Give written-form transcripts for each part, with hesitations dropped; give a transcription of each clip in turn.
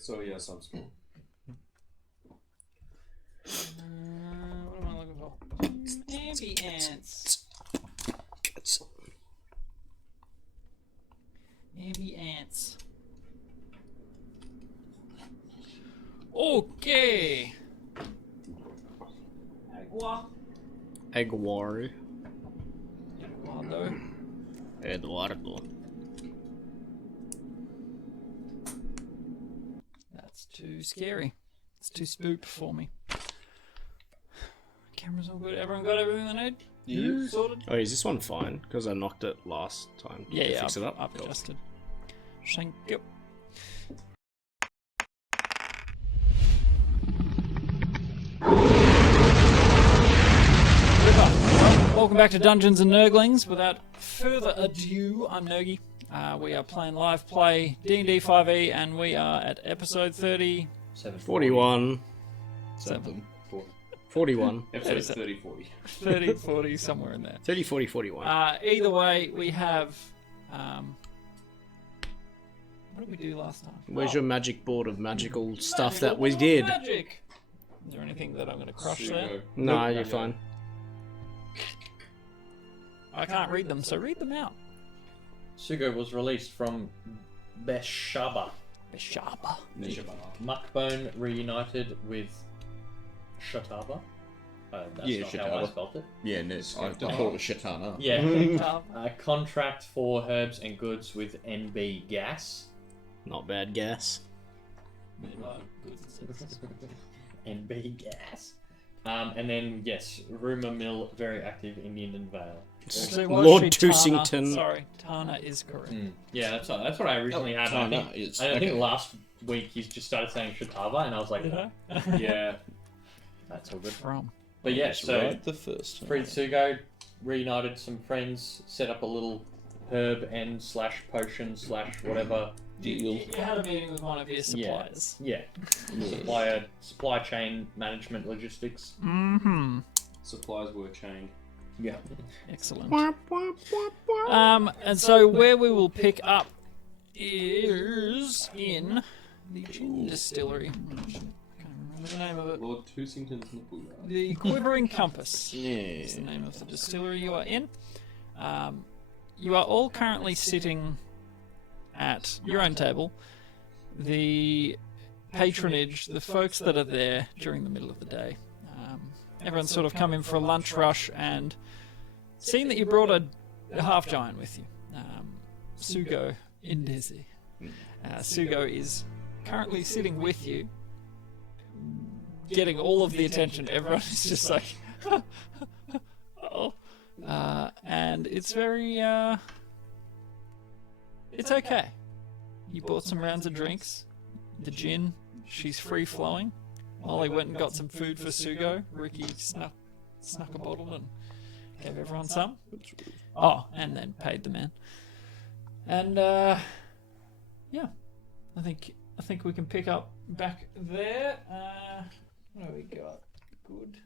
so yeah, some small. What am I looking for? Ambience. Ambience. Okay. Agua. Aguari. Eduardo. Eduardo. That's too scary. It's too spook for me. Camera's all good. Everyone got everything they need? Yeah. Sorted? Oh, is this one fine? Because I knocked it last time. Yeah, yeah. Fix it up. I've adjusted. Thank you. Welcome back to Dungeons and Nerglings. Without further ado, I'm Nergy. We are playing live play D&D 5e, and we are at episode 30. 41. 41. Episode 30, 40. 30, 40, somewhere in there. 30, 40, 41. Either way, we have... what did we do last time? Where's your magic board of magical stuff Magical that we board did? Magic. Is there anything that I'm going to crush there? Sugo. No, you're fine. I can't read them, so read them out. Sugo was released from Beshaba. Beshaba. Muckbone reunited with Shataba. That's Yeah, not how I Shataba. spelled it. Yeah, no, I thought it was Shatana. Yeah. Contract for herbs and goods with NB Gas. Not bad gas. NB Gas. And then, yes, Rumour Mill, very active in Indian Vale. Actually, it was Lord actually Tana. Toosington. Sorry, Tana is correct. Yeah, that's what I originally had. I Tana think, is- I think okay. last week he's just started saying Shatava, and I was like, Did I? yeah, that's all good. From. But yeah, That's so right the first time. freed Sugo, reunited some friends, set up a little herb and / potion / whatever Deal. You had a meeting with one of your suppliers. Yeah, supply chain management logistics. Mm-hmm. Supplies were chained. Yeah. Excellent. And so where we will pick up is in the gin distillery. I can't remember the name of it. Lord Toosington's Nipple. The Quivering Compass Yeah. is the name of the distillery you are in. You are all currently sitting at your own table. The patronage, the folks that are there during the middle of the day. Everyone's sort of come in for a lunch rush, and seeing that you brought a half giant with you, Sugo Indezi. Sugo is currently sitting with you, getting all of the attention. Everyone is just like, oh. And it's very, it's okay. You bought some rounds of drinks. The gin, she's free flowing. Molly went and got some food for Sugo. Ricky snuck a bottle and gave everyone some. Oh, and then paid the man. And yeah, I think we can pick up back there. What do we got? Good.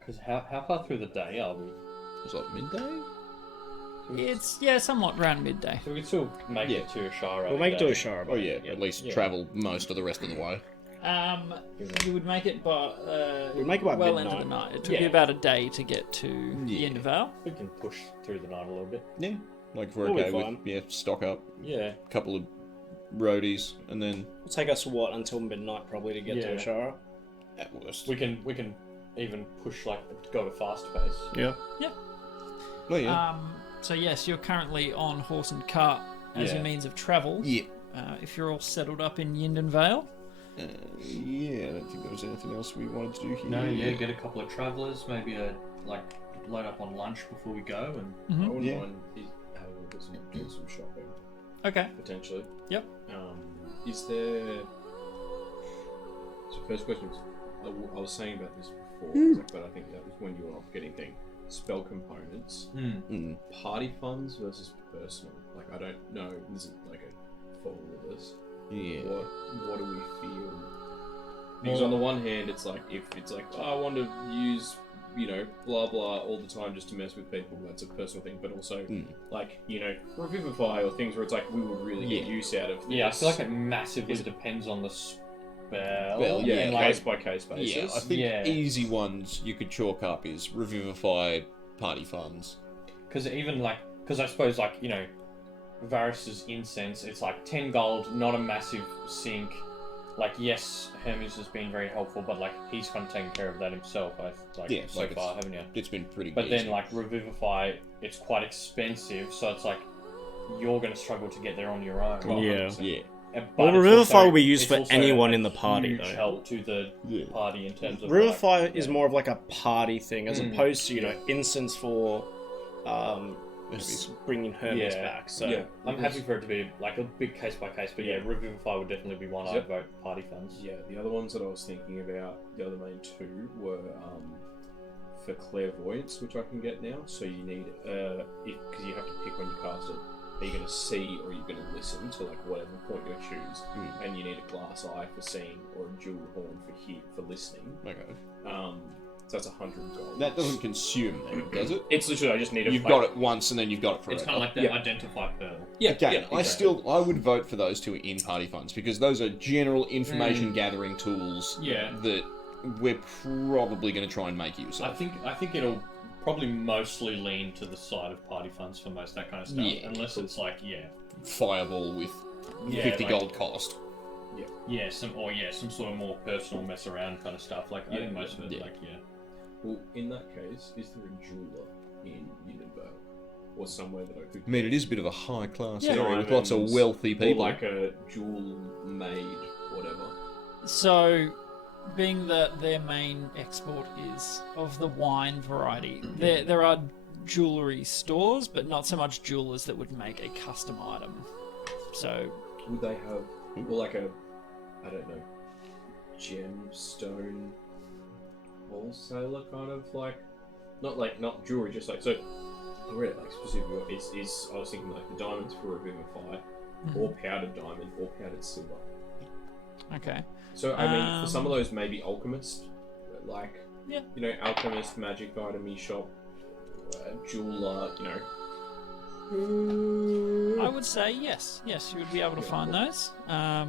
Because how far through the day are we? Was that midday? It's somewhat around midday. So we can still make Yeah. it to Esshara. We'll make it to today. Esshara. Oh yeah, at least travel most of the rest of the way. You would make it by We'd make it by well midnight. into the night. It took Yeah. you about a day to get to the Yeah. end of Vale. We can push through the night a little bit. Yeah, like if we're We'll be okay with fine. stock up, Yeah. a couple of roadies, and then It'll take us, until midnight probably to get to Yeah. Esshara? at worst. We can even push go at a fast pace. Yeah. Oh yeah. So yes, you're currently on horse and cart as Yeah. your means of travel. Yeah. If you're all settled up in Yinden Vale. Yeah, I don't think there was anything else we wanted to do here. No, yeah, get a couple of travellers, maybe load up on lunch before we go, and I wouldn't Yeah. mind having a look at doing some shopping, Okay. potentially. Yep. Is there... So first question is, I was saying about this before, but I think that was when you were off getting things. Spell components, party funds versus personal. Like, I don't know, is it like a fall with us? Yeah. What do we feel? Because on the one hand, it's like, if it's like, oh, I want to use you know, blah blah all the time just to mess with people. That's a personal thing, but also like, you know, revivify or things where it's like we would really get use out of this. Yeah, I feel like it massively depends on the spell. Yeah, and, like, case by case basis. Yeah, I think easy ones you could chalk up is Revivify, Party Funds. Because even like, because I suppose like, you know, Varys's incense, it's like 10 gold, not a massive sink. Like, yes, Hermes has been very helpful, but like he's kind of taken care of that himself. So far, haven't you? It's been pretty. But easy. then like Revivify, it's quite expensive, so it's like you're going to struggle to get there on your own. Yeah. 100%. Yeah. But Well, it's Revivify also- will be used it's for also anyone a in the party, huge though. help to the party in terms of Revivify like, is more of like a party thing, as opposed to, you know, incense for bringing Hermes Yeah. back. So Yeah. I'm happy for it to be like a big case by case, but yeah, Revivify would definitely be one I'd Yep. vote party funds. Yeah, the other ones that I was thinking about, the other main two were for clairvoyance, which I can get now. So you need, because you have to pick when you cast it, are you going to see or are you going to listen to like whatever point you choose? And you need a glass eye for seeing or a jewel horn for listening. Okay. So that's 100 gold. That doesn't consume them, does it? It's literally I just need a. You've got it once and then you've got it forever. It's kind of like the Identify Pearl. Yeah, Again, yeah, I would vote for those two in party funds because those are general information gathering tools Yeah. that we're probably going to try and make use I of. think it'll probably mostly lean to the side of party funds for most that kind of stuff, Yeah. unless it's like Fireball with Yeah, 50 like- gold cost. some sort of more personal mess around kind of stuff. Like I think most of it, Yeah. Well, in that case, is there a jeweler in Needlebark or somewhere that I could? I mean, it is a bit of a high class Yeah. area with lots of Diamonds, wealthy Or people. like a jewel maid, whatever. So, being that their main export is of the wine variety, there are jewellery stores, but not so much jewellers that would make a custom item. So, Would they have, or like a, I don't know, gemstone wholesaler kind of like, not jewelry, just like, so I read it like specifically is I was thinking like the diamonds for Revivify, or powdered diamond, or powdered silver. okay. So I mean, for some of those, maybe alchemist, like, Yeah. you know, alchemist, magic item shop, jeweler, you know. I would say yes. Yes, you would be able to find those. I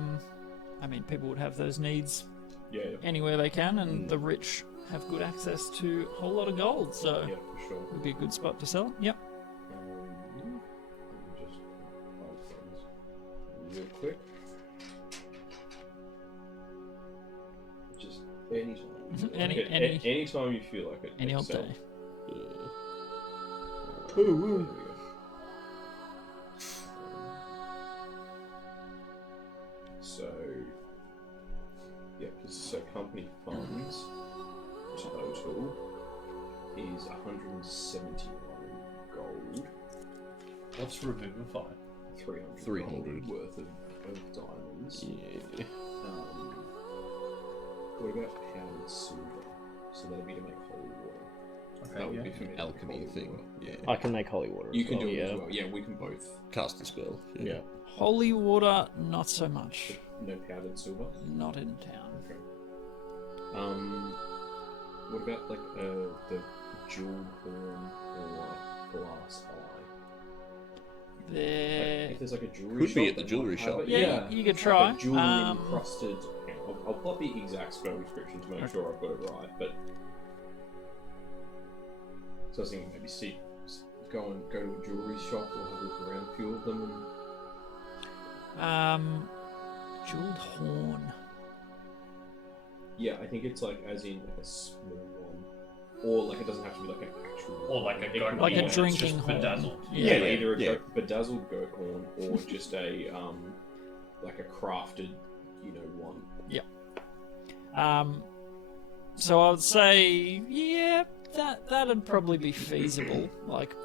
mean, people would have those needs Yeah, anywhere they can, and the rich have good access to a whole lot of gold, so yeah, for sure. it would be a good spot to sell it. Yep. Let me just find things real quick. Just any time. Any time you feel like it. Any old sell. day. There we go. So, yeah, so company funds total is 171 gold, What's Revivify? 300 300 gold worth of diamonds. Yeah. What about powdered silver? So that'd be to make holy water. That would be for me to make Alchemy holy thing. water. Yeah. I can make holy water. You as can well, do it yeah. as well. Yeah, we can both. Cast the spell. Yeah. Holy water, not so much. No powdered silver. Not in town. Okay. What about like the jewel horn or glass eye? There. Like, if there's like a jewelry Could shop, be at the that jewelry might have shop. it. Yeah, you could Like try. a jewelry encrusted. Hang on, I'll plot the exact spell description to make sure I've got it right. But so I was thinking maybe go to a jewelry shop or have a look around a few of them. Jeweled horn. Yeah, I think it's like as in like a small one, or like it doesn't have to be like an actual, Or like a it goat can Like be a horn, it's drinking just horn. bedazzled. Yeah, Yeah. either a Yeah. bedazzled goat horn or just a like a crafted, one. So I would say, yeah, that'd probably be feasible. Like,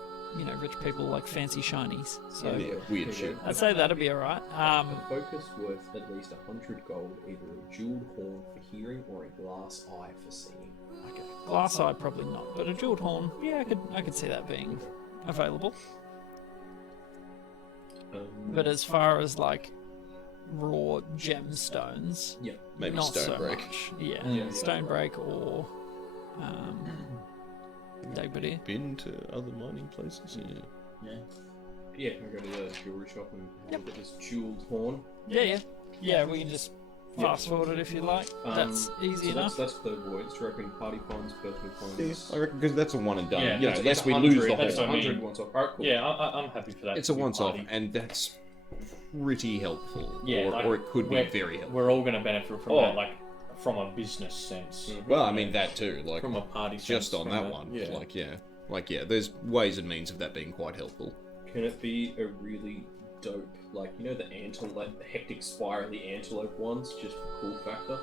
rich people like fancy shinies. So Yeah, weird shit. I'd say that'd be alright. A focus worth at least 100 gold, either a jeweled horn for hearing or a glass eye for seeing. Okay. Glass eye probably not, but a jeweled horn, yeah, I could see that being available. But as far as like raw gemstones, yeah, Maybe not so Stonebreak. much. Yeah, Yeah. Stonebreak or Dagbody. Been to other mining places? Yeah. Yeah, I go to the jewelry shop and look at this jeweled horn. Yeah, we can just fast forward it if you like. That's easy enough. That's clairvoyance. Do you reckon party funds, personal funds? I reckon because that's a one and done. Yeah, you know, It's unless we 100, lose the that's whole. 100 once off. Alright, cool. Yeah, I'm happy for that. It's a to be once off, party. and that's pretty helpful. Yeah, or it could be very helpful. We're all going to benefit from that, like from a business sense. Well, I mean that too. Like From a party just sense, on from that one. There's ways and means of that being quite helpful. Can it be a really dope, like, you know, the antelope, the hectic spirally antelope ones, just for cool factor?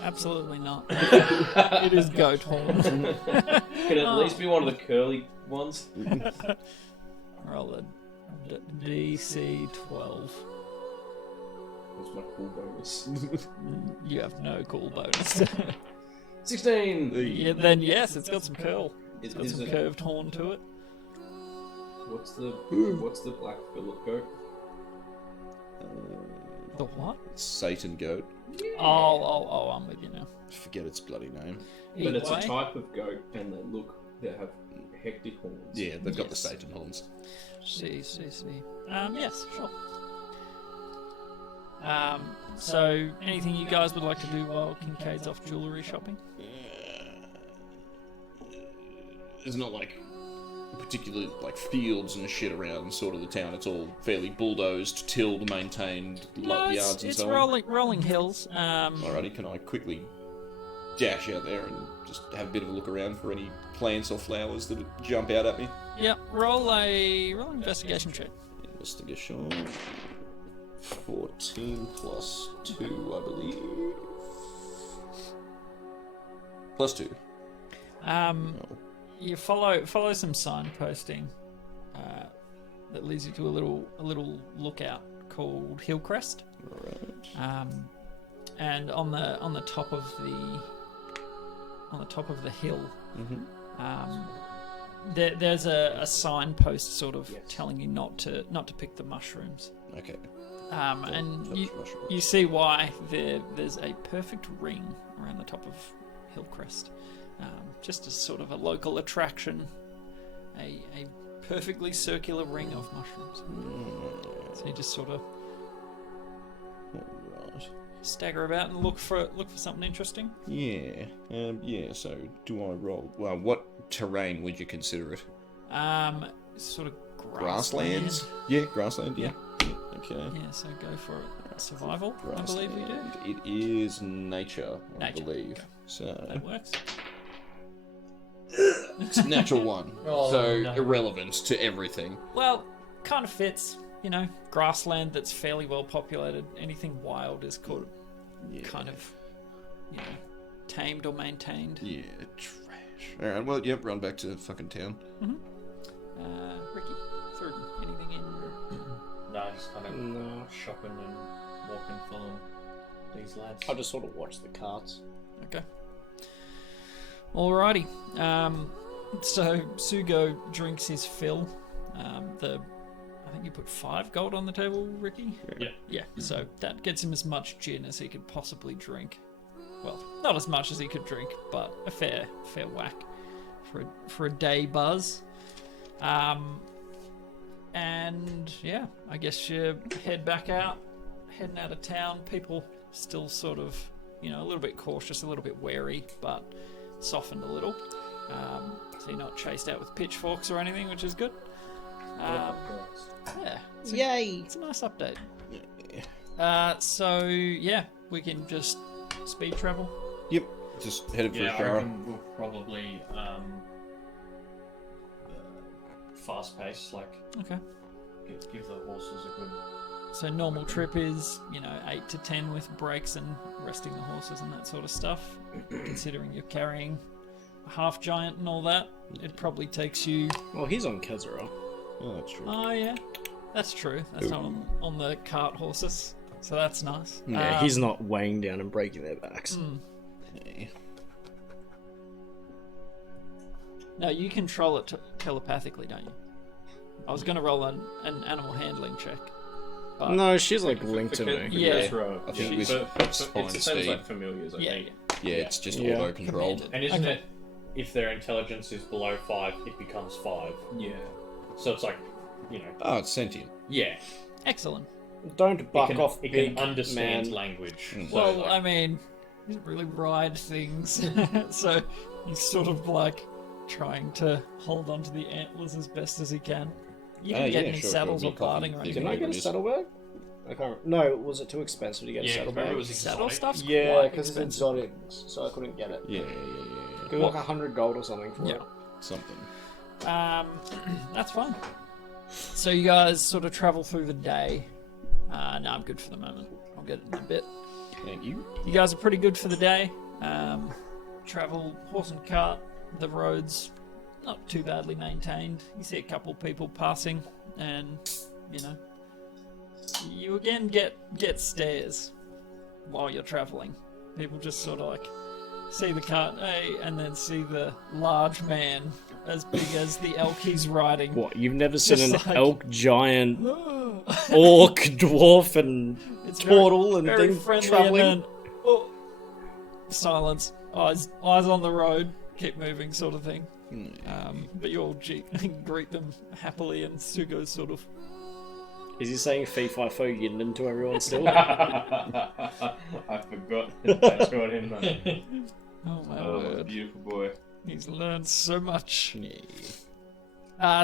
Absolutely not. It is goat horn. Can it at least be one of the curly ones? Roll a DC 12. What's my cool bonus? You have no cool bonus. 16! Yeah, then yes, it's got some curl. It's got Is some it- curved horn to it. What's the black fillet goat? The what? Satan goat. Oh, I'm with you now. Forget its bloody name. But it's Either a way, type of goat, and they have hectic horns. Yeah, they've got the Yes. Satan horns. See. Yes, sure. So, anything you guys would like to do while Kincaid's off jewellery shopping? There's not like particular like fields and shit around sort of the town. It's all fairly bulldozed, tilled, maintained, yards and it's so on. rolling hills. Alrighty, can I quickly dash out there and just have a bit of a look around for any plants or flowers that jump out at me? Yep, roll an investigation check. Investigation. 14 plus 2, I believe. Plus 2. Um, Oh. You follow some signposting that leads you to a little lookout called Hillcrest. Alright. And on the top of the hill, there's a signpost sort of telling you not to pick the mushrooms. Okay. And Touch mushroom. you see why there's a perfect ring around the top of Hillcrest, just as sort of a local attraction, a perfectly circular ring of mushrooms. So you just sort of Alright. stagger about and look for something interesting. Yeah. So do I roll? Well, what terrain would you consider it? Sort of Grasslands? Yeah, grassland. Yeah. Okay. Yeah, so go for it. Survival, I believe you do. Grassland. It is nature, I Nature, believe. okay. So That works. it's a natural one. Oh, so no. irrelevant to everything. Well, kind of fits. You know, grassland that's fairly well populated. Anything wild is called kind of, tamed or maintained. Yeah, trash. Alright, well, yep, run back to fucking town. Ricky, through anything in? No, just kind of shopping and walking, following these lads. I'll just sort of watch the carts. Okay. Alrighty. So Sugo drinks his fill. I think you put 5 gold on the table, Ricky. Yeah. Yeah. So that gets him as much gin as he could possibly drink. Well, not as much as he could drink, but a fair whack for a day buzz. And yeah, I guess you heading out of town. People still sort of, a little bit cautious, a little bit wary, but softened a little. So you're not chased out with pitchforks or anything, which is good. Yeah, it's a nice update. So yeah, we can just speed travel. Yep, just headed for Yeah, I Esshara. reckon we'll probably fast pace, like Okay. give the horses a good. So normal trip is 8 to 10 with breaks and resting the horses and that sort of stuff. Considering you're carrying a half giant and all that, it probably takes you. Well, he's on Kezara. Oh, that's true. Oh yeah, that's true. That's not on the cart horses, so that's nice. Yeah, he's not weighing down and breaking their backs. Okay. No, you control it telepathically, don't you? I was going to roll an animal handling check. But No, she's like linked to me. Yeah. I think with it's spine the same as speed. like familiars, I Yeah, think. yeah. Yeah, it's just Yeah. auto-controlled. Commanded. And isn't Okay. it if their intelligence is below 5, it becomes 5. Yeah. So it's like, Oh, it's sentient. yeah. Excellent. Don't buck off, It big can understand man. language. So, Well, like, I mean, he doesn't really ride things, so he's sort of like trying to hold onto the antlers as best as he can. You didn't get any saddles or parting or Coffee. anything. Can I get a saddlebag? I can't. No, was it too expensive to get a yeah, saddlebag? remember it was Saddle exotic. stuff's Yeah, quite because it's expensive. exotic, so I couldn't get it. Yeah. Give me like 100 gold or something for Yeah. it. Something. That's fine. So you guys sort of travel through the day. No, I'm good for the moment. I'll get it in a bit. Thank you. You guys are pretty good for the day. Travel horse and cart. The roads not too badly maintained. You see a couple people passing, and you again get stares while you're traveling. People just sort of like see the cart, hey, and then see the large man as big as the elk he's riding. What, you've never seen Just an like- elk giant orc, dwarf, and It's turtle and very thing friendly, traveling? and then silence. Eyes on the road. Keep moving, sort of thing. But you all greet them happily, and Sugo's sort of. Is he saying fee fi fo yin to everyone still? I forgot that's what him. Oh my Oh, word! beautiful boy. He's learned so much.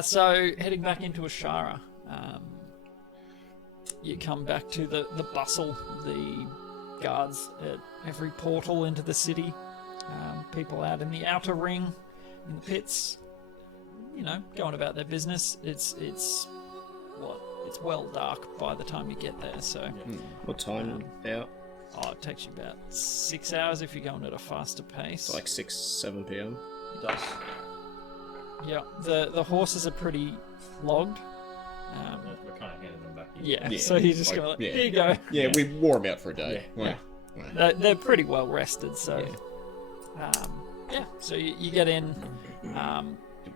So heading back into Esshara, you come back to the bustle, the guards at every portal into the city, people out in the outer ring, in the pits, going about their business. It's well dark by the time you get there, so What time out? it takes you about 6 hours if you're going at a faster pace. It's like 6, 7 p.m. It does. Yeah, the horses are pretty flogged. We're kind of handing them back. Yeah, Yeah, so you just like, go like, yeah. here you go. Yeah, we wore them out for a day. Yeah. Yeah. They're pretty well rested, so so you get in.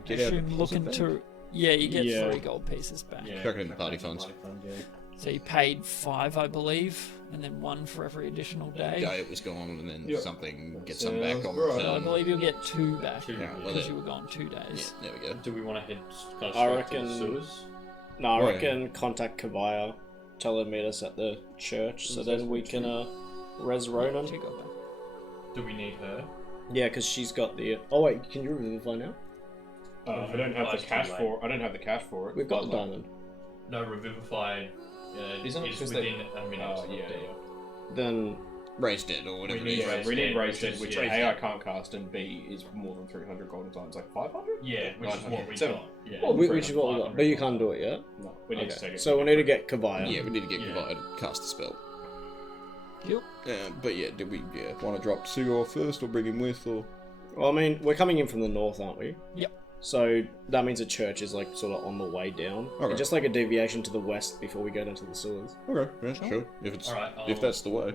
Get out Assume the looking deposit to you get Yeah. 3 gold pieces back. Yeah, Chuck it in the party funds. So you paid 5, I believe, and then 1 for every additional day. Day it was gone, and then Yep. something get some back Sounds on right. So I return. believe you'll get 2 back Two, Yeah, well, because there- you were gone 2 Yeah, days. there we go. Do we want to head kind of I straight to reckon- the sewers? No, I Oh, yeah. reckon contact Kabaya, tell her to meet us at the church, so then we can res Ronan. 2 gold back. Do we need her? Yeah, because she's got the. Oh wait, can you revivify now? I don't have the Revivified's cash too late. for. I don't have the cash for it. We've got but, the like, diamond. No, Revivify Isn't it is 'cause within a minute. Oh of yeah, death. yeah. Then Raised dead or whatever We it need is. raised We need dead, raised which dead, is- which yeah. A I can't cast and B is more than 300 golden times. It's like 500. Yeah, which is what we So- got. Yeah. Well, which is what we got, but you can't do it yet. No, we need to take Okay, it. so we need to get Kabaya. Yeah, we need to get Yeah. Kavai to cast the spell. Yep. But yeah, do we want to drop Sugo off first or bring him with? Or Well, I mean, we're coming in from the north, aren't we? Yep. So that means the church is like sort of on the way down. Okay. Just like a deviation to the west before we go down to the sewers. Okay, yeah, sure. If it's Alright, if that's the way.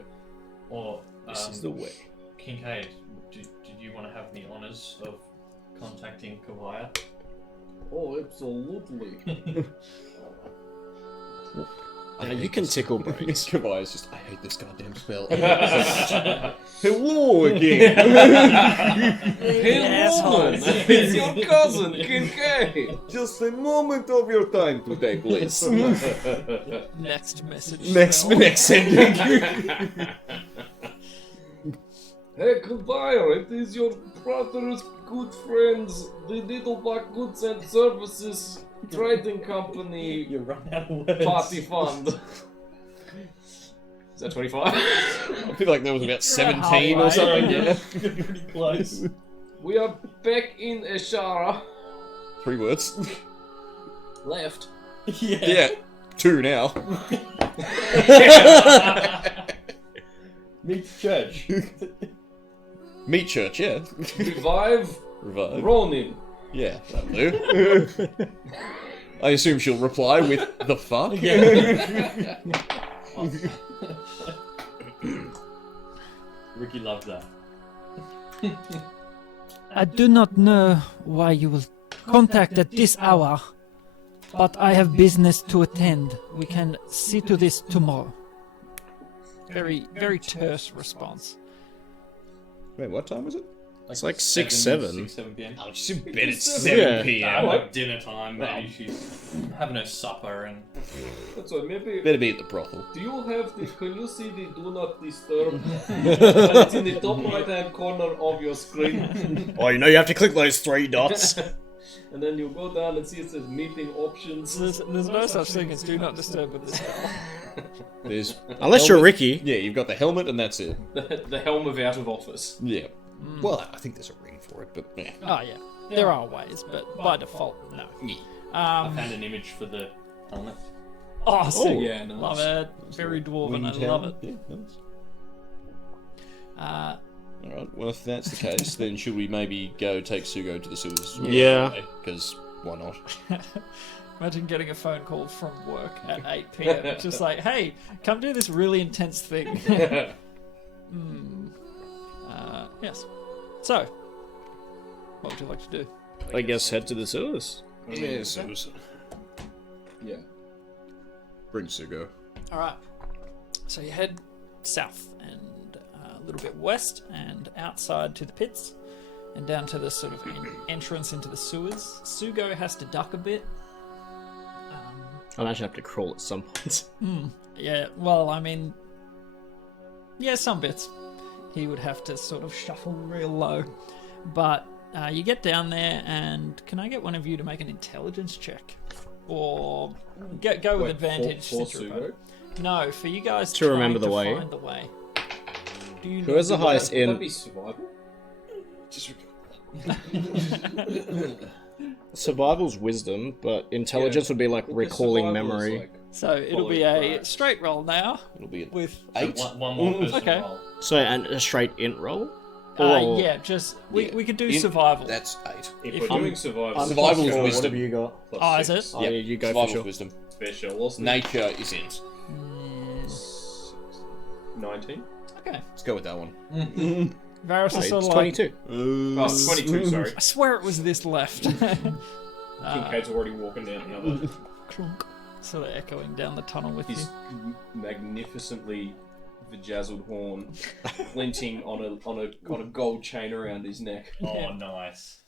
Or This is the way. Kincaid, did you want to have the honours of contacting Kawaya? Oh, absolutely. Now you can tickle brains. Kavai's just, I hate this goddamn spell. Hello again. Assholes. It's your cousin, Kincaid. Just a moment of your time today, please. Next message. next sending. Hey, Kabaya, it is your brother's good friends, the Needlebark Goods and Services Trading Company You run out of words. Party Fund. Is that 25? I feel like there was about 17 halfway. or something. Yeah. Pretty close. We are back in Esshara. 3 words. Left. Yeah, 2 now. Meet church. Meat church, yeah. Revive Revive. Ronin. Yeah, that'll do. I assume she'll reply with the fuck. Ricky loves that. I do not know why you will contact at this hour, but I have business to attend. We can see to this tomorrow. Very terse response. Wait, what time is it? It's like 6, 7. 6, 7 p.m. Oh, she's in bed at Yeah. 7 p.m. Like dinner time, maybe she's having her supper and. That's why maybe. Better be at the brothel. Do you have the? Can you see the do not disturb? It's in the top right hand corner of your screen. Oh, you know you have to click those 3 dots. And then you go down and see it says meeting options. There's no such thing as do not disturb with this spell. There's Unless you're Ricky. Yeah, you've got the helmet and that's it. The helm of out of office. Yeah. Well, I think there's a ring for it, but yeah. Oh yeah, there are ways, but by default, no. I found an image for the helmet. Oh, sick. Yeah, nice. Love it. Very dwarven. I love it. Yeah, nice. Alright, well, if that's the case, then should we maybe go take Sugo to the sewers? Yeah. Because why not? Imagine getting a phone call from work at 8 p.m. Just like, hey, come do this really intense thing. Yes. So, what would you like to do? I guess head to the sewers. Yeah, sewers. Yeah. Bring Sugo. All right. So you head south and a little bit west and outside to the pits and down to the sort of entrance into the sewers. Sugo has to duck a bit. I'll actually have to crawl at some point. Yeah, well, I mean, yeah, some bits. He would have to sort of shuffle real low. But you get down there, and can I get one of you to make an intelligence check? Or go with advantage. For since you're Sugo? both- No, for you guys To remember the way. find the way. Do you Who has the highest Would that in? be survival? Survival's wisdom, but intelligence would be like Because recalling survival is memory. like- So it'll be Following a facts. straight roll now It'll be an with 8. One more person Okay. roll. So, and a straight int roll? Or- yeah, just we Yeah. could do In- survival. That's 8. If If we're I'm- doing survival, I'm Survival plus is four, wisdom. What have you got? plus Oh, is 6. it? Oh, yeah, you go for Survival's sure. wisdom. Special. What's the Nature is int. 19? Okay. Let's go with that one. Varus is Hey, sort it's of like, 22. Oh, 22, sorry. I swear it was this left. Kincaid's already walking down the other. Clunk. Sort of echoing down the tunnel with His you. magnificently bejazzled horn glinting on a gold chain around his neck. Oh, nice.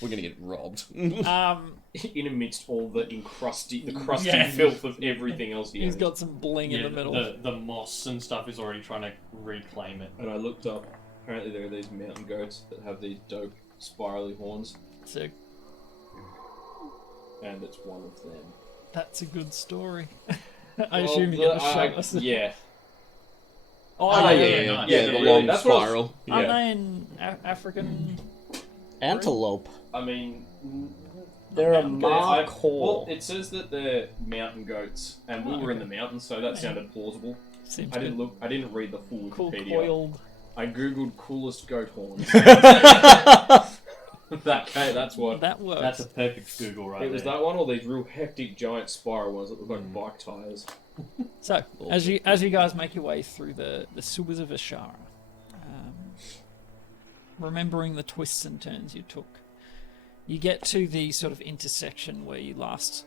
We're gonna get robbed. In amidst all the crusty Yeah. filth of everything else he He's owns. got some bling in the middle. The moss and stuff is already trying to reclaim it. And I looked up, apparently there are these mountain goats that have these dope spirally horns, Sick. and it's one of them. That's a good story. I Well, assume you get to I- show us. Yeah. Oh, Ah, yeah, yeah, nice. Yeah, the long that's what I was- spiral. Aren't Yeah. they in African? Antelope. I mean, They're a I- mark well, hall. it says that they're mountain goats, and we were in the mountains, so that sounded plausible. Seems I didn't good. look. I didn't read the full Cool Wikipedia. coiled. I googled coolest goat horns. That's what. That works. That's a perfect Google right It was there. that one, or these real hectic giant spiral ones that look like bike tires. So, as you guys make your way through the sewers of Esshara, remembering the twists and turns you took, you get to the sort of intersection where you last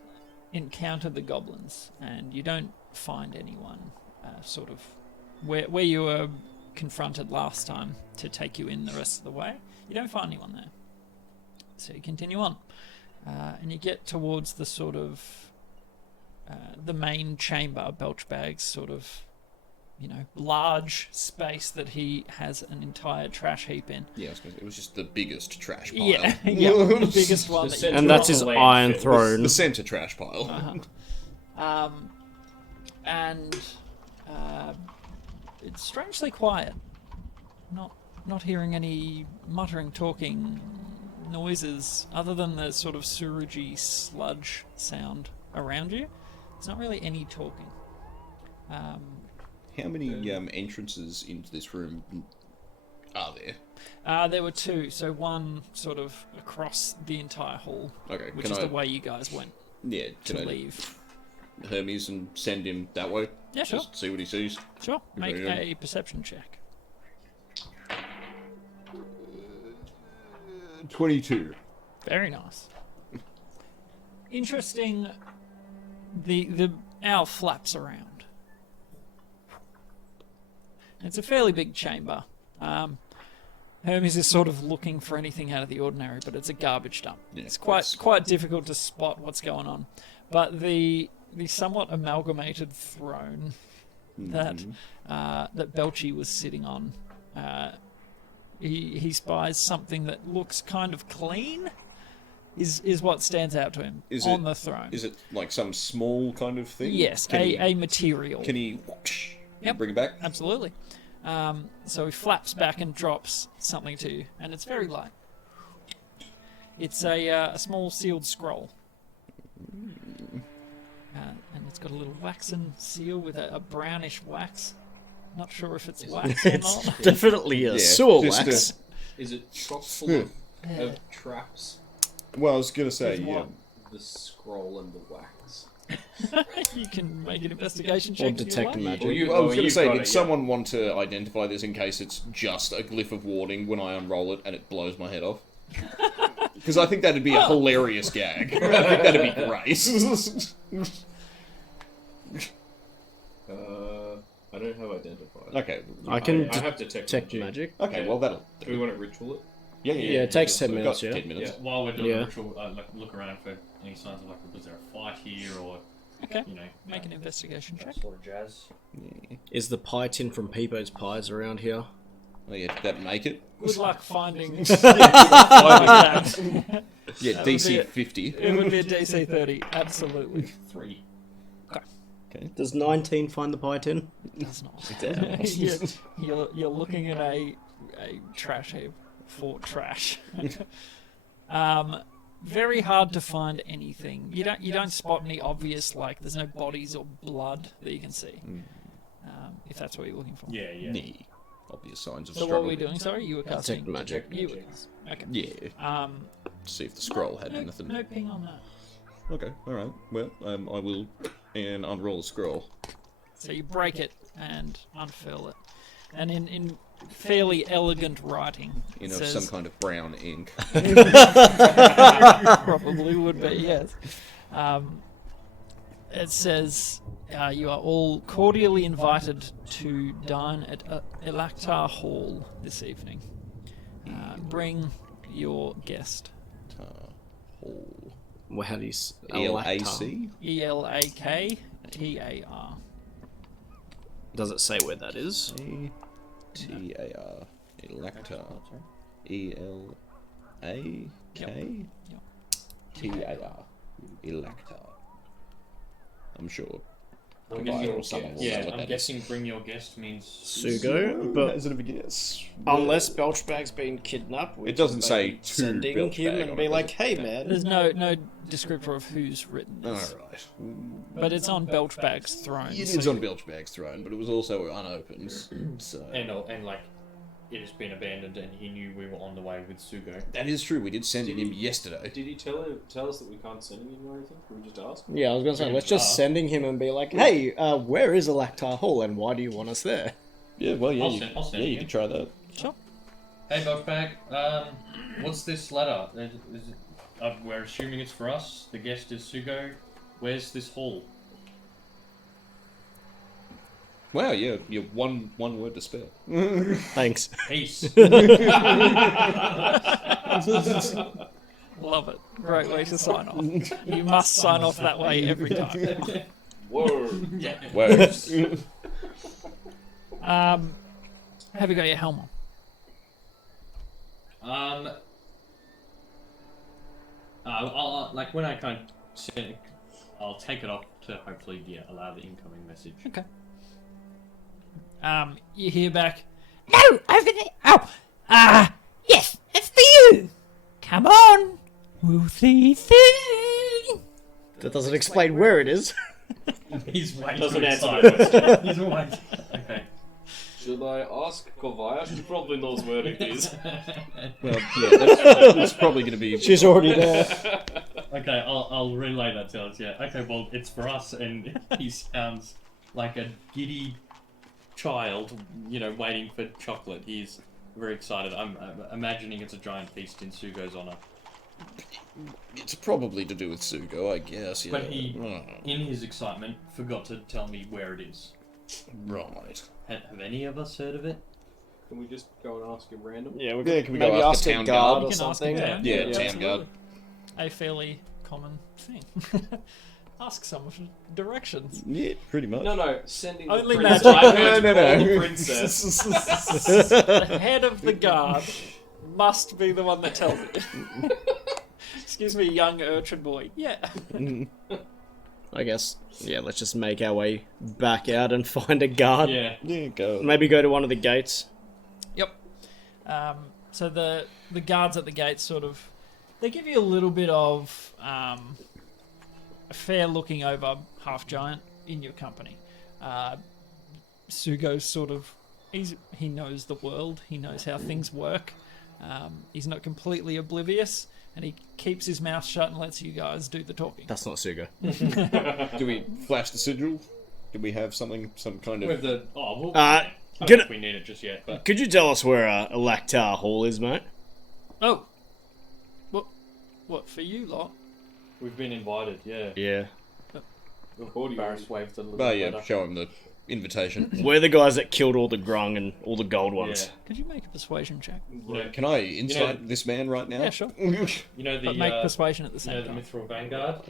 encountered the goblins, and you don't find anyone sort of where you were confronted last time to take you in the rest of the way. You don't find anyone there. So you continue on, and you get towards the sort of the main chamber, Belchbag's sort of, large space that he has an entire trash heap in. Yeah, I was gonna say, it was just the biggest trash pile. Yeah, yeah, the biggest one. The That you centre And that's of his the Iron landfill. Throne. The centre trash pile. and it's strangely quiet. Not hearing any muttering, talking noises other than the sort of seweragey sludge sound around you. There's not really any talking. How many entrances into this room are there? There were two, so one sort of across the entire hall, Okay, which can is I? the way you guys went Yeah, to can I leave. Hermes and send him that way? Yeah, sure. Just see what he sees. Sure. Make Okay. a perception check. 22. Very nice. Interesting. The owl flaps around. It's a fairly big chamber. Hermes is sort of looking for anything out of the ordinary, but it's a garbage dump. Yeah, It's quite difficult to spot what's going on. But the somewhat amalgamated throne that Belchy was sitting on, he spies something that looks kind of clean. Is what stands out to him on the throne. Is it like some small kind of thing? Yes, a material. Can he Yep. bring it back? Absolutely. So he flaps back and drops something to you, and it's very light. It's a small sealed scroll. And it's got a little waxen seal with a brownish wax. Not sure if it's wax or It's not. definitely a Yeah, sewer just wax. Is it chock full of traps? Well, I was going to say, With yeah. what? The scroll and the wax. You can make an investigation Or check. if you detect like. magic. Well, I was going to you've say, got did it, someone want to identify this in case it's just a glyph of warning when I unroll it and it blows my head off? Because I think that'd be a hilarious gag. I think that'd be great. I don't have identifier. Okay. I can I have detect detect magic. Okay, well, that'll Do we want to ritual it? Yeah, Yeah, it takes 10 We've minutes, got yeah. 10 minutes. While we're doing Yeah. the ritual, look around for any signs of was there a fight here or Okay. you know Make an investigation check. that sort of jazz. Is the pie tin from Peepo's Pies around here? Oh, yeah, did that make it? Good luck finding. Yeah, That would be DC it. 50. It would be a DC 30, absolutely. 3. Does 19 find the pie tin? Does not. You're looking at a trash heap for trash. Very hard to find anything. You don't spot any obvious, like there's no bodies or blood that you can see. If that's what you're looking for. Yeah, yeah. Nee. Obvious signs of So struggle. what were we doing? Sorry, you were casting magic. You were. Okay. Yeah. See if the scroll had anything. No ping on that. Okay, alright. Well, I will and unroll the scroll. So you break it and unfurl it, and in fairly elegant writing, You it know, says, some kind of brown ink. probably would be, yes. It says, you are all cordially invited to dine at Elactar Hall this evening. Bring your guest. Hall. Well, how do you... ELAC? Elaktar. Does it say where that is? ETAR. Elactar. ELAK? TAR. Elactar. I'm sure. I'm Provider guessing, or someone will know yeah, what I'm that is. guessing bring your guest means Sugo, but Is it a guess? unless Belchbag's been kidnapped, we It doesn't can say maybe to sending Belchbag him on and it, be does like, it? "Hey, man." There's no descriptor of who's written this, Alright. but it's on Belchbag's throne. It so is on Belchbag's throne, but it was also unopened. So and like it has been abandoned and he knew we were on the way with Sugo. that is true. We did send it him yesterday. Did he tell us that we can't send him or anything? Can we just ask? Yeah, I was gonna say, let's just sending him and be like, "Hey, where is Elactar Hall, and why do you want us there?" Yeah, well, yeah, I'll send you you. could try that. Sure. Hey, Buckbag, what's this letter? We're assuming it's for us. The guest is Sugo. Where's this hall? Wow, yeah, you're one word to spell. Thanks. Peace. Love it. Great way to sign off. You must sign off that way every time. Word. Yeah. Words. Have you got your helm on? I'll like when I kind of send it, I'll take it off to hopefully allow the incoming message. Okay. You hear back, "No, over there. Oh, yes, it's for you. Come on, we'll see soon." That doesn't explain where it is. He's way Doesn't too answer excited. He's way. Okay. Should I ask Kovayash? She probably knows where it is. Well, yeah, that's probably going to be. She's already there. Okay, I'll relay that to us. Yeah. Okay. Well, it's for us, and he sounds like a giddy child, waiting for chocolate. He's very excited. I'm imagining it's a giant feast in Sugo's honor. It's probably to do with Sugo, I guess. Yeah. But he, in his excitement, forgot to tell me where it is. Right. Have any of us heard of it? Can we just go and ask him random? Yeah, we Yeah, could can we go maybe ask ask the a town guard guard? or You can ask something. him, Yeah, town absolutely. guard. A fairly common thing. Ask someone for directions. Yeah, pretty much. No, sending the Only princess. magic. I heard No. call the princess. The head of the guard must be the one that tells it. Excuse me, young urchin boy. Yeah. I guess, yeah, let's just make our way back out and find a guard. Yeah. Yeah, go. Maybe go to one of the gates. Yep. So the guards at the gate sort of they give you a little bit of a fair looking over half giant in your company. Sugo's sort of he knows the world. He knows how things work. He's not completely oblivious, and he keeps his mouth shut and lets you guys do the talking. That's not Sugo. Do we flash the sigil? Do we have some kind With of... the well, Uh, I don't gonna- know if we need it just yet, but Could you tell us where Lactar Hall is, mate? Oh, what for you lot? we've been invited. Yeah. Yeah. Varys waved a little Oh, bit yeah, better. show him the invitation. We're the guys that killed all the grung and all the gold ones. Yeah. Could you make a persuasion check? You know, Can I insight this man right now? Yeah, sure. you know the But make persuasion at the you same know the time. Mithril Vanguard.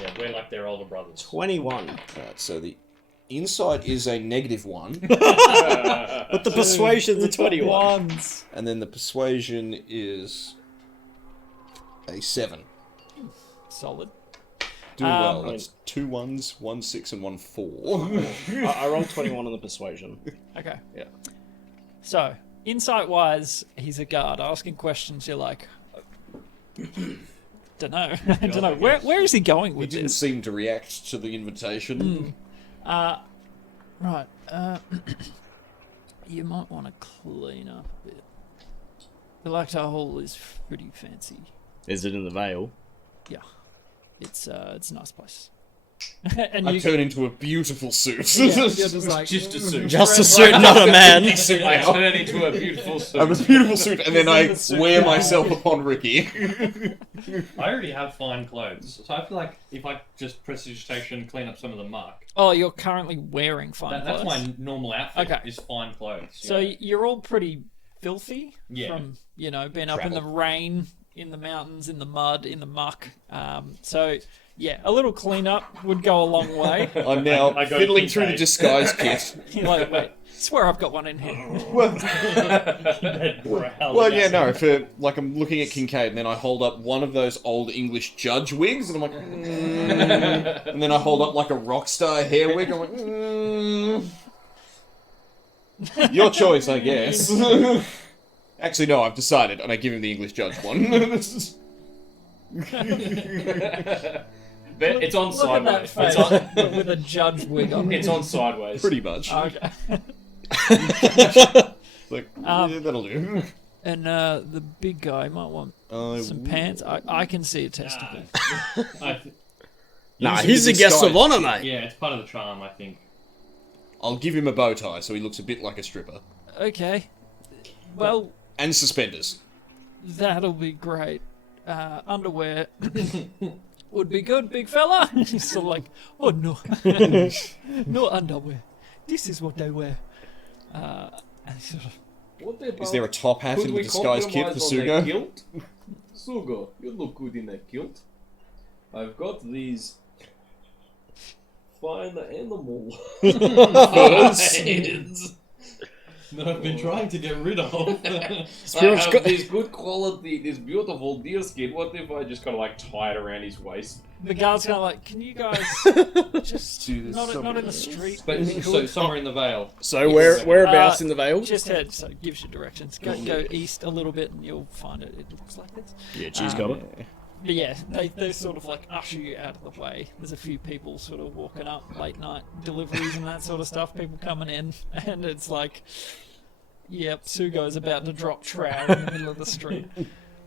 Yeah, we're like their older brothers. 21. Alright, so the insight is a -1, But the persuasion's a 21. Ones. and then the persuasion is a 7. Solid. Doing well. Um, That's 2 1s, 1 6, and 1 4. I rolled 21 on the persuasion. Okay. Yeah. So, insight-wise, he's a guard asking questions. You're like, don't know, don't know. Where is he going He with didn't this? seem to react to the invitation. Right. You might want to clean up a bit. The Lactar Hall is pretty fancy. Is it in the Vale? Yeah. It's a nice place. And I you turn into a beautiful suit. yeah, you're just like Just a suit. Just a suit, not a man. I turn into a beautiful suit. I'm a beautiful suit, and then I the suit wear now. myself upon Ricky. I already have fine clothes, so I feel like if I just prestidigitation, clean up some of the muck, Oh, you're currently wearing fine that's clothes. my normal outfit. Okay. Is fine clothes. So yeah. you're all pretty filthy Yeah. from, being up in the rain, in the mountains, in the mud, in the muck. So, yeah, a little cleanup would go a long way. I'm now I go fiddling to through the Kincaid. disguise kit. You're like, wait, I swear I've got one in here. That growl Well, yeah, again. no. For like, I'm looking at Kincaid, and then I hold up one of those old English judge wigs, and I'm like, and then I hold up like a rock star hair wig. I'm like, your choice, I guess. Actually, no, I've decided, and I give him the English judge one. But it's on Look at that sideways. face It's on, with a judge wig on. it's on sideways. Pretty much. Okay. Like, yeah, that'll do. And the big guy might want some pants. I can see a testicle. Nah, Using he's the the guest of disguise honor, mate. Yeah, it's part of the charm, I think. I'll give him a bow tie, so he looks a bit like a stripper. Okay. Well, And suspenders. that'll be great. Underwear would be good, big fella. He's sort of like, oh no, no underwear. This is what they wear. And he's sort of, What about, Is there a top hat could in the we disguise kit for compromise on that Sugo? kilt? Sugo, you look good in that kilt. I've got these fine animal heads that I've been trying to get rid of. I have this good quality, this beautiful deer skin. What if I just kind of like tie it around his waist? the guard's kind of like, can you guys just Do this not in the street? But so somewhere in the Vale. So whereabouts in the Vale? Just head, so it gives you directions. Go east a little bit and you'll find it. It looks like this. Yeah, cheese got it. But yeah, they sort of like usher you out of the way. There's a few people sort of walking up, late night deliveries and that sort of stuff, people coming in, and it's like, yep, Sugo's about to drop trow in the middle of the street.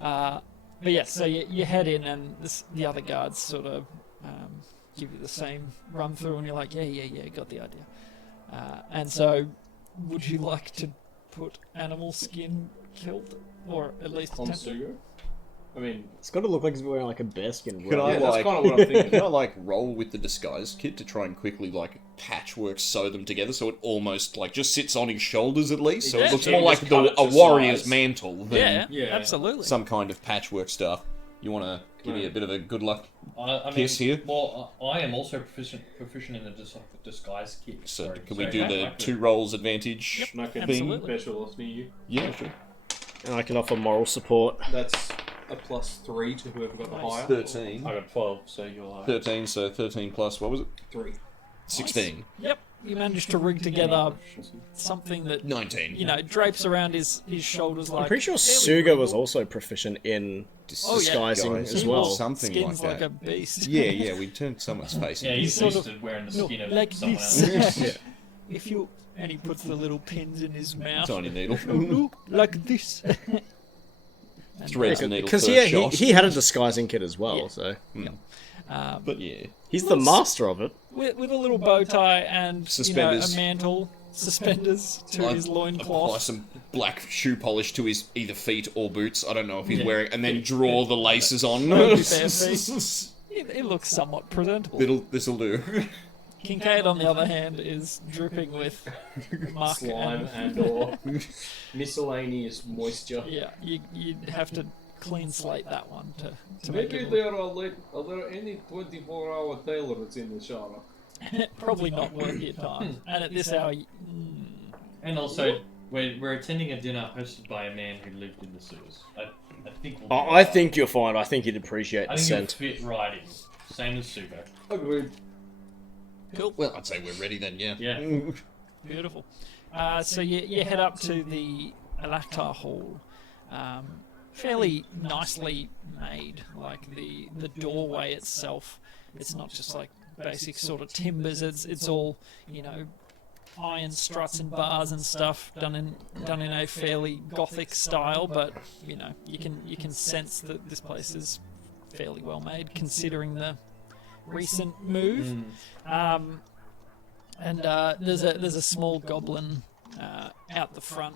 But yeah, so you head in and the other guards sort of give you the same run through and you're like, yeah, got the idea. And so, would you like to put animal skin kilt? Or at least On attempt it? Sugo? I mean, It's got to look like he's wearing like a bearskin. Can I, yeah, that's like- kind of what I'm thinking. Can I like roll with the disguise kit to try and quickly like patchwork sew them together so it almost like just sits on his shoulders at least, so Yeah. it looks Yeah, more you like just cut it a to warrior's size. mantle than Yeah, Yeah. absolutely. some kind of patchwork stuff. You want to give me a bit of a good luck I mean, kiss here? Well, I am also proficient in the disguise kit. So sorry. can we So do I the could- 2 rolls advantage? And I can Absolutely. special off near you. Yeah, sure. And I can offer moral support. That's a +3 to whoever got the higher. 13. I got 12, so you're like 13, so 13 plus, what was it? 3. 16. Yep, you managed to rig together something that 19. you know drapes around his shoulders like. I'm pretty sure fairly Sugo was regal. also proficient in Oh, yeah. disguising Guys, as He well. was Something skins like like that. a beast. Yeah, we turned someone's face yeah, into he's sort used of- to wearing the No, skin of like someone this. else. If you and he puts the little pins in his mouth. tiny needle. Ooh, like this. Threads the needle Because per he shot. had a disguising kit as well, Yeah. so But yeah. he's the master of it. with a little bow tie and Suspenders. a mantle, suspenders to his Apply loincloth. some black shoe polish to his either feet or boots. I don't know if he's wearing, and then draw the laces on. Bare feet. It looks somewhat presentable. This'll do. Kincaid, on the other hand, is dripping with muck Slime and and or miscellaneous moisture. yeah, you'd have to clean slate that one to make Maybe it there are any 24-hour tailors in the Esshara. look, probably not worth your time. And at this hour, And also, we're attending a dinner hosted by a man who lived in the sewers. I think we'll be I alright. think you'll find. I think you'd appreciate I the think scent. you'll fit right in. Same as Sugo. Agreed. cool, Well, I'd say we're ready then, yeah. Yeah. beautiful. So you head up to the Alaktar Hall. Fairly nicely made, like the doorway itself. It's not just like basic sort of timbers. It's all iron struts and bars and stuff done in a fairly gothic style. But you can sense that this place is fairly well made considering the recent move. And there's a small goblin out the front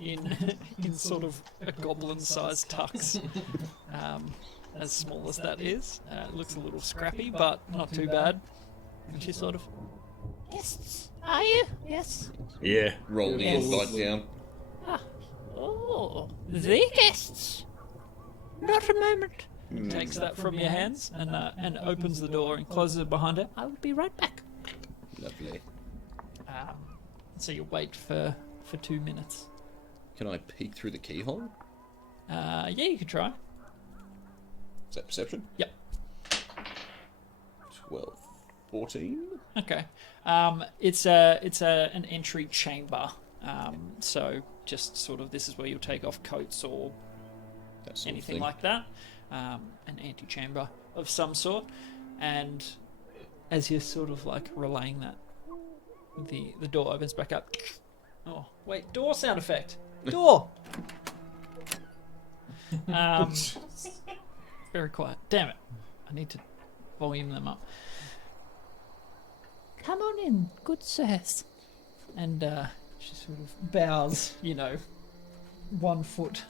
in sort of a goblin-sized tux. As small as that is, it looks a little scrappy, but not too bad. And she's sort of, "Guests, are you? Yes. Yeah. Roll the Yes. invite down. Oh, the guests. Not a moment." Takes that from your hands and opens the door and closes it behind her. I will be right back. Lovely. So you wait for 2 minutes. Can I peek through the keyhole? Yeah, you could try. Is that perception? Yep. 12. 14? Okay. It's an entry chamber. So just sort of this is where you'll take off coats or That sort of anything thing. like that. An antechamber of some sort. And as you're sort of like relaying that, the door opens back up. Oh, wait, door sound effect. Door! Very quiet. Damn it. I need to volume them up. Come on in, good sirs. And she sort of bows, 1 foot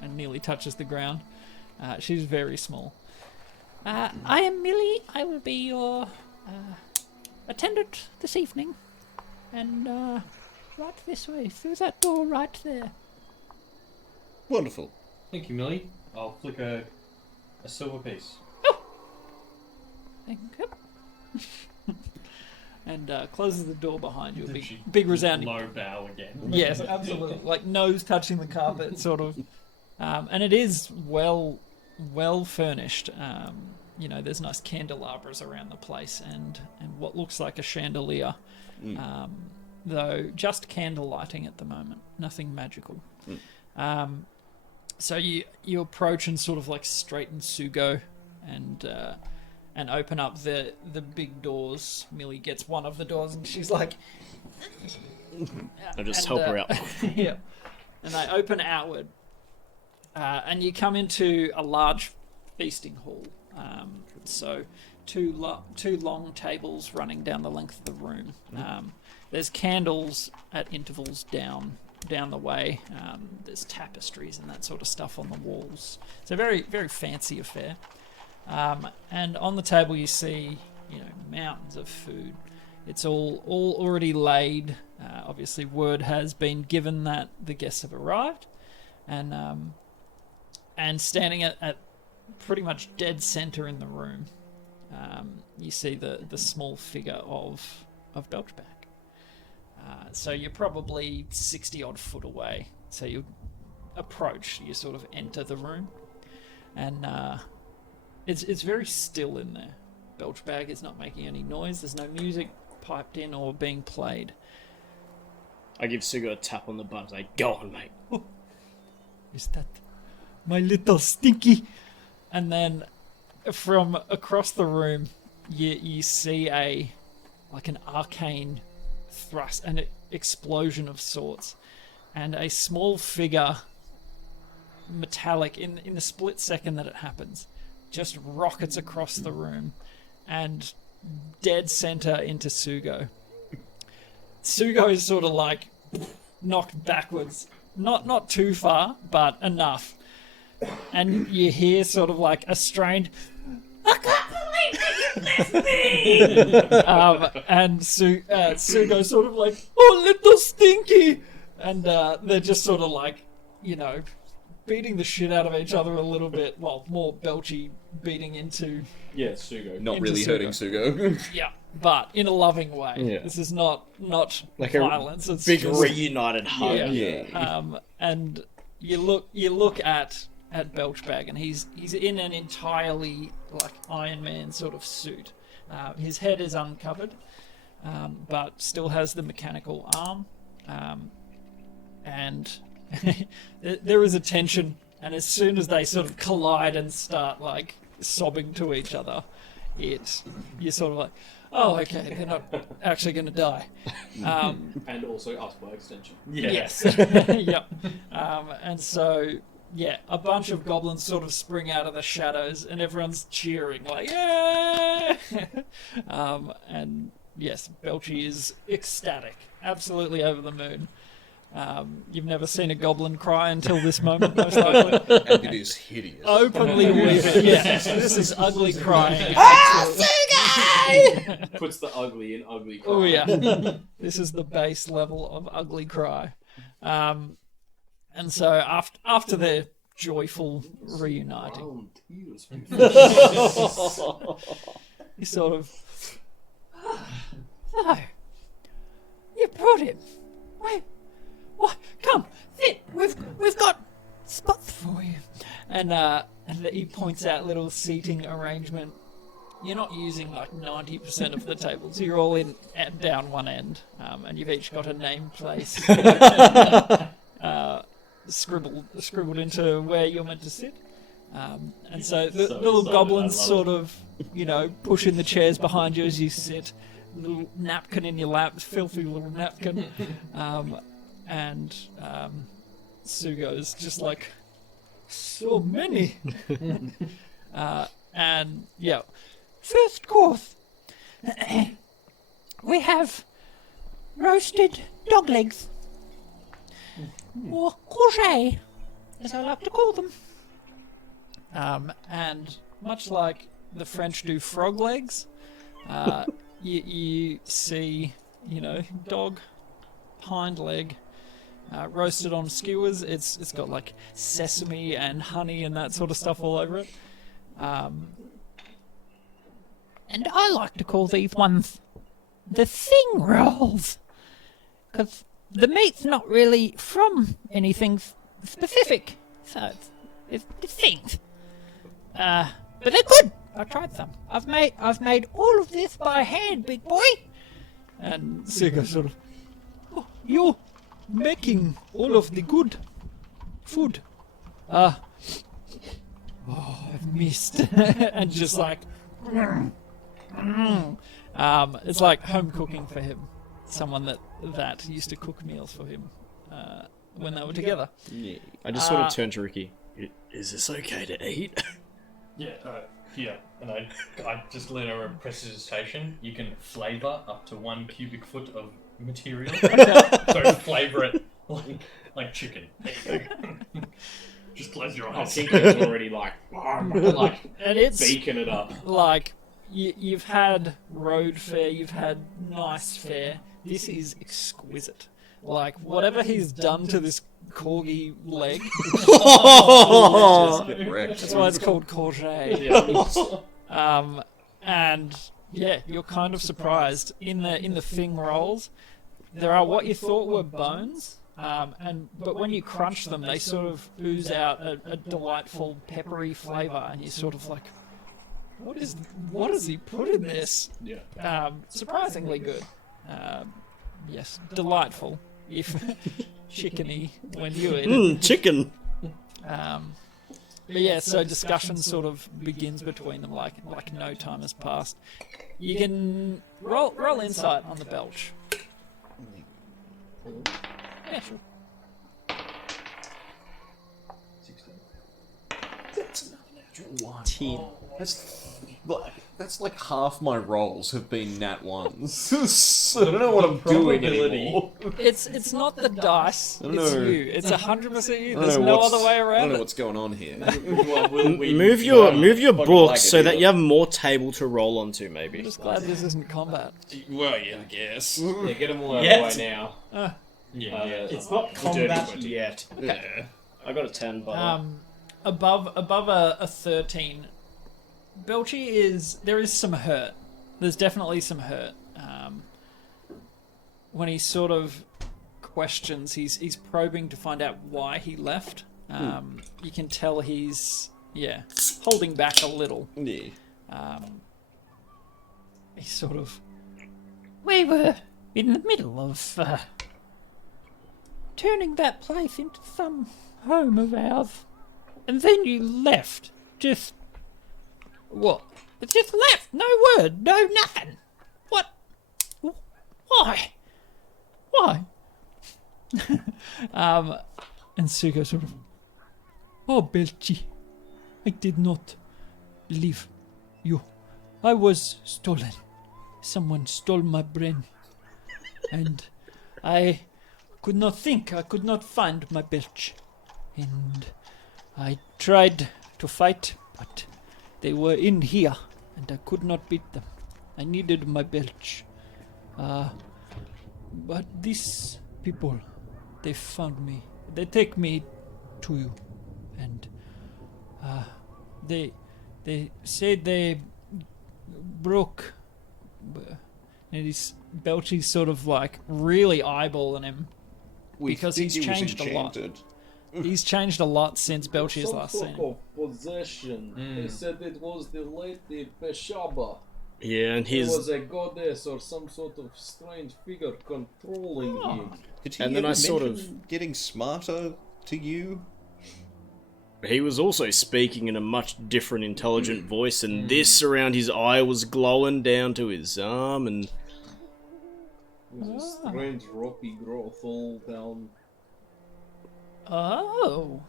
and nearly touches the ground. She's very small. I am Millie. I will be your attendant this evening. And right this way, through that door right there. Wonderful. Thank you, Millie. I'll flick a silver piece. Thank you. And closes the door behind you. A She big resounding. low bow again. Yes, absolutely. Like nose touching the carpet, sort of. And it is well furnished. There's nice candelabras around the place and what looks like a chandelier. Though just candle lighting at the moment, nothing magical. So you approach and sort of like straighten Sugo and open up the big doors. Millie gets one of the doors and she's like, I'll just and, help her out. yeah. And they open outward. And you come into a large feasting hall. So two long tables running down the length of the room. There's candles at intervals down down the way. There's tapestries and that sort of stuff on the walls. It's a very, very fancy affair. And on the table you see, mountains of food. It's all already laid. Obviously, word has been given that the guests have arrived, and standing at pretty much dead center in the room, you see the small figure of Belchback. So you're probably 60 odd foot away. So you approach, you sort of enter the room, and it's very still in there. Belchbag is not making any noise. There's no music piped in or being played. I give Sugo a tap on the butt. Like, go on, mate. Oh, is that my little stinky? And then from across the room, you see an arcane thrust, an explosion of sorts, and a small figure, metallic, in the split second that it happens, just rockets across the room and dead center into Sugo. Sugo is sort of like knocked backwards, not too far, but enough. And you hear sort of like a strained, "I can't believe that you left me!" And Sugo sort of like, "Oh, little stinky!" And they're just sort of like, beating the shit out of each other a little bit. Well, more Belchy beating into... Yeah, Sugo. Not really hurting Sugo. Yeah, but in a loving way. Yeah. This is not like violence. It's big just, reunited hug. Yeah. And you look at Belchbag, and he's in an entirely like Iron Man sort of suit. His head is uncovered, but still has the mechanical arm, and there is a tension. And as soon as they sort of collide and start like sobbing to each other, you're sort of like, oh, okay, they're not actually going to die. And also us by extension. Yeah. Yes. Yep. And so, yeah, a bunch of goblins sort of spring out of the shadows, and everyone's cheering like, yeah! And yes, Belchy is ecstatic, absolutely over the moon. You've never seen a goblin cry until this moment, most likely. And it is hideous. Openly weeping. Yeah, this is ugly crying. Puts the ugly in ugly cry. Oh yeah, this is the base level of ugly cry. And so after their joyful reuniting, you sort of, so you brought him. Wait. What? Come, sit. We've got spots for you. And he points out little seating arrangement. You're not using like 90% of the tables. You're all in down one end, and you've each got a name place scribbled into where you're meant to sit. And so the little goblins sort of, push in the chairs behind you as you sit. Little napkin in your lap, filthy little napkin. And Sugo's just like, so many. And yeah, first course, we have roasted dog legs, or courgette, as I like to call them. And much like the French do frog legs, you see, dog hind leg. Roasted on skewers. It's got like sesame and honey and that sort of stuff all over it. And I like to call these ones the thing rolls, because the meat's not really from anything specific, so it's the things. But they're good. I tried some. I've made all of this by hand, big boy. And Sugo sort of, oh, you're making all of the good food. I've missed. And just like, it's like home cooking for him. Someone that used to cook meals for him when they were together. Yeah. I just sort of turned to Ricky. Is this okay to eat? Yeah, here. And I just learn over precipitation. You can flavour up to 1 cubic foot of material. So flavour it like chicken. Just close your I eyes. think it's already like And it's beaking it up. like you've had road fare, you've had nice fare. This is exquisite. Like whatever he's done to this corgi leg, that's why it's called courgette. And yeah, you're kind of surprised in the thing rolls. There are what you thought were bones, but when you crunch them, they sort of ooze out a delightful peppery flavour, and you're sort of like, what has he put in this? Yeah. Surprisingly good. Yes, delightful. If chickeny when you eat it. Chicken. But yeah, so discussion sort of begins between them, like no time has passed. You can roll insight on the belch. Yeah, sure. 10. That's like half my rolls have been nat ones. So I don't know what I'm doing anymore. It's not the dice. don't It's know. you. It's 100% you. I don't There's know no what's- other way I don't around know it. what's going on here. Move your book so that you have more table to roll onto, I'm maybe. just glad this isn't combat. Well, yeah, I guess. Yeah, get them all out Yes. of the way now. Yeah. It's not The dirty combat 20. yet. Yeah. I got a 10, by the way. Above a 13, Belchy there is some hurt. There's definitely some hurt. When he sort of questions, he's probing to find out why he left. You can tell he's holding back a little. Yeah. He's sort of. We were in the middle of turning that place into some home of ours, and then you left. Just what? It just left. No word. No nothing. What? Why? Why? And Sugo sort of. Oh, Belchi, I did not leave you. I was stolen. Someone stole my brain. And I could not think. I could not find my Belch. And I tried to fight, but they were in here, and I could not beat them. I needed my Belch. But these people, they found me. They take me to you. And they said they broke. And he's Belchy's sort of like really eyeballing him because he's changed a lot. He's changed a lot since Belchy's last seen him. Possession. They said it was the lady Peshaba. Yeah, and He his... was a goddess or some sort of strange figure controlling him. Did he And then ever I sort mention getting smarter to you? He was also speaking in a much different, intelligent voice, and this around his eye was glowing down to his arm, and... It was a strange rocky growth all down. Oh.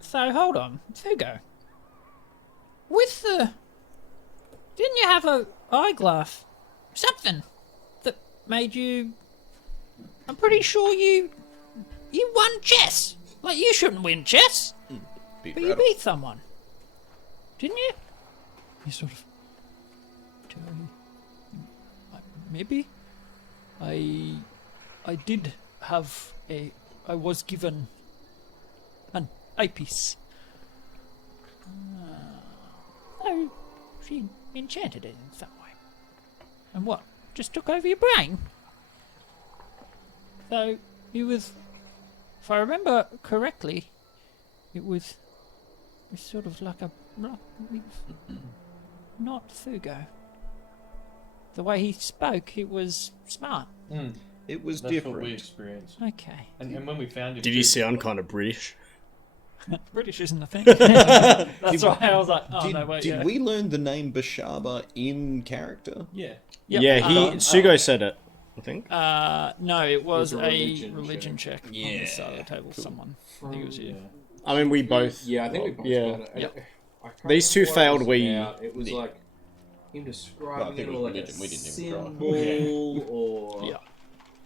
So hold on, Sugo. With the... Didn't you have a eyeglass? Something that made you... I'm pretty sure you won chess. Like, you shouldn't win chess. Beat But you Rattle. beat someone. Didn't you? He sort of... Maybe? I did have a... I was given an eyepiece. Oh, she enchanted it in some way. And what? Just took over your brain? So, it was... If I remember correctly, it was sort of like a... Not Sugo. The way he spoke, it was smart. It was That's different. what we experienced. Okay. And when we found it, Did he sound kind of British? British isn't a thing. That's why I was like, oh Did, no, wait, did yeah. we learn the name Bashaba in character? Yeah. Yep. Yeah, Sugo said it, I think. No, it was It was a a religion religion check on Yeah, this side of the table. Someone. I think it was you. I mean, we both... Yeah, I think we both Yeah. got it. Yep. I can't These two remember what it failed, was we- about. It was Yeah. like him Well, I describing think it it or was like religion. a We didn't even try. symbol or... Yeah.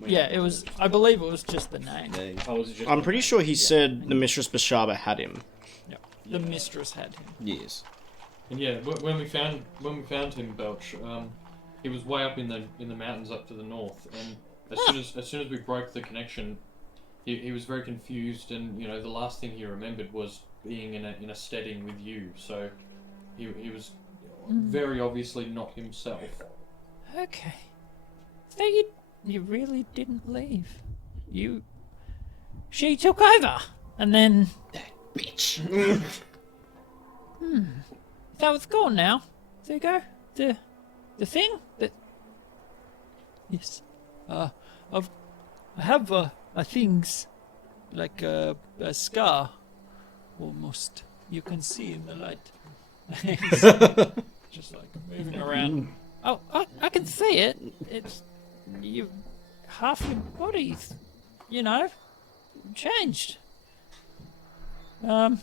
Yeah, it was. I believe it was just the name. Oh, was it just I'm pretty sure he said the Mistress Bashaba had him. Yep. The mistress had him. Yes. And yeah, when we found him, Belch, he was way up in the mountains up to the north, and as soon as we broke the connection, he was very confused, and you know the last thing he remembered was being in a steading with you. So he was very obviously not himself. Okay. So you really didn't leave. She took over, and then Bitch. So it's gone now. Sugo, the thing that. Yes. I have things like a scar, almost. You can see in the light. Just like moving around. Oh, I can see it. It's half your body's, changed. Well,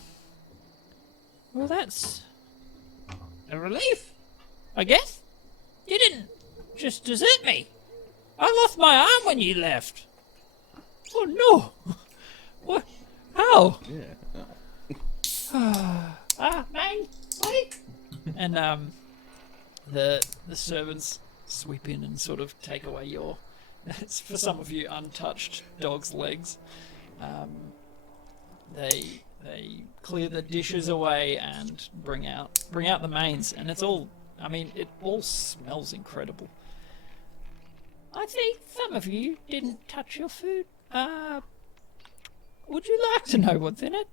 that's a relief, I guess. You didn't just desert me. I lost my arm when you left. Oh no! What? How? Yeah. Man, buddy. And the servants sweep in and sort of take away your, for some of you, untouched dog's legs. They clear the dishes away and bring out the mains, and it's all. I mean, it all smells incredible. I see some of you didn't touch your food. Would you like to know what's in it?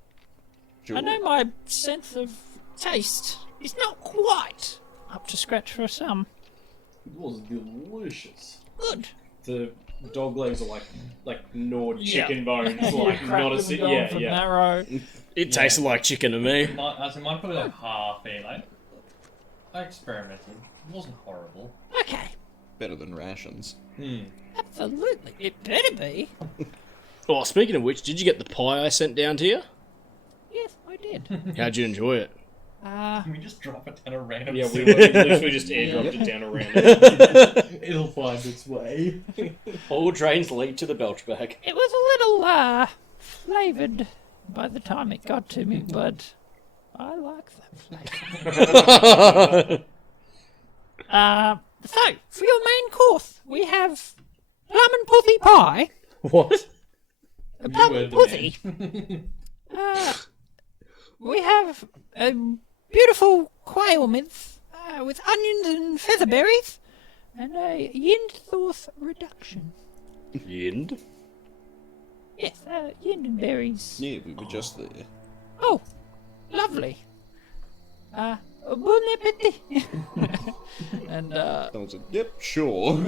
Sure. I know my sense of taste is not quite up to scratch for some. It was delicious. Good. The dog legs are like gnawed Yeah. chicken bones, You like crack not a them down for marrow. It tasted like chicken to me. Mine probably like half it. I experimented. It wasn't horrible. Okay. Better than rations. Absolutely. It better be. Oh, speaking of which, did you get the pie I sent down to you? Yes, I did. How'd you enjoy it? Can we just drop it down a random? Yeah, we literally just airdropped it down around. It'll find its way. All drains lead to the belch bag. It was a little flavoured by the time it got to me, but I like that flavour. So, for your main course, we have plum and pussy pie. What? Plum were and the pussy. We have a beautiful quail mince with onions and featherberries, and a yind sauce reduction. Yind? Yes, yind and berries. Yeah, we were just there. Oh, lovely. Bon appetit. And I was like, yep, sure.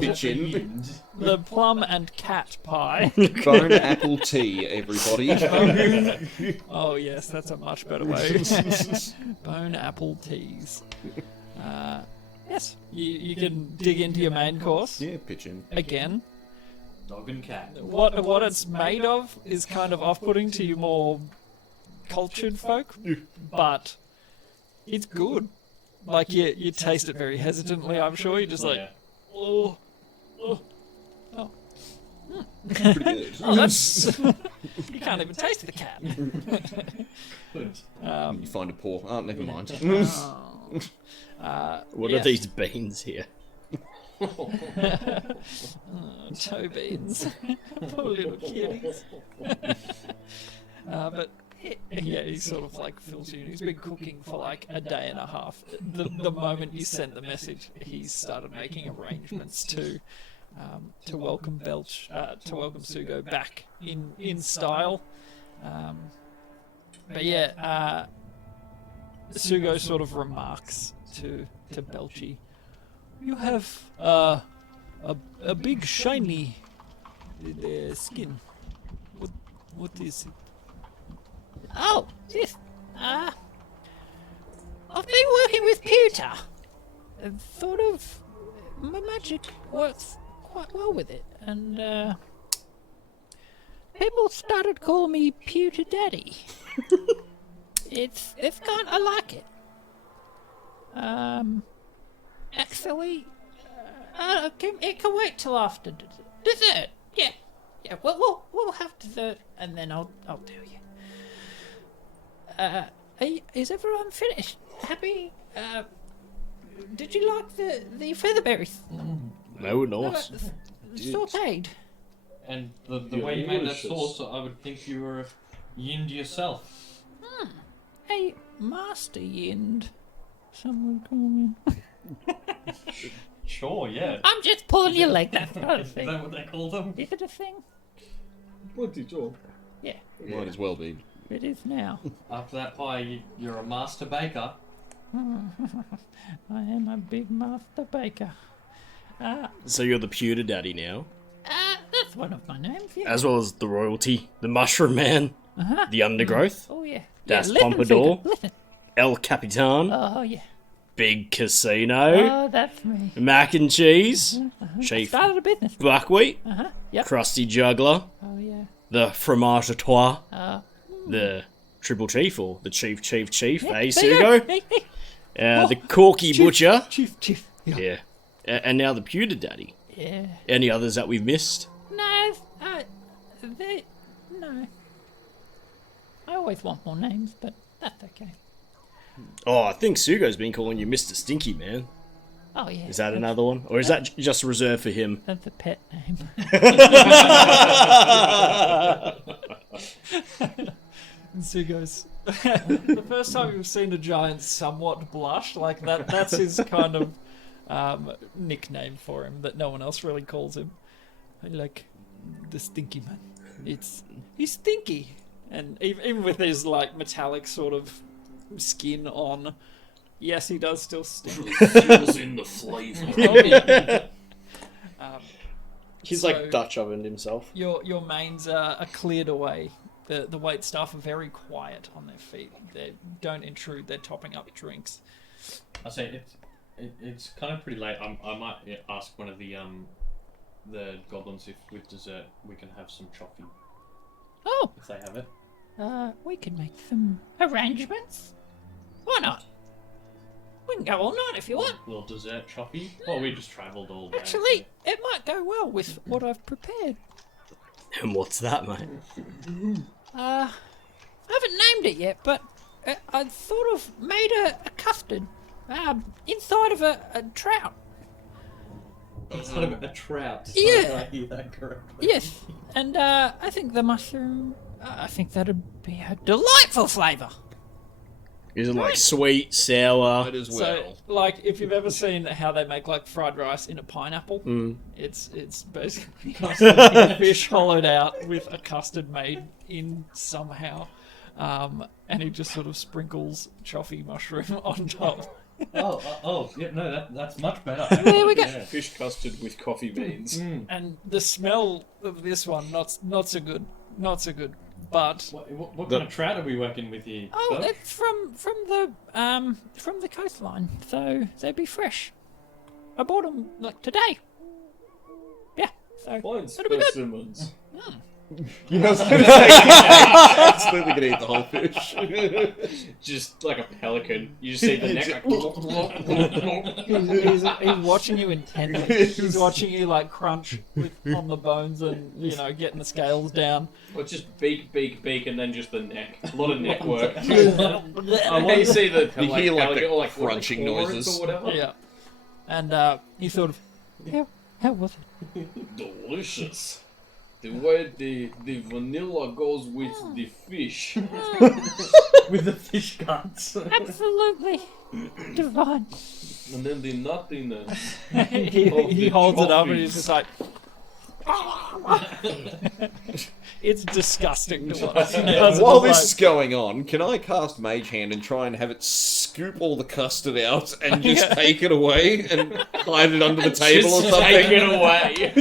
Pitch in. the plum and cat pie. Bone apple tea, everybody. Oh yes, that's a much better way. Bone apple teas. Yes, you can dig into your main course Yeah, pitch in. again. Dog and cat. What it's made of is kind of off-putting to you more cultured folk, but it's good. Like you taste it very hesitantly. I'm sure you're just like, Yeah. oh. Pretty good. Oh, that's you can't even taste the cat. You find a paw. Oh, never mind. What Yes. are these beans here? Toe beans. Poor little kitties. But yeah, he sort of like fills you in. He's been cooking for like a day and a half. The moment you sent the message, he's started making arrangements to welcome Belch, to welcome Sugo back in style. But yeah, Sugo sort of remarks to Belchy, "You have a big shiny skin. What is it?" Oh, this. I've been working with pewter. And sort of, my magic works quite well with it, and people started calling me Pewter Daddy. It's kind. I like it. Actually, It can wait till after dessert. Yeah. We'll have dessert, and then I'll tell you. Is everyone finished? Happy? Did you like the featherberries? They were nice. Sauteed. And the way you made that sauce, I would think you were yinned yourself. A master yind, some would call me. Sure, yeah. I'm just pulling your leg, that's not a Is thing. that what they call them? Is it a thing? Bloody job. Yeah, Might as well be. it is now. After that pie, you're a master baker. I am a big master baker. So you're the pewter daddy now, That's one of my names, yeah. as well as the royalty, the mushroom man, the undergrowth, Oh, yeah. Das listen, Pompadour. Sugo, listen. El Capitan, Oh, yeah. Big Casino, Oh, that's me. mac and cheese, Chief Started a business. Buckwheat, Yep. Crusty Juggler, Oh, yeah. the Fromage à Trois, Uh, the Triple Chief, or the Chief, there eh, you Sugo? go. Hey. The Corky Butcher, Chief. yeah. And now the Pewter Daddy. Yeah. Any others that we've missed? No, no. I always want more names, but that's okay. Oh, I think Sugo's been calling you Mr. Stinky Man. Oh, yeah. Is that another one? Or is that just reserved for him? That's a pet name. And Sugo's. The first time you've seen a giant somewhat blush, like that's his kind of nickname for him that no one else really calls him. Like the Stinky Man. He's stinky, and even with his like metallic sort of skin on, yes, he does still stink. Fills in the flavour. Oh, yeah. He's So- like Dutch ovened himself. Your mains are cleared away. The wait staff are very quiet on their feet. They don't intrude. They're topping up drinks. I say it's kind of pretty late. I might ask one of the goblins if with dessert we can have some choffee Oh, if they have it. we can make some arrangements. Why not? We can go all night if you want. Little dessert choffee. Well, we just travelled all day. Actually, it might go well with what I've prepared. And what's that, mate? I haven't named it yet, but I sort of made a custard inside of a trout. Inside of a trout. So Yeah. did I hear that correctly? Yes, and I think the mushroom. I think that'd be a delightful flavour. Is it like sweet, sour? Might as So, well. like, if you've ever seen how they make like fried rice in a pineapple, it's basically a fish hollowed out with a custard made in somehow, and he just sort of sprinkles choffee mushroom on top. Yeah, no, that's much better. There we go. Yeah. Fish custard with coffee beans. And the smell of this one not so good, but What kind of trout are we working with here? oh, Doug? it's from the coastline, so they'd be fresh. I bought them like today. Yeah, so Fine it'll be good. specimens. I was going to say, absolutely going to eat the whole fish. Just like a pelican. You just see the neck like... He's watching you intently. He's watching you like crunch on the bones and getting the scales down. Or just beak, and then just the neck. A lot of neck work. You see the You hear, like, the pelican, or like crunching cormorants noises. or whatever. Yeah, and he sort of how was it? Delicious. The way the vanilla goes with the fish. With the fish guts. Absolutely divine. And then the nuttiness. he holds it up and he's just like. It's disgusting to watch. While this is going on, can I cast Mage Hand and try and have it scoop all the custard out and just take it away and hide it under the table or something? Take it away.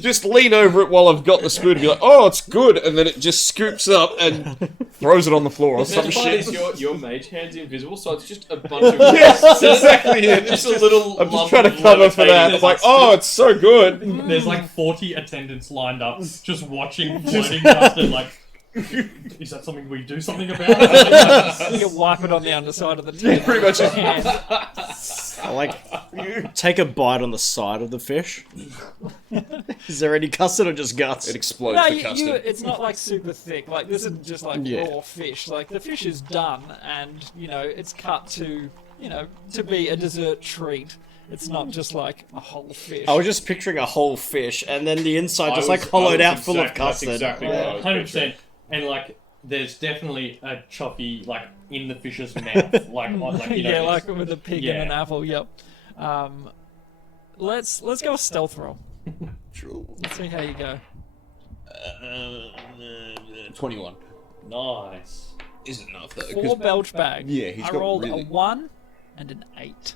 just lean over it while I've got the spoon and be like, oh, it's good, and then it just scoops up and throws it on the floor or The some best part shit. is your mage hand's invisible, so it's just a bunch of Yes, that's exactly it. just a little. I'm just lump trying to of cover for that. levitating. It's like, oh, it's so good. There's like 40 attendants lined up, just watching floating custard, like, Is that something we do something about? You wipe it on the underside of the table. Pretty much. I like take a bite on the side of the fish. Is there any custard or just guts? It explodes No, the custard. it's not like super thick. Like this isn't just like Yeah. raw fish. Like the fish is done, and it's cut to to be a dessert treat. It's not just like a whole fish. I was just picturing a whole fish, and then the inside just I like was- hollowed I out was full of exact- that's custard. exactly what I was 100%. And like, there's definitely a choppy like in the fish's mouth, like yeah, like with a pig and yeah. an apple. Yep. Let's go a stealth roll. True. Let's see how you go. 21. Nice. Isn't enough though. 4 belch bags. Yeah, he's I got rolled really- a 1 and an 8.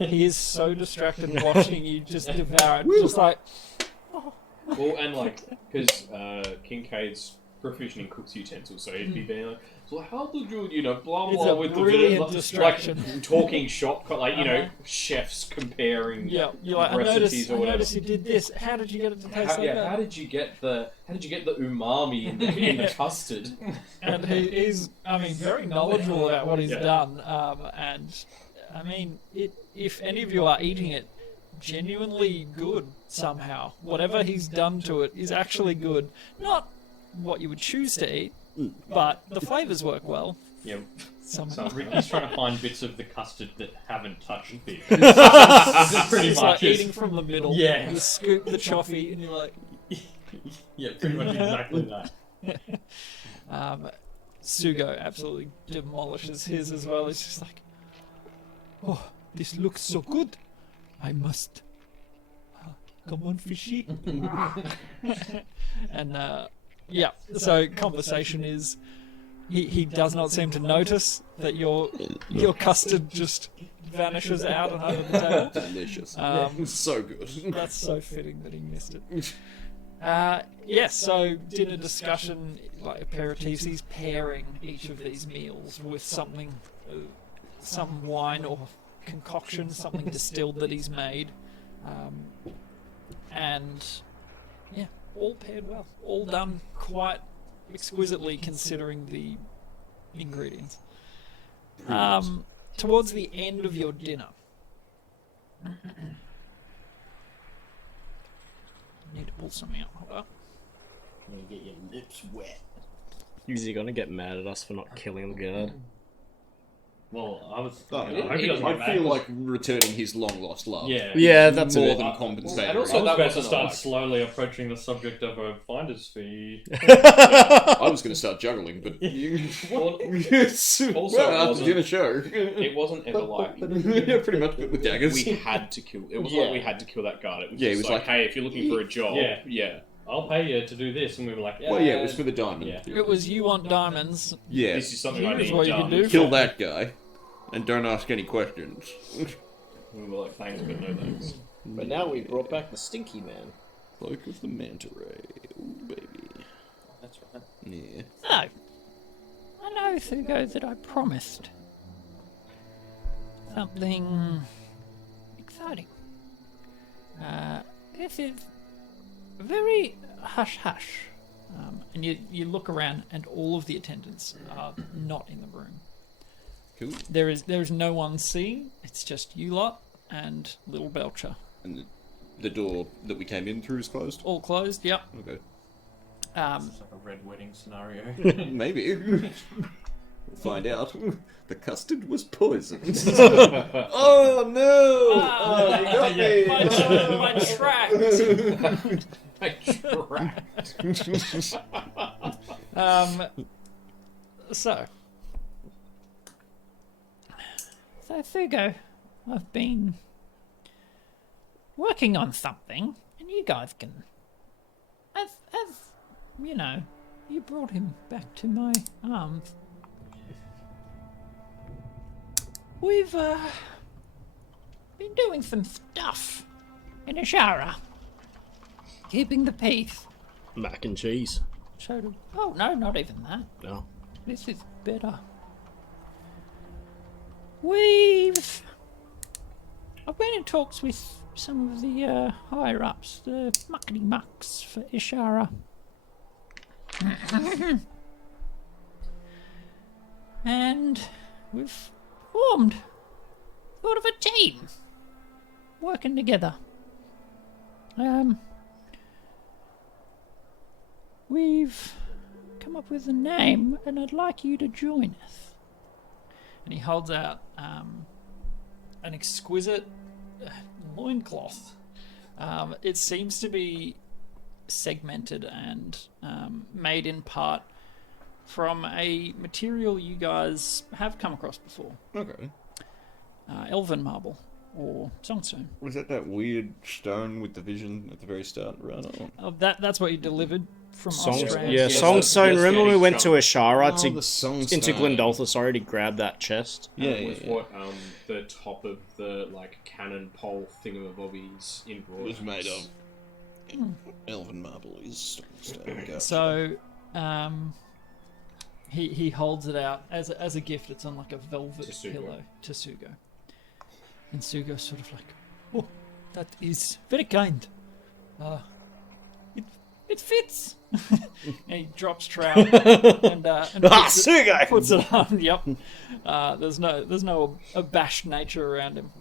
He is so distracted watching you just devour it. Just like, Well, and like, because Kincaid's proficient in cook's utensils, so he'd be being like, so how did you, blah It's blah a with the brilliant like, distraction. talking shop, like chefs comparing yeah, you're like, I recipes or whatever. noticed you did this. How did you get it to taste like that? How did you get the umami in the custard? And he's, very knowledgeable about what he's Yeah. done. And if any of you are eating it, genuinely good somehow. Whatever he's done to it is actually good. Not what you would choose to eat, but the flavors work well. Yeah. Somehow. So Ricky's trying to find bits of the custard that haven't touched fish. It's pretty It's much like eating from the middle. Yeah. You scoop the choffee and you're like, Yeah, pretty much exactly that. Sugo absolutely demolishes his as well. It's just like, oh, this looks so good. I must. Come on, fishy. And so conversation is, he does not seem to notice that your custard just vanishes out and under the table. Delicious. So good. That's so fitting that he missed it. So dinner discussion, like aperitifs, he's pairing each of these meals with something, some wine or concoction, something distilled that he's made. All paired well. All done quite exquisitely considering the ingredients. Towards the end of your dinner, need to pull something out. Hold up. You get your lips wet. Is he gonna get mad at us for not killing the guard? Well, I was. Oh, I hope he doesn't get I mad, feel 'cause- like returning his long lost love. Yeah. Yeah, that's more it. than compensating. and I also was that about to wasn't start like- slowly approaching the subject of a finder's fee. I was going to start juggling, but you. Well, Yes. Also, well, it after wasn't- dinner show. It wasn't ever like Yeah, pretty much, but with daggers. we had to kill. It was Yeah. like we had to kill that guard. It was Yeah, it just was like, like- hey, if you're looking for a job, Yeah. I'll pay you to do this, and we were like, Well, yeah, it was for the diamond. Yeah. It was you want diamonds. Yeah. this is something I Here's need what you done. can do. Kill that guy. And don't ask any questions. We were like, thanks, but no thanks. But now we brought back the stinky man. Cloak of the Manta Ray. Ooh, baby. That's right. Yeah. No. I know, Sugo, that I promised something exciting. This is very hush-hush. And you look around and all of the attendants are not in the room. Cool. There is no one seen. It's just you lot and Little Belcher. And the door that we came in through is closed? All closed, yep. Okay. It's like a red wedding scenario. Maybe. We'll find out. The custard was poisoned. Oh no! Oh, you got me! My track! So Sugo, I've been working on something, and you guys can, as you know, you brought him back to my arms. We've been doing some stuff in Esshara, keeping the peace. Mac and cheese. Oh no, not even that. No. This is better. I've been in talks with some of the higher ups, the muckety mucks for Esshara. And we've formed sort of a team working together. We've come up with a name, and I'd like you to join us. And he holds out an exquisite loincloth. It seems to be segmented and made in part from a material you guys have come across before. Okay. Elven marble, or songstone. Was that weird stone with the vision at the very start? Right on. Oh, that's what you delivered from Australia. Yeah, Songstone. Remember when we went to Esshara Oh, the Songstone. into Glendoltha, sorry, to grab that chest? Yeah, was what the top of the cannon pole thingamabobbies in Broad was made of. Elven marble is stone. So, he holds it out as a gift. It's on like a velvet pillow to Sugo, and Sugo's sort of like, "Oh, that is very kind. It fits." And he drops trout and Sugo! puts it on. Yep. There's no abashed nature around him.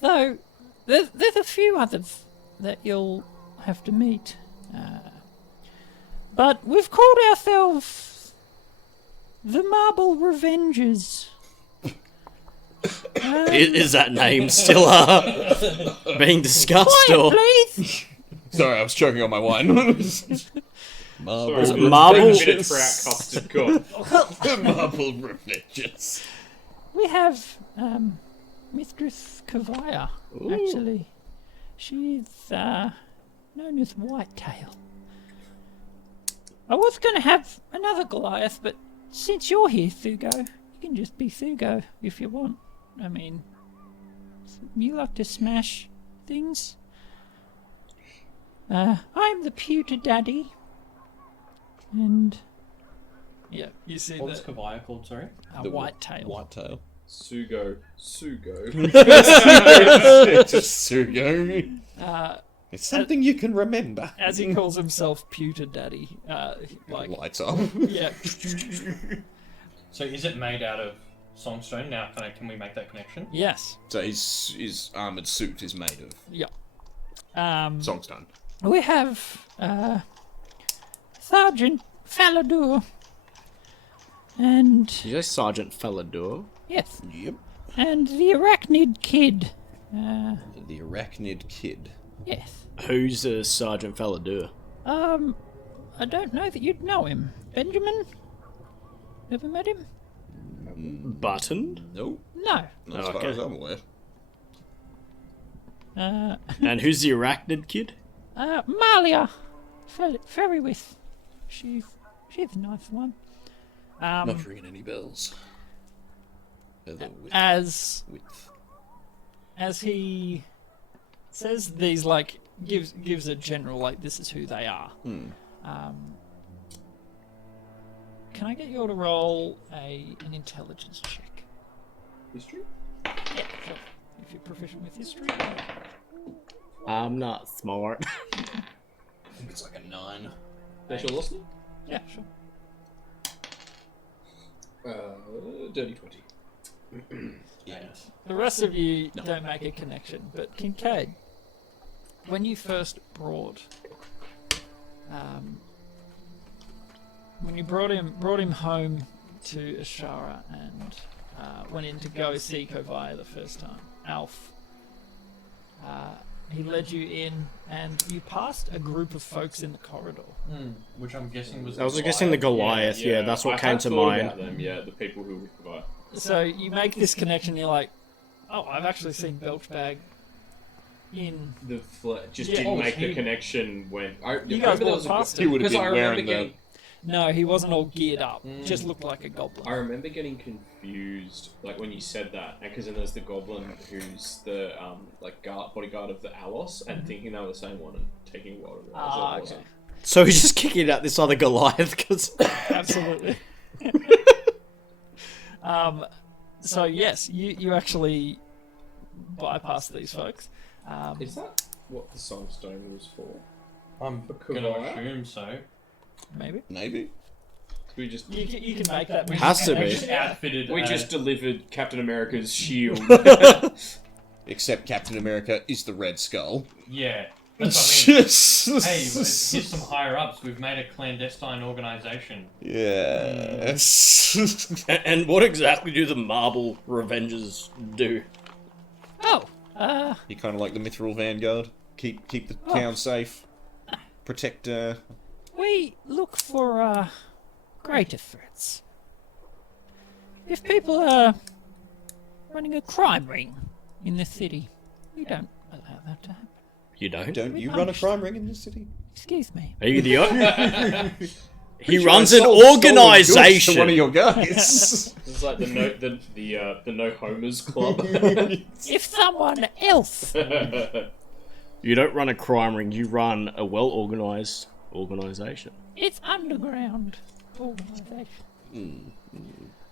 So there's a few others that you'll have to meet, but we've called ourselves the Marble Revengers. Is that name still being discussed? Quiet, Or please. Sorry, I was choking on my wine. Sorry, marble. a bit of trout custard gone. Marble reflections. We have Mistress Kavaya, actually. She's known as Whitetail. I was going to have another Goliath, but since you're here, Sugo, you can just be Sugo if you want. I mean, you like to smash things. I'm the pewter daddy. And yeah, you see What was that Kavaya called, sorry? Whitetail. Whitetail. Sugo. Just Sugo. It's something you can remember. As he calls himself pewter daddy. Lights up. Yeah. So is it made out of songstone? Now, can we make that connection? Yes. So his armoured suit is made of Yeah. songstone. We have Sergeant Falador. And Did you say Sergeant Falador? yes. Yep. And the Arachnid Kid. The Arachnid Kid. Yes. Who's Sergeant Falador? I don't know that you'd know him. Benjamin? Ever met him? Button? Nope. No. Not as far Okay. as I'm aware. And who's the Arachnid Kid? Malia. Ferrywith. She's a nice one. Not ringing any bells. As Width. he says these, gives a general, this is who they are. Can I get you all to roll an intelligence check? History? Yeah, sure. If you're proficient with history. I'm not smart. I think it's like a 9. That's your last name? Yeah, sure. Dirty 20. Yeah. The rest of you don't make a connection, but Kincaid, when you first brought, when you brought him home to Esshara and went in to go see Kovaya the first time, Alf, he led you in, and you passed a group of folks in the corridor. Which I'm guessing was. I was guessing the Goliath, yeah, that's what came to mind. About them, yeah, the people who would provide. So you make this connection, you're like, oh, I've actually seen Belchbag in... Just Yeah. didn't Oh, make the he- connection when... You guys walked past He him. would have Because been I remember wearing getting... No, he wasn't all geared up. Just looked like a goblin. I remember getting confused, when you said that, because then there's the goblin who's the bodyguard of the Alos, and thinking they were the same one and taking a while to realize it Okay. wasn't. So he's just kicking out this other Goliath because Absolutely. So yes, you actually bypassed these folks. Is that what the Songstone was for? I'm For gonna Kavaya? assume so. Maybe. Maybe. We just You can make that. Has to be. Just outfitted. we just delivered Captain America's shield. Except Captain America is the Red Skull. Yeah. That's what I mean. Yes. Hey, here's some higher ups. We've made a clandestine organization. Yes. And what exactly do the Marble Revengers do? Oh, You're kind of like the Mithril Vanguard. Keep the town safe. Protect. we look for greater threats. If people are running a crime ring in the city, we don't allow that to happen. You don't? Don't you run a crime ring in this city? Excuse me. Are you the He Sure, runs I an sold stolen goods organisation. to one of your guys. It's like the No Homers Club. If someone else, You don't run a crime ring, you run a well-organised organisation. it's underground organisation.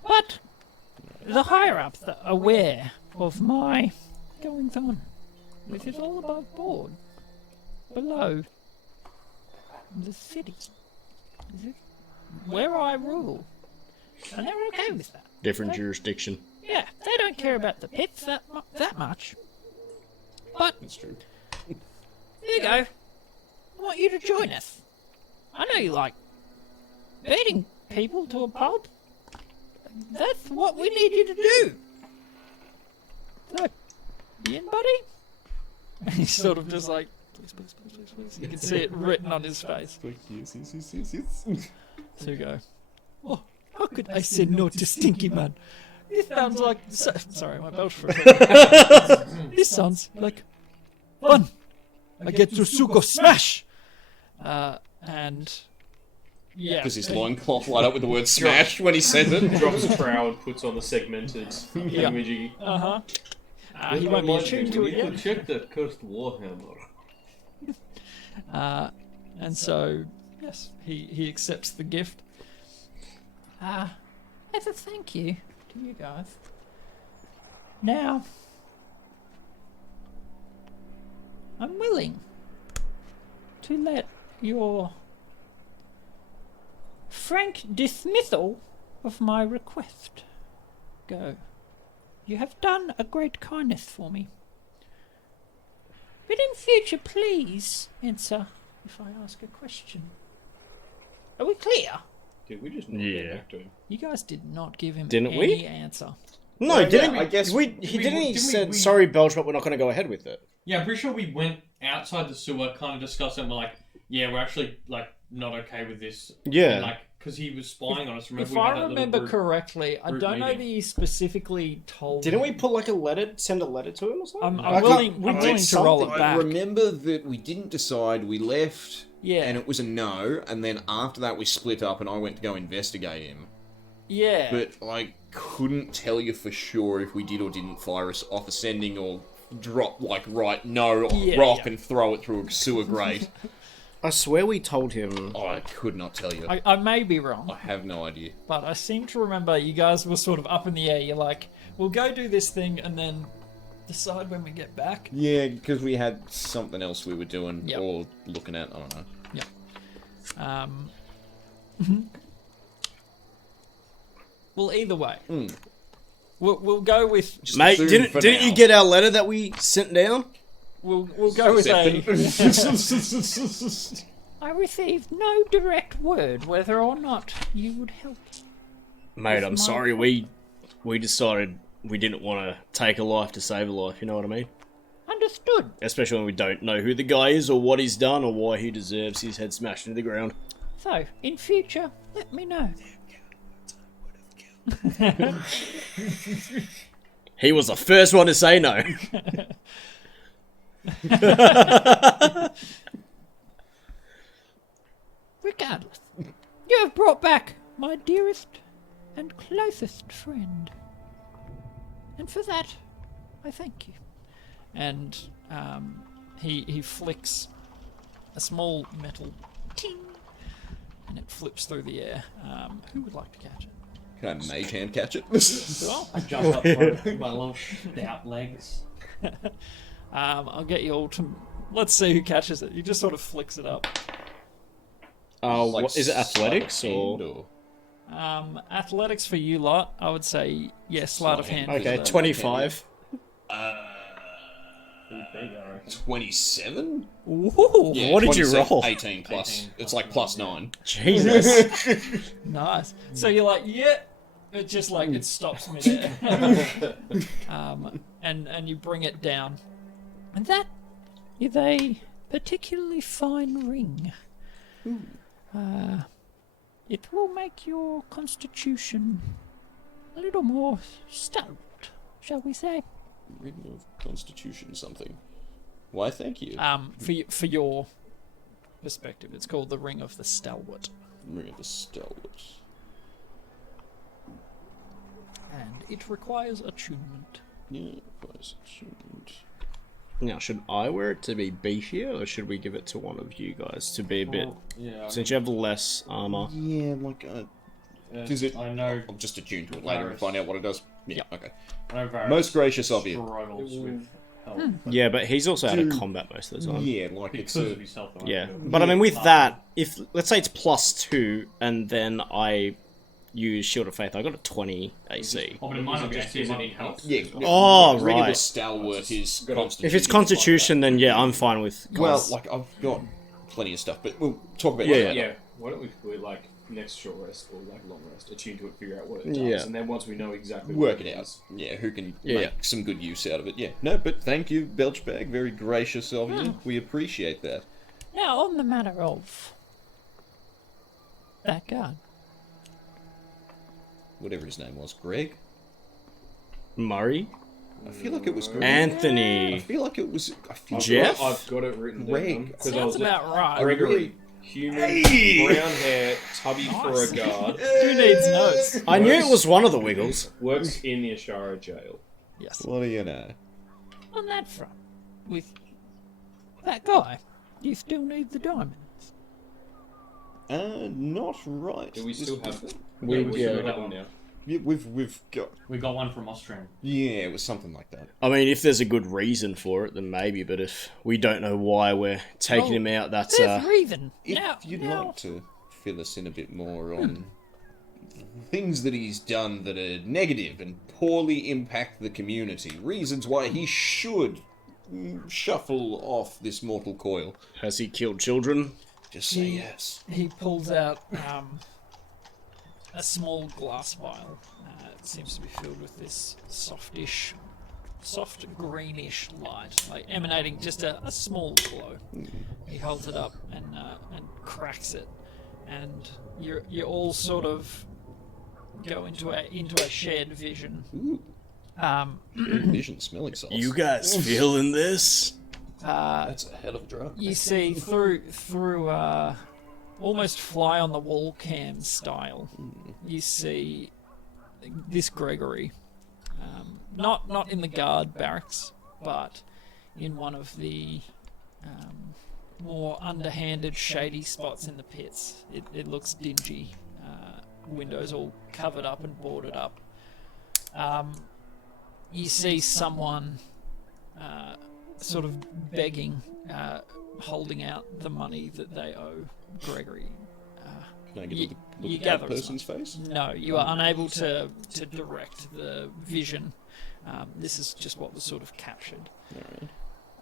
But the higher ups are aware of my goings on. This is all above board, below the city. This is where I rule, and they're okay with that. Different jurisdiction. Yeah, they don't care about the pits that much. But That's true. here you go. I want you to join us. I know you like beating people to a pulp. That's what we need you to do. So, you in, buddy? And he's sort of just like, please. You can see it written on his face. Yes. Sugo. Oh, how could I say no to Stinky Man? This sounds like... sorry, my belch for a second. This sounds like fun. I get to Sugo smash! And... yeah. Does his loincloth light up with the word smash when he says it? Drops a crowd, puts on the segmented thingamajiggy. Uh-huh. He won't be attuned to it yet. Check the cursed warhammer. And so, yes, he accepts the gift. As a thank you to you guys. Now, I'm willing to let your frank dismissal of my request go. You have done a great kindness for me. But in future, please answer if I ask a question. Are we clear? Did we just not Yeah. get back to him? You guys did not give him Didn't any we? answer. No, Yeah, didn't I guess- he said, we- sorry, Belch, but we're not going to go ahead with it. Yeah, I'm pretty sure we went outside the sewer, kind of discussed it, and we're like, yeah, we're actually, like, not okay with this. Yeah. And, like, because he was spying on us. Remember If we had I that little remember group- correctly, I group don't know meeting. that you specifically told Didn't me. we put like send a letter to him or something? I'm willing to roll it I back. remember that we didn't decide. We left, Yeah. and it was a no. And then after that, we split up, and I went to go investigate him. Yeah. But I couldn't tell you for sure if we did or didn't fire us off ascending or drop rock Yeah. and throw it through a sewer grate. I swear we told him. I could not tell you. I may be wrong, I have no idea. but I seem to remember you guys were sort of up in the air. You're like, we'll go do this thing and then decide when we get back. Yeah, because we had something else we were doing Yep. or looking at. I don't know. Well, either way, we'll go with Mate, assume didn't for you now. get our letter that we sent down? we'll go with a. I received no direct word whether or not you would help. Mate, It's I'm my sorry. fault. We decided we didn't want to take a life to save a life. You know what I mean? Understood. Especially when we don't know who the guy is or what he's done or why he deserves his head smashed into the ground. So, in future, let me know. He was the first one to say no. Regardless, you have brought back my dearest and closest friend. And for that, I thank you. And he flicks a small metal ting, and it flips through the air. Who would like to catch it? Can I mage hand catch it? Well, I jump up my little stout legs. I'll get you all to... Let's see who catches it. He just sort of flicks it up. What, is it athletics or? Athletics for you lot, I would say yes, sleight of hand. Okay, for the- 25. 27? Ooh, Yeah, What did you 27, roll? 18 plus. 18 It's like plus 9. Jesus. nice. So you're like, yeah, it just like it stops me there. And you bring it down. And that is a particularly fine ring. It will make your constitution a little more stout, shall we say? Ring of Constitution something. Why, thank you. For your perspective, it's called the Ring of the Stalwart. Ring of the Stalwart. And it requires attunement. Yeah, price attunement. Now, should I wear it to be beefier, or should we give it to one of you guys to be a bit... Yeah. Since you have less armor. Yeah, like, is it... I know. I'll just attune to it later and find out what it does. Yeah, okay. I know Varys Most gracious of you. struggles with health. Yeah, but he's also out of combat most of the time. Yeah, like it's Because of his health. Yeah, but I mean, with that, if let's say it's +2, and then I use Shield of Faith, I got a 20 AC. Oh, but it might not just use any health. Yeah. Oh, Ring of the right. Stalwart is Constitution. If it's Constitution, then yeah, I'm fine with. Well, like I've got plenty of stuff, but we'll talk about Yeah, that yeah. later. Yeah, why don't we like next short rest or like long rest, attune to it, figure out what it does, Yeah. and then once we know exactly Work what it out. is, Yeah, who can Yeah, make yeah. some good use out of it. Yeah. No, but thank you, Belchbag. Very gracious of you. We appreciate that. Now, on the matter of that guard, Whatever his name was. Greg? Murray, I feel like it was Greg. I Anthony, feel like it was... I feel Jeff? I've got it written Greg. down. 'cause I sounds was about right. Gregory, human, Hey! brown hair, tubby for a guard, Who needs notes? I knew it was one of the Wiggles. works in the Esshara jail. Yes. What do you know? On that front, with that guy, you still need the diamonds. Not right. Do we still have them? We- Yeah, we yeah. still have them now. Yeah, we've got... We got one from Austrian. Yeah, it was something like that. I mean, if there's a good reason for it, then maybe. But if we don't know why we're taking Oh, him out, that's There's reason. If Now, you'd now, like to fill us in a bit more on things that he's done that are negative and poorly impact the community, reasons why he should shuffle off this mortal coil, has he killed children? just say yes. he pulls out a small glass vial. It seems to be filled with this soft greenish light, like emanating just a small glow. He holds it up and cracks it, and you all sort of go into a shared vision. Ooh, vision smelling salts. You guys feeling this? That's a hell of a drug. You see through almost fly on the wall cam style. You see this Gregory, not in the guard barracks, but in one of the more underhanded, shady spots in the pits. It looks dingy. Windows all covered up and boarded up. You see someone sort of begging, holding out the money that they owe Gregory. Can I get You- a look you at gather that as person's face? No, you are unable to direct the vision. This is just what was sort of captured.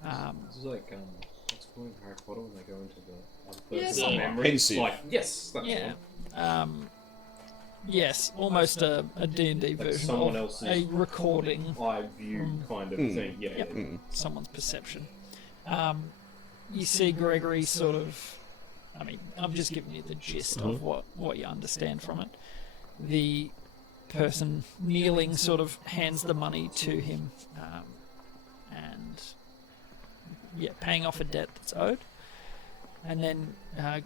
Alright. This is like what's it called in Harry Potter when they go into the other Yeah, person's somewhat. memory. Pensive. Like yes, that's Yeah. one. Yes, almost a D&D version someone of else's a recording, Eye view kind of thing. Yeah. Yep. yeah. someone's perception. You see Gregory sort of... I mean, I'm just giving you the gist of what you understand from it. The person kneeling sort of hands the money to him, and paying off a debt that's owed. And then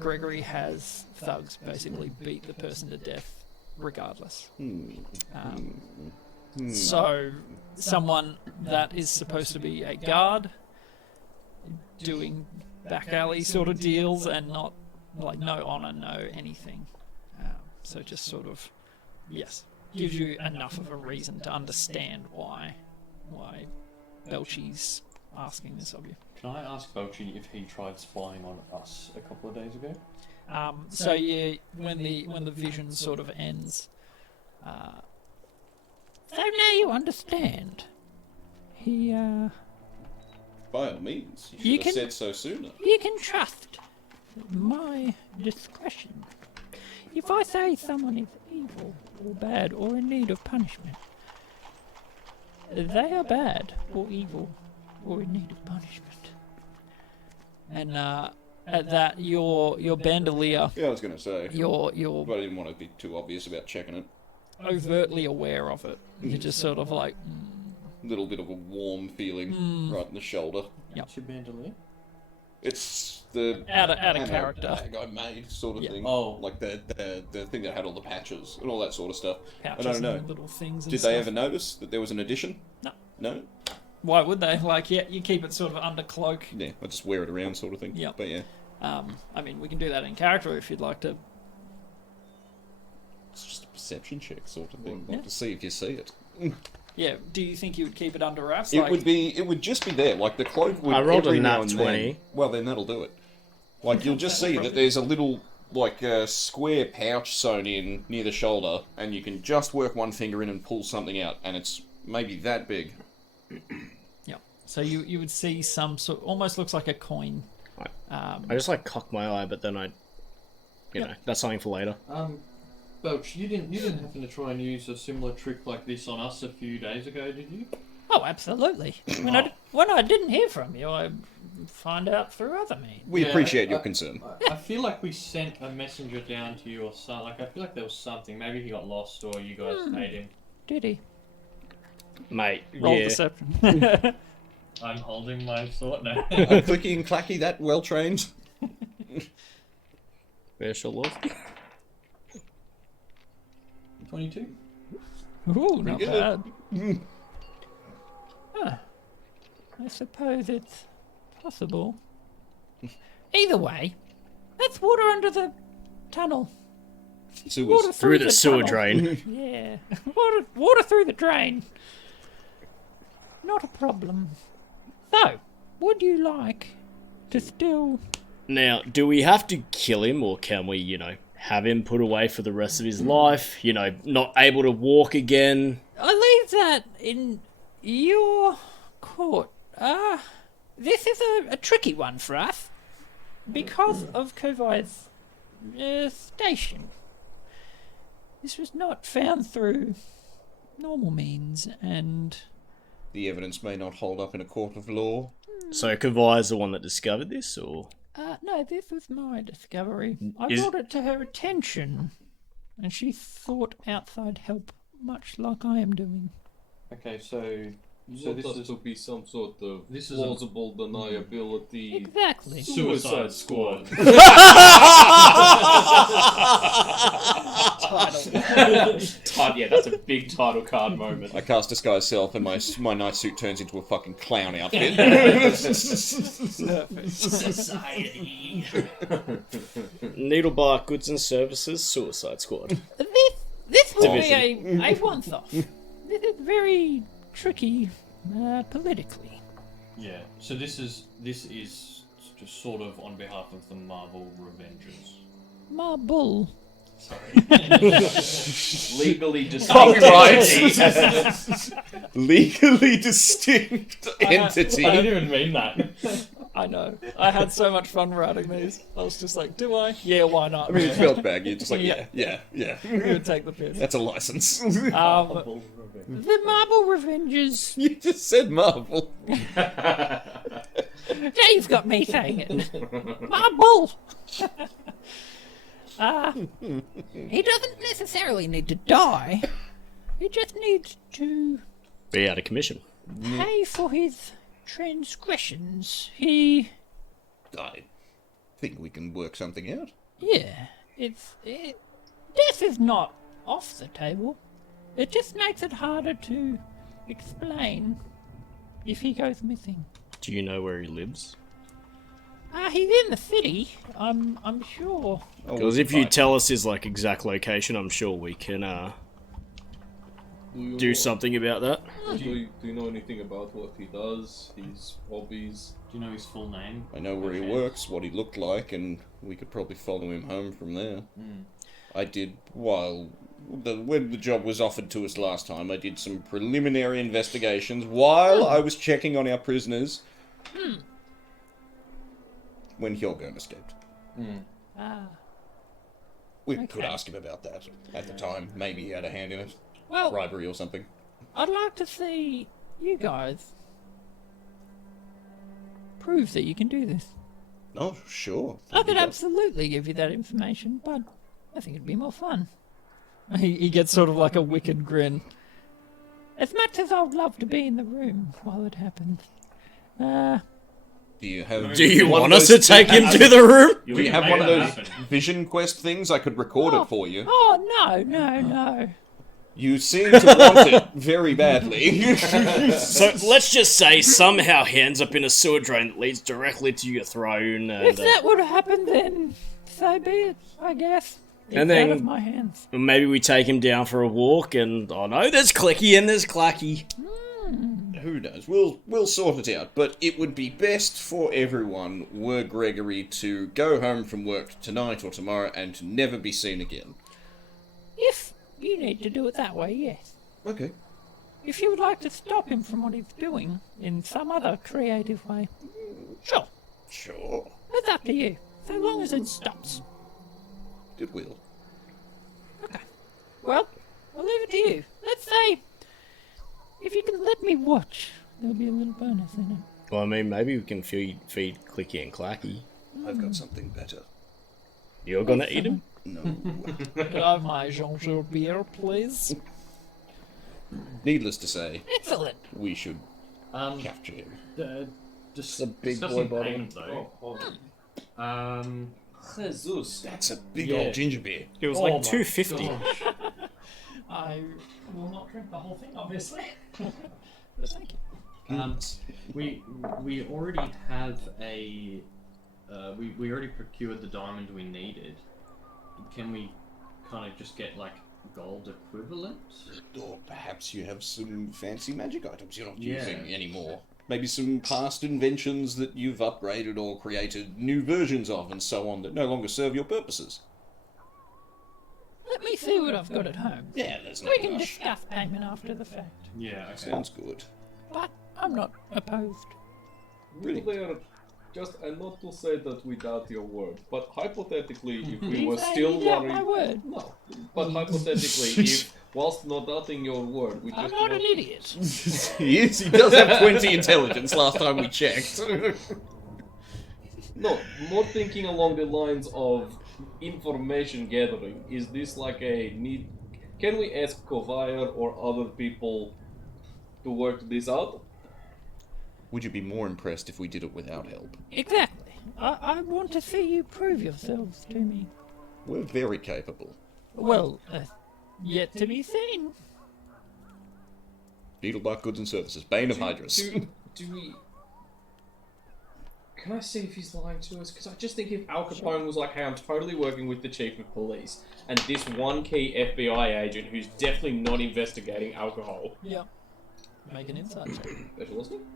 Gregory has thugs basically beat the person to death regardless. So someone that is supposed to be a guard doing back alley sort of deals and not like no honor, no anything. So just sort of, yes, gives you enough of a reason to understand why Belchy's asking this of you. Can I ask Belchi if he tried spying on us a couple of days ago? So yeah, when the vision sort of ends. So now you understand. He By all means, You you should have can- said so sooner. You can trust my discretion. If I say someone is evil or bad or in need of punishment, they are bad or evil or in need of punishment. And at that, your bandolier, Yeah, I was going to say. you're But I didn't want to be too obvious about checking it. overtly aware of it. You're just sort of like, A little bit of a warm feeling right in the shoulder. What's your bandolier? It's the out of ammo character. bag I made, sort of Yeah. thing. Oh. Like the thing that had all the patches and all that sort of stuff. Pouches I don't know. and little things. And Did stuff. they ever notice that there was an addition? No. No? Why would they? Like, yeah, you keep it sort of under cloak. Yeah, I just wear it around, sort of thing. Yep. But yeah, I mean, we can do that in character if you'd like to. it's just a perception check, sort of thing. Yeah. Like to see if you see it. Yeah. Do you think you would keep it under wraps? It Like, would be. It would just be there. Like the cloak would. I rolled a every nat now and 20. Then, well, then that'll do it. Like you'll just see that there's a little like a square pouch sewn in near the shoulder, and you can just work one finger in and pull something out, and it's maybe that big. Yeah. So you would see some sort, almost looks like a coin. I just like cock my eye, but then you know, that's something for later. Belch, you didn't happen to try and use a similar trick like this on us a few days ago, did you? Oh, absolutely. When I didn't hear from you, I find out through other means. We Yeah, appreciate your concern. I feel like we sent a messenger down to you or something. Like I feel like there was something. Maybe he got lost or you guys paid him. Did he? Mate, Roll yeah. deception. I'm holding my sword now. Clicky and clacky, that well trained. Where's your lord? 22. Ooh, not good. bad. I suppose it's possible. Either way, that's water under the tunnel. Water Sewers. Through the sewer tunnel. drain. Yeah, water through the drain. Not a problem. So, would you like to still? Now, do we have to kill him, or can we, you know, have him put away for the rest of his life? You know, not able to walk again? I leave that in your court. This is a tricky one for us because of Kovai's station. This was not found through normal means, and The evidence may not hold up in a court of law. So Kavai is the one that discovered this, or? no, this was my discovery. I Is- brought it to her attention, and she sought outside help, much like I am doing. Okay, so You want this us is to be some sort of this is a- plausible deniability Exactly. Suicide Squad. yeah, that's a big title card moment. I cast Disguise Self and my night suit turns into a fucking clown outfit. Society. Needlebark Goods and Services, Suicide Squad. This would Division. be a once-off. This is very tricky politically. Yeah. So this is just sort of on behalf of the Marvel Revengers. Marble. Legally distinct. Legally distinct entity. I didn't even mean that. I know. I had so much fun writing these. I was just like, do I? Yeah, why not? I mean, it felt bad. You're just like, Yeah. yeah. We would take the piss. That's a license. The Marble Revengers. You just said Marvel. Dave's got me saying it. Marble. He doesn't necessarily need to die. He just needs to Be out of commission. pay for his transgressions. He, I think we can work something out. yeah, death is not off the table. It just makes it harder to explain if he goes missing. Do you know where he lives? He's in the city. I'm sure. Because if you tell us his like exact location, I'm sure we can do something about that. Do you know anything about what he does? His hobbies? Do Do you know his full name? I know where he works, what he looked like, and we could probably follow him home from there. I did, when the job was offered to us last time, I did some preliminary investigations while I was checking on our prisoners when Hjorgern escaped. We could ask him about that at the time. Maybe he had a hand in it. Well, Bribery or something. I'd like to see you guys prove that you can do this. Oh, sure. I could absolutely give you that information, but I think it'd be more fun. He gets sort of like a wicked grin. As much as I would love to be in the room while it happens. Do you Do you want us to take him to the room? Do you have one of those vision quest things? I could record it for you. Oh, no. You seem to want it very badly. So let's just say somehow he ends up in a sewer drain that leads directly to your throne. And, If that would happen, then so be it, I guess. It's And then- out of my hands. maybe we take him down for a walk and, oh no, there's Clicky and there's Clacky. Who knows? We'll sort it out. But it would be best for everyone were Gregory to go home from work tonight or tomorrow and to never be seen again. If you need to do it that way, yes. Okay. If you would like to stop him from what he's doing in some other creative way, sure. Sure. It's up to you, so long as it stops. It will. Okay. Well, I'll leave it to you. Let's say, if you can let me watch, there'll be a little bonus in it. Well, I mean, maybe we can feed Clicky and Clacky. I've got something better. You're gonna eat him? No. Could I have my Jean-Jean beer, please? Needless to say, Excellent. we should capture him. Just a big boy discussing bottle. payment, though. Oh, hold on. Jesus. That's a big Yeah. old ginger beer. It was Oh like my $2.50. gosh. I will not drink the whole thing, obviously. But thank you. We already have a. We already procured the diamond we needed. Can we kind of just get like gold equivalent? Or perhaps you have some fancy magic items you're not Yeah. using anymore. Maybe some past inventions that you've upgraded or created new versions of and so on that no longer serve your purposes. Let me see what I've got at home. Yeah, there's no We can rush. discuss payment after the fact. Yeah. Okay. Sounds good. But I'm not opposed. There, just and not to say that we doubt your word, but hypothetically, if we You were say still you doubt my worried, word. no. But hypothetically, if whilst not doubting your word, we I'm just not want- an idiot. He is. He does have 20 intelligence last time we checked. No, more thinking along the lines of information gathering. Is this like a need? Can we ask Kovire or other people to work this out? Would you be more impressed if we did it without help? Exactly. I want to see you prove yourselves to me. We're very capable. Well, yet to be seen. Needlebark Goods and Services, Bane of Hydras. Do we? Can I see if he's lying to us? Because I just think if Al Capone was like, "Hey, I'm totally working with the chief of police," and this one key FBI agent who's definitely not investigating alcohol. Yeah. Make an insight check. Special listening?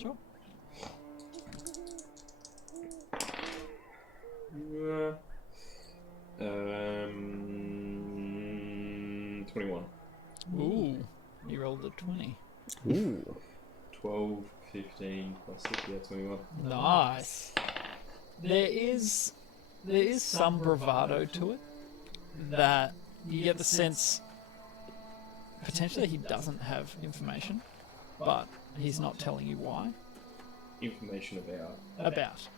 Sure. 21. Ooh. You rolled a 20. Ooh. 12, 15 plus 6, yeah, 21. Nice. There is some bravado to it that you get the sense potentially he doesn't have information, but he's not telling you why. Information about,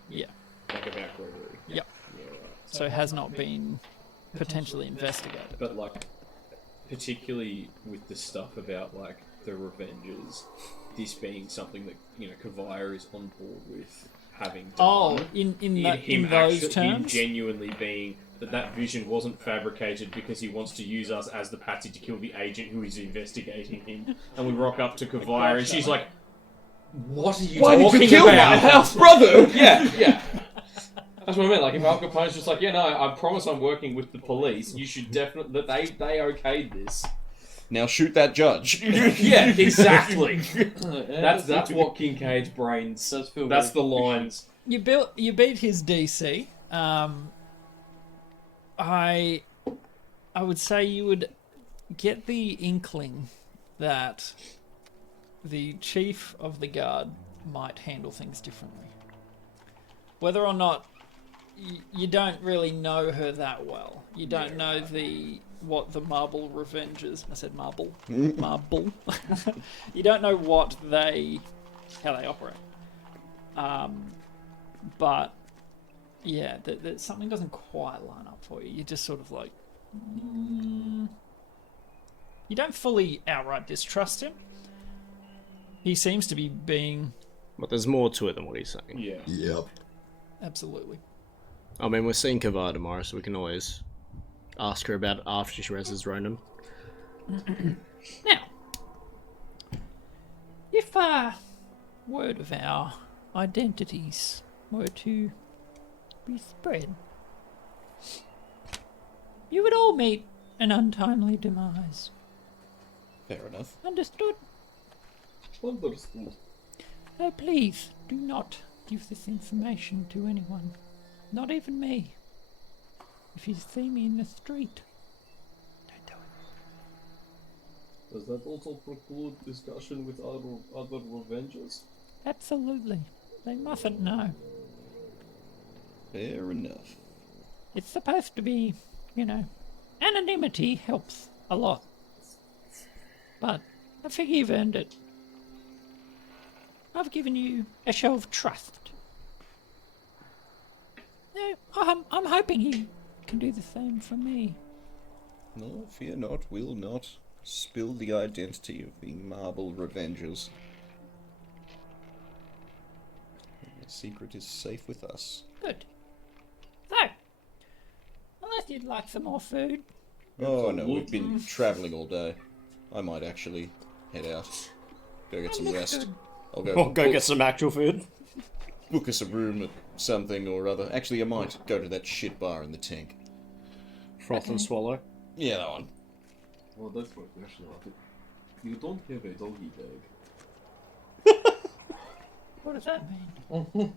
Yeah. like about Gregory. Yep. Yeah, right. So it has not been potentially investigated. But like, particularly with the stuff about like the Revengers, this being something that Kovire is on board with having done. Oh, in those terms? Him genuinely being that vision wasn't fabricated because he wants to use us as the patsy to kill the agent who is investigating him. And we rock up to Kovire and she's like, "What are you talking about? house brother? Yeah. That's what I meant. Like, if Al Capone's just like, "Yeah, no, I promise I'm working with the police. You should definitely..." That they okayed this. Now shoot that judge. Yeah, exactly. That's what Kincaid's brains. That's the lines. You beat his DC. I would say you would get the inkling that the chief of the guard might handle things differently. Whether or not you don't really know her that well. You don't know what the Marble Revengers. I said marble. Marble. You don't know how they operate. But yeah, that something doesn't quite line up for you. You're just sort of like, you don't fully outright distrust him. He seems to be being. But there's more to it than what he's saying. Yeah. Yep. Absolutely. I mean, we're seeing Kavar tomorrow, so we can always ask her about it after she reses Ronan. Now, if word of our identities were to be spread, you would all meet an untimely demise. Fair enough. Understood? Understood. Oh, please, do not give this information to anyone. Not even me. If you see me in the street, don't do it. Does that also preclude discussion with other Revengers? Absolutely. They mustn't know. Fair enough. It's supposed to be, anonymity helps a lot. But I figure you've earned it. I've given you a show of trust. No, I'm hoping he can do the same for me. No, fear not, we'll not spill the identity of the Marble Revengers. The secret is safe with us. Good. So, unless you'd like some more food. Oh no, we've been travelling all day. I might actually head out. Go get some rest. I'll Go get some actual food. Book us a room at something or other. Actually, I might go to that shit bar in the tank. Froth and swallow. Yeah, that one. Well, that's my question. You don't have a doggy bag. What does that mean?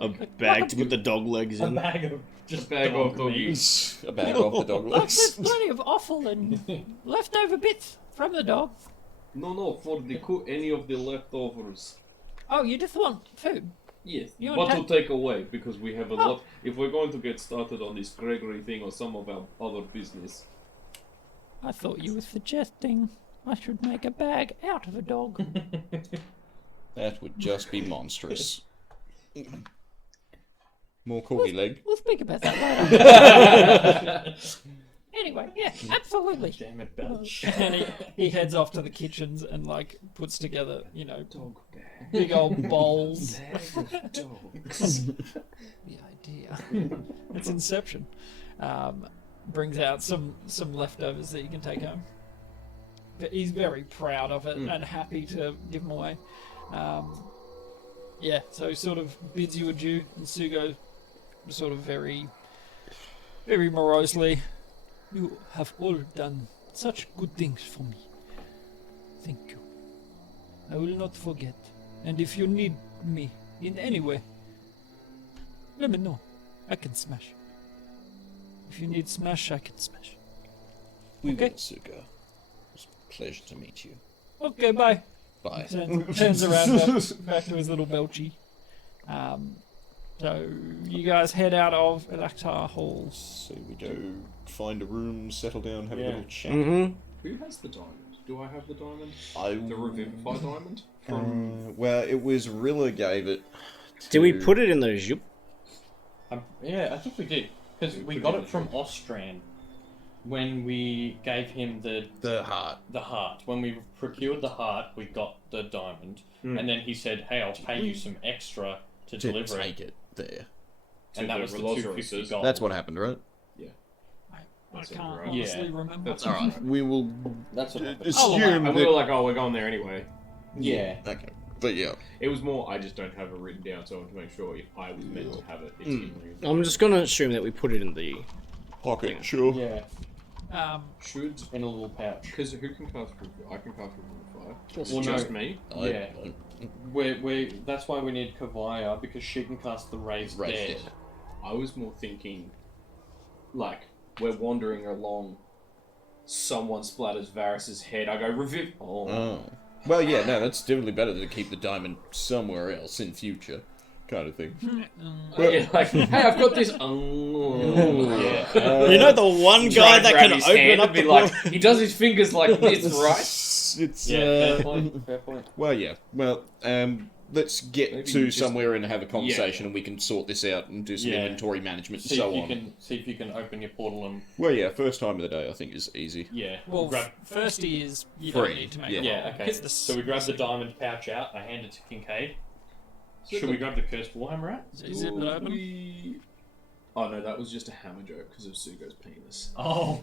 A bag to put the dog legs A in. bag of just bag dog of dog meat. meat. A bag off the dog Look, legs. there's plenty of offal and leftover bits from the dog. No, for the any of the leftovers. Oh, you just want food? Yes, You but want to take away, because we have a lot. If we're going to get started on this Gregory thing or some of our other business. I thought you were suggesting I should make a bag out of a dog. That would just be monstrous. More corgi leg. We'll speak about that later. Anyway, yeah, absolutely. Damn it, Belch. And he heads off to the kitchens and puts together, Dog bag. big old bowls. Dogs. The idea. It's Inception. Brings out some leftovers that you can take home. But he's very proud of it and happy to give them away. Yeah, so he sort of bids you adieu, and Sugo sort of very, very morosely, "You have all done such good things for me. Thank you. I will not forget. And if you need me in any way, let me know. I can smash. If you need smash, I can smash. We Okay. will, Sugo. It was a pleasure to meet you. Okay, bye." Bye. Turns around back to his little belchy. So you guys head out of Elaktar Hall. So we go find a room, settle down, have a little chat. Mm-hmm. Who has the diamond? Do I have the diamond? The I Revivify diamond? well, it was Rilla gave it. Did we to- put it in the zhup? Yeah, I think we did. Because we got it from Ostran when we gave him the heart? the heart. When we procured the heart, we got the diamond. And then he said, "Hey, I'll pay you some extra to To deliver take it." it there. And that the was the Rhinoceros. 250 gold. That's what happened, right? I That's can't right. honestly Yeah. remember. That's all right. We will That's what happened. assume And we that. were like, oh, we're going there anyway. Yeah. Okay, but yeah. It was more, I just don't have it written down, so I want to make sure if I was meant to have it, it's in I'm just gonna assume that we put it in the. Pocket, sure. Yeah. Should in a little pouch. because who can cast? I can cast Rule of Fire. Well, Just no. me. Yeah. That's why we need Kavaya, because she can cast the Raised Dead. I was more thinking, like, we're wandering along, someone splatters Varys's head, I go, revive... Oh. Well, yeah, no, that's definitely better than to keep the diamond somewhere else in future, kind of thing. Yeah, like, hey, I've got this... You know the one guy that can open up the the he does his fingers like this, right? It's, Fair point. Well, yeah. Well, let's get Maybe to you just- somewhere and have a conversation, and we can sort this out and do some Yeah. inventory management and See so if you on. can see if you can open your portal and Well, yeah, first time of the day, I think, is easy. Well, grab. first is you Free, don't need to make yeah. a Yeah, roll. okay. Hit the So we grab the diamond pouch out. I hand it to Kincaid. Should we grab the cursed warhammer out? Zip it open. Oh no, that was just a hammer joke because of Sugo's penis. Oh,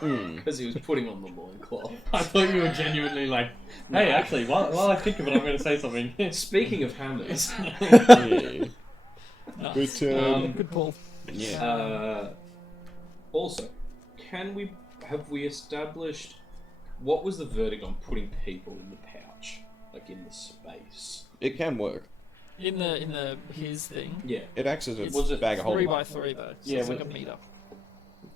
Because he was putting on the loincloth. I thought you were genuinely like, hey, actually, while I think of it, I'm going to say something. Speaking of hammers, Yeah. Nice. But, Good pull. yeah. also, have we established what was the verdict on putting people in the pouch, like in the space? It can work. In the his thing. Yeah, It acts as a Was it bag of holding. 3x3 though. So Yeah, it's like a with- meter.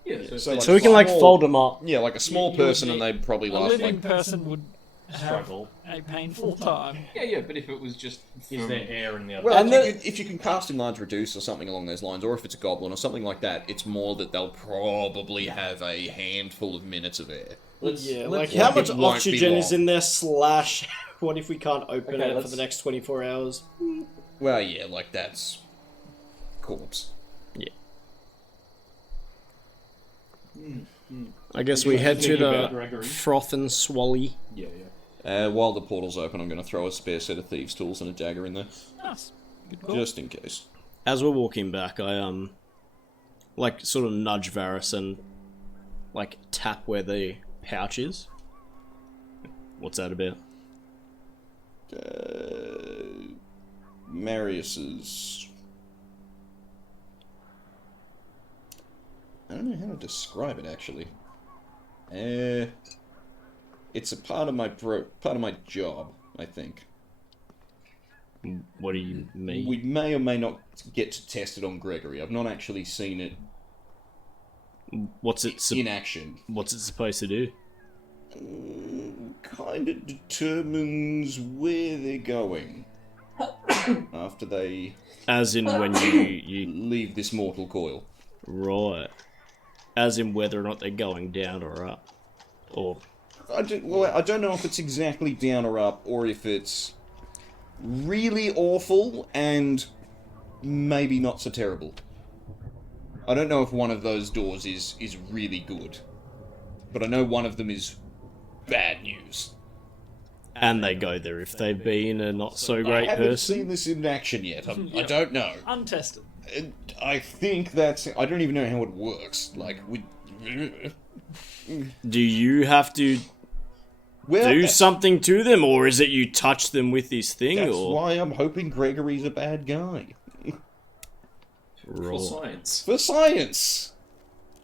yeah. So, So we can like small- fold them up. Yeah, like a small You would person, and need- they'd probably A last living like. person would have Struggle. a painful time. yeah. But if it was just Is there air in the other? Well, And if you can cast Enlarge Reduce or something along those lines, or if it's a goblin or something like that, it's more that they'll probably have a handful of minutes of air. Yeah, let's- like how It much won't be oxygen is long. in there? Slash, what if we can't open Okay, it for let's- the next 24 hours? Well, yeah, like that's corpse. I guess we head to Thinking about the Gregory. Froth and Swally. yeah. While the portal's open, I'm going to throw a spare set of thieves' tools and a dagger in there, Nice. Good call. just in case. As we're walking back, I like sort of nudge Varys and like tap where the pouch is. What's that about? Marius's. I don't know how to describe it actually. It's a part of my job, I think. What do you mean? We may or may not get to test it on Gregory. I've not actually seen it What's it? in action. What's it supposed to do? Kind of determines where they're going after they As in when you leave this mortal coil. right. As in whether or not they're going down or up, or I don't know if it's exactly down or up, or if it's really awful and maybe not so terrible. I don't know if one of those doors is really good, but I know one of them is bad news. and they go there if they've been a not so I great haven't person. seen this in action yet. I don't know. Untested. I think that's. I don't even know how it works. Like, Do you have to well, do that's, something to them, or is it you touch them with this thing? that's or why I'm hoping Gregory's a bad guy. For Right. science. For science!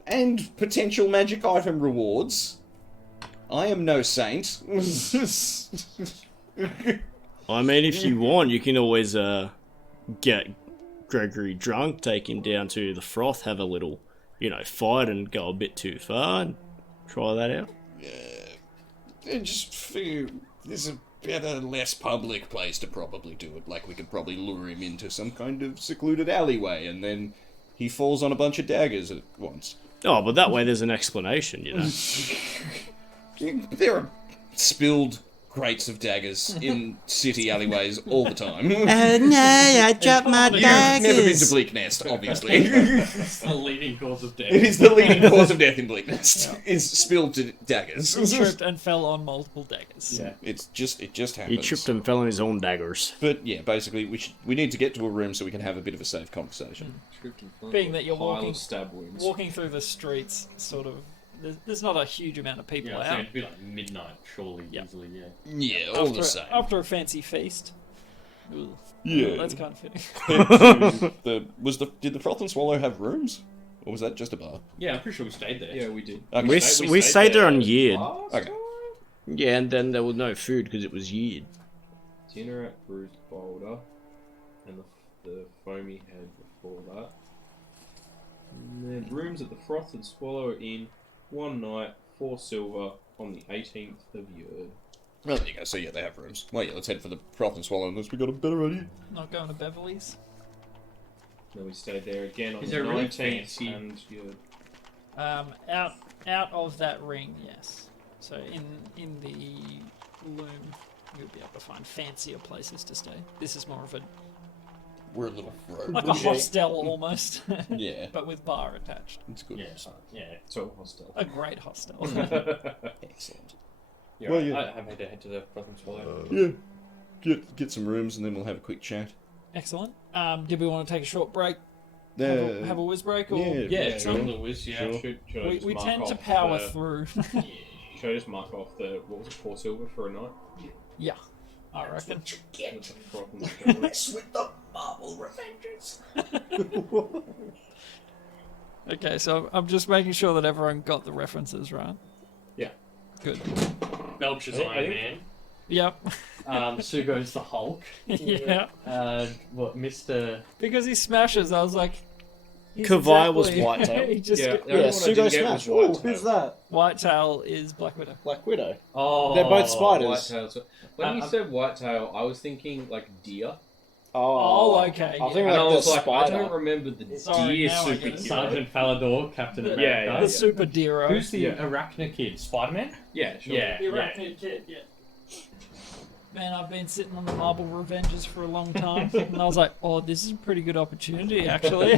And potential magic item rewards. I am no saint. I mean, if you want, you can always get Gregory drunk, take him down to the Froth, have a little, fight and go a bit too far, and try that out. And just figure there's a better, less public place to probably do it. Like, we could probably lure him into some kind of secluded alleyway, and then he falls on a bunch of daggers at once. Oh, but that way there's an explanation, There are spilled crates of daggers in city alleyways all the time. No, I dropped my You've never been to Bleak Nest, obviously. It's the leading cause of death. It is the leading cause of death in Bleak Nest, is spilled daggers. He tripped and fell on multiple daggers. Yeah. It just happens. He tripped and fell on his own daggers. But yeah, basically, we need to get to a room so we can have a bit of a safe conversation. Being that you're Pile walking- of stab wounds. Walking through the streets, sort of. There's not a huge amount of people Yeah, I out. think it'd be like midnight, surely, easily, yeah. Yeah, all the same. After a fancy feast. Ooh. Yeah. That's kind of fitting. Did the Froth and Swallow have rooms? Or was that just a bar? Yeah, I'm pretty sure we stayed there. Yeah, we did. Okay. We stayed there on Yeared. last Okay. time? Yeah, and then there was no food because it was Yeared. Dinner at Bruised Boulder, and the Foamy Head before that. And then rooms at the Froth and Swallow Inn, 1 night, 4 silver, on the 18th of Yerd. Well, there you go. So yeah, they have rooms. Well, yeah, let's head for the Froth and Swallow unless we got a better idea. Not going to Beverly's. Then we stayed there again on Is the there really 19th, fancy? and Yerd. Out of that ring, yes. So in the loom, you'll be able to find fancier places to stay. This is more of a We're a little like a hostel almost, Yeah, but with bar attached. it's good. Yeah. So hostel. A great hostel. Excellent. Yeah, Well, right. yeah. I'm happy to head to the Froth and Swallow. Yeah, get some rooms and then we'll have a quick chat. Excellent. Did we want to take a short break? Have a whiz break? Or? Yeah, sure. sure. Lewis, yeah. Sure. Should I We, just we mark tend to off power the- through. Should I just mark off the, what was it, 4 silver for a night? Yeah, I reckon. With the Froth and Swallow. with the marble revenges. Okay, so I'm just making sure that everyone got the references right. Yeah. Good. Belcher's I think- Iron Man. Yep. Sugo's the Hulk. Yeah. What, Mr. Because he smashes, I was like. he's Kavai was exactly- Whitetail. he just Yeah, got- the only one I Sugo didn't get was Smash. Oh, Whitetail. who's that? Whitetail is Black Widow. Black Widow. Oh, They're both spiders. Whitetail. So when you said whitetail, I was thinking like deer. Oh, okay. I yeah. think And I like was the like, spider. I don't remember the Sorry, deer now I get it. superhero. Sergeant Falador, Captain America. Yeah, The Super Dero. Who's the Yeah. Arachna kid? Spider-Man? Yeah, sure. Yeah. The Arachnid Kid, yeah. Man, I've been sitting on the Marble Revenges for a long time, and I was like, oh, this is a pretty good opportunity, actually.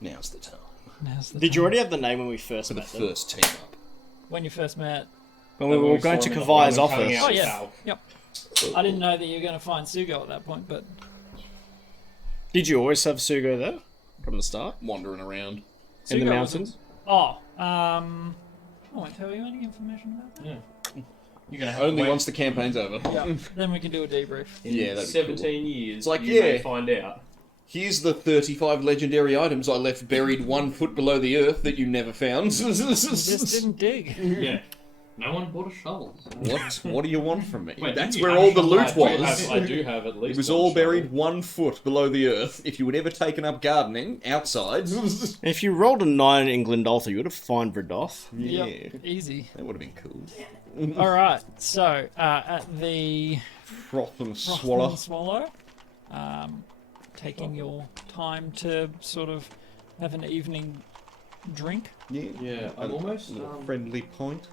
Now's the time. Now's the Did you time. already have the name when we first For the met them? first team up. When you first met? When we were going to Kavai's office. Oh, yeah. Yep. I didn't know that you were going to find Sugo at that point, but... Did you always have Sugo there from the start? Wandering around. In the Sugo mountains? Oh, I won't tell you any information about that. Yeah. You're gonna have Only to wait. once the campaign's over. Yeah, then we can do a debrief. In Yeah, that'd be cool. 17 years, It's like, you may yeah. find out. Here's the 35 legendary items I left buried 1 foot below the earth that you never found. Just didn't dig. Yeah. No one bought a shovel. What do you want from me? Wait, That's didn't where you all the actually loot have- was. I do have at least It was one all shovel. buried 1 foot below the earth. If you had ever taken up gardening outside, If you rolled a 9 in Glendoth, you would have found Verdoth. yeah, Yep, easy. that would have been cool. Alright, so, at the... Froth and Swallow. swallow. Taking your time to sort of have an evening drink. Yeah, Yeah, I'm a almost, little friendly point.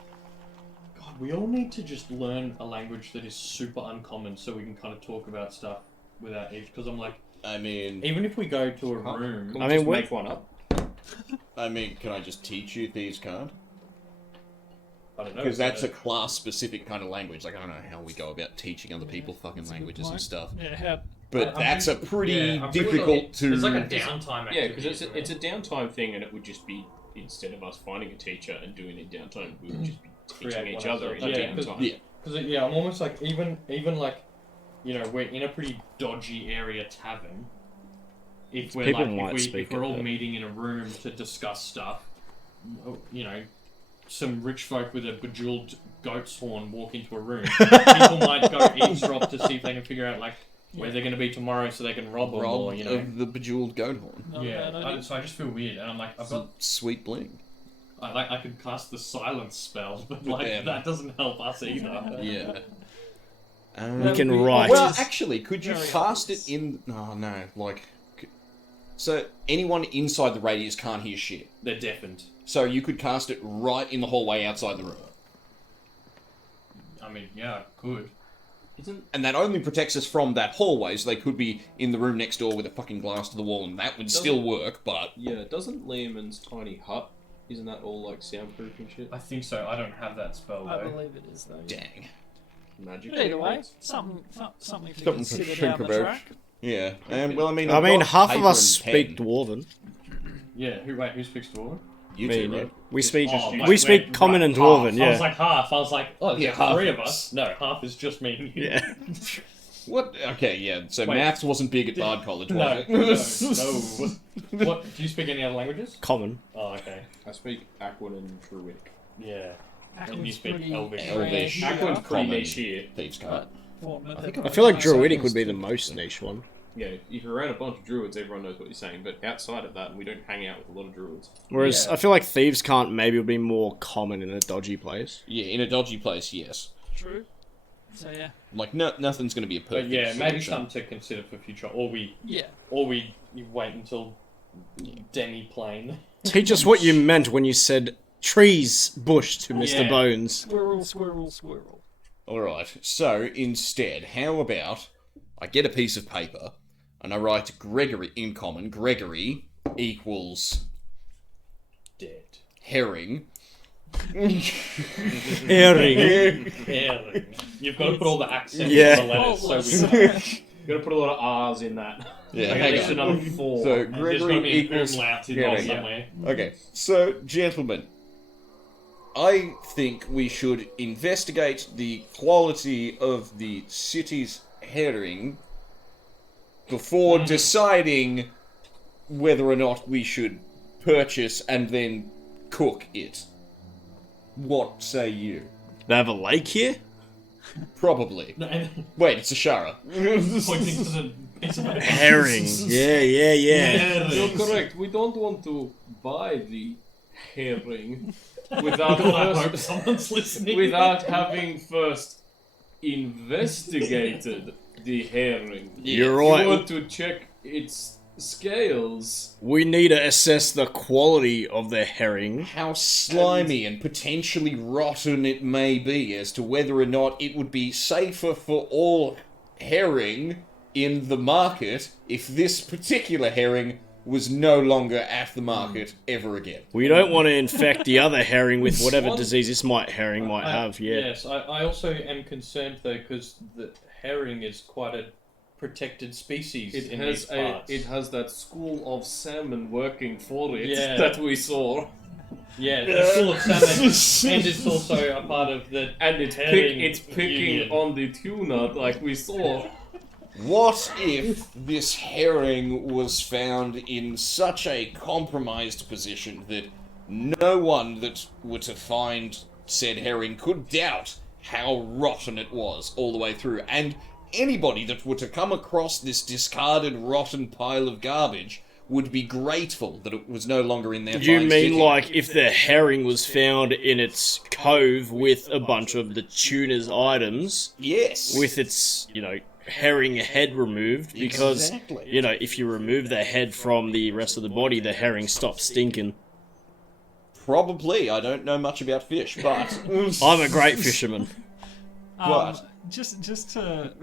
God, we all need to just learn a language that is super uncommon so we can kind of talk about stuff without edge. Because I'm like, I mean, even if we go to a room, Can we I mean, just we're- make one up? can I just teach you thieves' card? I don't know. Because that's a class-specific kind of language. Like, I don't know how we go about teaching other people fucking languages and point. stuff. Yeah, how... But that's a pretty I'm pretty sure difficult to... There's like a downtime Yeah, activity. because it's a downtime thing, and it would just be, instead of us finding a teacher and doing it in downtime, we would just be teaching Create each one other in ourselves. Yeah, 'cause- downtime. Yeah. Because yeah, I'm almost like even like, you know, we're in a pretty dodgy area tavern. If we're People like, might if speak we're it, all though. meeting in a room to discuss stuff, you know, some rich folk with a bejeweled goat's horn walk into a room. People might go eavesdrop to see if they can figure out like where they're going to be tomorrow, so they can rob them, Rob or you know. of the bejeweled goat horn. Not a Yeah, bad idea. so I just feel weird, and I'm like, I've got, Sweet bling. I could cast the silence spell, but With like them. that doesn't help us either. Yeah. We can write. Well, actually, could you very cast obvious. it in... Oh, no, like... So, anyone inside the radius can't hear shit. They're deafened. So you could cast it right in the hallway outside the room. I mean, yeah, I could. And that only protects us from that hallway, so they could be in the room next door with a fucking glass to the wall, and that would still work, but... Yeah, doesn't Lehman's tiny hut, isn't that all like soundproof and shit? I think so. I don't have that spell I though. believe it is, though. Yeah. Dang. Magic. But either way, techniques? something to Something to consider think down the about. track. Yeah. Well, I mean... I I've mean, got half of paper us and speak pen. Dwarven. Yeah. Who speaks Dwarven? You Me two, and you. right? We speak. Oh, we wait, speak wait, Common right, and Dwarven. half. I was Yeah. like half. I was like, oh, Yeah, there's half three of of us. No, half is just me and you. Yeah. What? Okay, yeah. So Wait. maths wasn't big at Bard College, was No, it? no. What? Do you speak any other languages? Common. Oh, okay. I speak Aquan and Druidic. Yeah. Aqua's And you speak pretty Elvish. Elvish. rare. Aquan's pretty Common. niche here. Thieves' Cart. I feel like Druidic would be the most niche one. Yeah, if you're around a bunch of druids, everyone knows what you're saying. But outside of that, we don't hang out with a lot of druids. Whereas Yeah. I feel like Thieves' Cant maybe would be more common in a dodgy place. Yeah, in a dodgy place, yes. True. So yeah. Like, nothing's going to be a But perfect yeah, maybe solution. something to consider for future. Or we Yeah. wait until Demi plane. Teach us what you meant when you said trees bush to Mr. Yeah. Bones. Squirrel, squirrel, squirrel. Alright, so instead, how about I get a piece of paper and I write Gregory in common. Gregory equals Dead. herring. Herring. Herring. You've got to put all the accents Yeah. in the letters so we know. You gotta put a lot of R's in that. Yeah, Like hang at least on. another 4. So And there's got to Gregory be an equals umlaut in herring. there somewhere. Okay, so gentlemen, I think we should investigate the quality of the city's herring before deciding whether or not we should purchase and then cook it. What say you? They have a lake here? Probably. No, and Wait, it's Esshara. pointing to the piece of paper. Herring. Yeah. You're correct. We don't want to buy the herring without God, I hope first, someone's listening. without having first investigated the herring. You're You right. want to check its scales. We need to assess the quality of the herring. How slimy and potentially rotten it may be as to whether or not it would be safer for all herring in the market if this particular herring was no longer at the market ever again. We don't want to infect the other herring with whatever One- disease this herring might have, yeah. Yes, I also am concerned though because the herring is quite a protected species It in has these parts. it has that school of salmon working for it Yeah. that we saw, Yeah, it's full of salmon, and it's also a part of the and it's herring picking union. on the tuna like we saw. What if this herring was found in such a compromised position that no one that were to find said herring could doubt how rotten it was all the way through, and anybody that were to come across this discarded, rotten pile of garbage would be grateful that it was no longer in their You fine mean city. like if the herring was found in its cove with a bunch of the tuna's items, Yes. with its, herring head removed? Because, Exactly. if you remove the head from the rest of the body, the herring stops stinking. Probably. I don't know much about fish, but... I'm a great fisherman. What? Just to,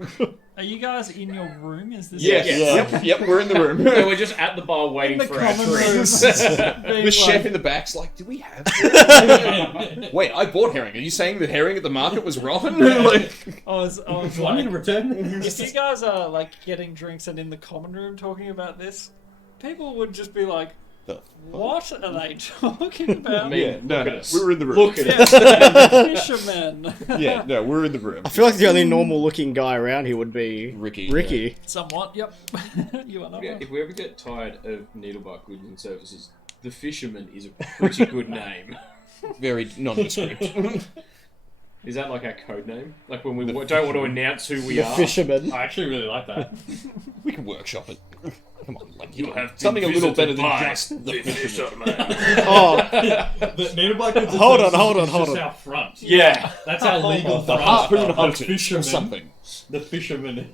are you guys in your room? Is this Yes. Yeah. Yep, we're in the room. No, we're just at the bar waiting the for our common room? drinks. The chef in the back's like, do we have herring? Wait, I bought herring. Are you saying the herring at the market was rotten? Like, I was Do you want me to like, return? if you guys are like getting drinks and in the common room talking about this, people would just be like, the "What are they talking about?" yeah, no, Look at no, us. we're in the room. Look at us. Fishermen. Yeah, no, we're in the room. I feel like the only normal looking guy around here would be Ricky. Ricky. Somewhat. Yep. You are not Yeah, wrong. if we ever get tired of Needlebark Goods and Services, the Fisherman is a pretty good name. Very nondescript. Is that like our code name? Like when we don't want to announce who we The are? fisherman. I actually really like that. We can workshop it. Come on, like You have been something a little better visited than by just the fisherman. Oh, The Needlebark Goods and Hold on, Services hold on, is hold just on. our front. Yeah. That's our legal The front. harpoon The hunters or fishermen. something. The fishermen.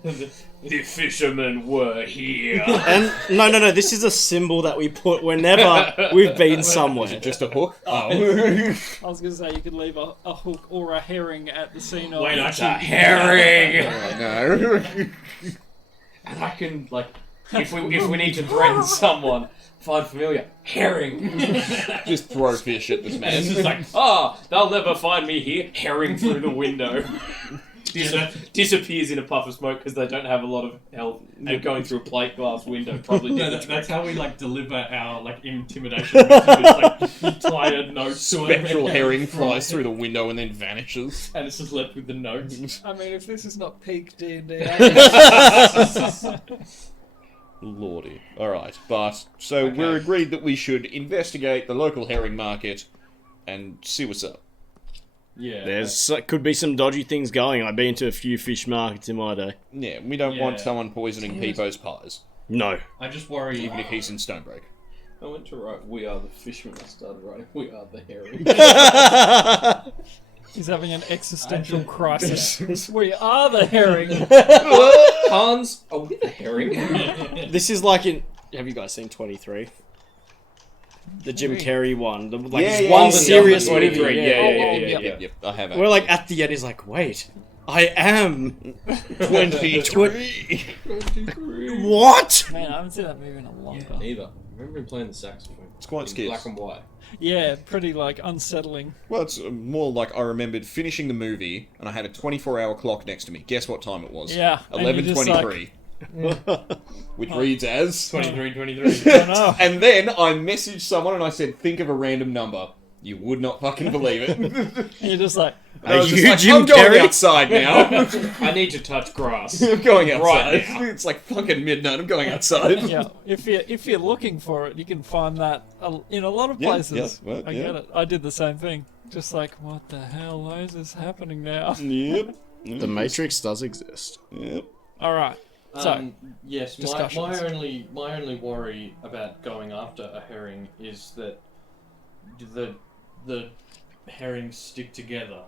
The fishermen were here. and no. This is a symbol that we put whenever we've been somewhere. Just a hook? Oh. I was gonna say you could leave a hook or a herring at the scene of. Wait, It's a actually, herring. No. And I can if we need to threaten someone, find familiar herring. Just throw fish at this man. it's just like, Ah, they'll never find me here. Herring through the window. disappears in a puff of smoke because they don't have a lot of health, and going through a plate glass window probably did the trick. That's how we like deliver our like intimidation messages. Like tie a note to it. Spectral herring flies through the window and then vanishes. And it's just left with the notes. I mean, if this is not peak D&D, Lordy. Alright, but so we're agreed that we should investigate the local herring market and see what's up. Yeah. There's could be some dodgy things going. I've been to a few fish markets in my day. Yeah, we don't want someone poisoning Peepo's pies, No. I just worry. even if he's in Stonebreak. I went to write "We Are the Fishermen." I started writing "We Are the Herring." he's having an existential crisis. We are the herring. Hans, are we the herring? This is like in... Have you guys seen 23? The Jim Carrey one. One serious movie. 23. Yep, I have it. We're like, at the end, he's like, wait, I am 23. What? Man, I haven't seen that movie in a long time. Neither. I remember him playing the saxophone. It's quite In scary. black and white. Yeah, pretty like unsettling. Well, it's more like I remembered finishing the movie and I had a 24-hour clock next to me. Guess what time it was? Yeah, and you're just 11:23. Which reads as 23. I know. And then I messaged someone and I said, think of a random number. You would not fucking believe it. And you're just like, I was Are just you like, Jim I'm going Carrey? outside now. I need to touch grass. I'm going outside. Right now. It's like fucking midnight. I'm going outside. yeah, if you're looking for it, you can find that in a lot of Yeah, places. yeah, well, I get it. I did the same thing. Just like, what the hell? Why is this happening now? Yep. The Matrix does exist. Yep. All right. So, Yes, my discussions. only worry about going after a herring is that the herrings stick together,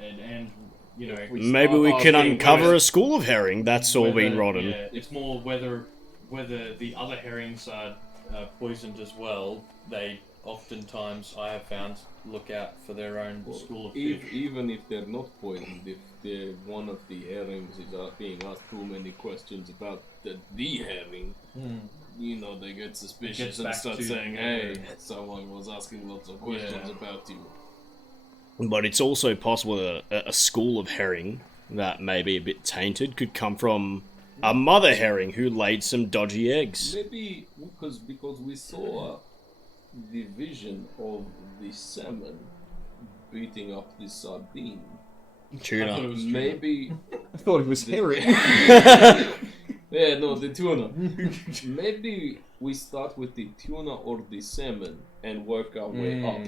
and you know Maybe we can uncover a school of herring that's all been rotten. Yeah, it's more whether the other herrings are poisoned as well. They oftentimes, I have found, look out for their own school of fish. Even if they're not poisoned, if one of the herrings is being asked too many questions about the herring, you know, they get suspicious and back start to saying, the hey, herring. someone was asking lots of questions about you. But it's also possible that a school of herring that may be a bit tainted could come from a mother herring who laid some dodgy eggs. Maybe because we saw the vision of the salmon beating up the sardine. Tuna. Maybe I thought it was herring. yeah, no, the tuna. Maybe we start with the tuna or the salmon and work our way up.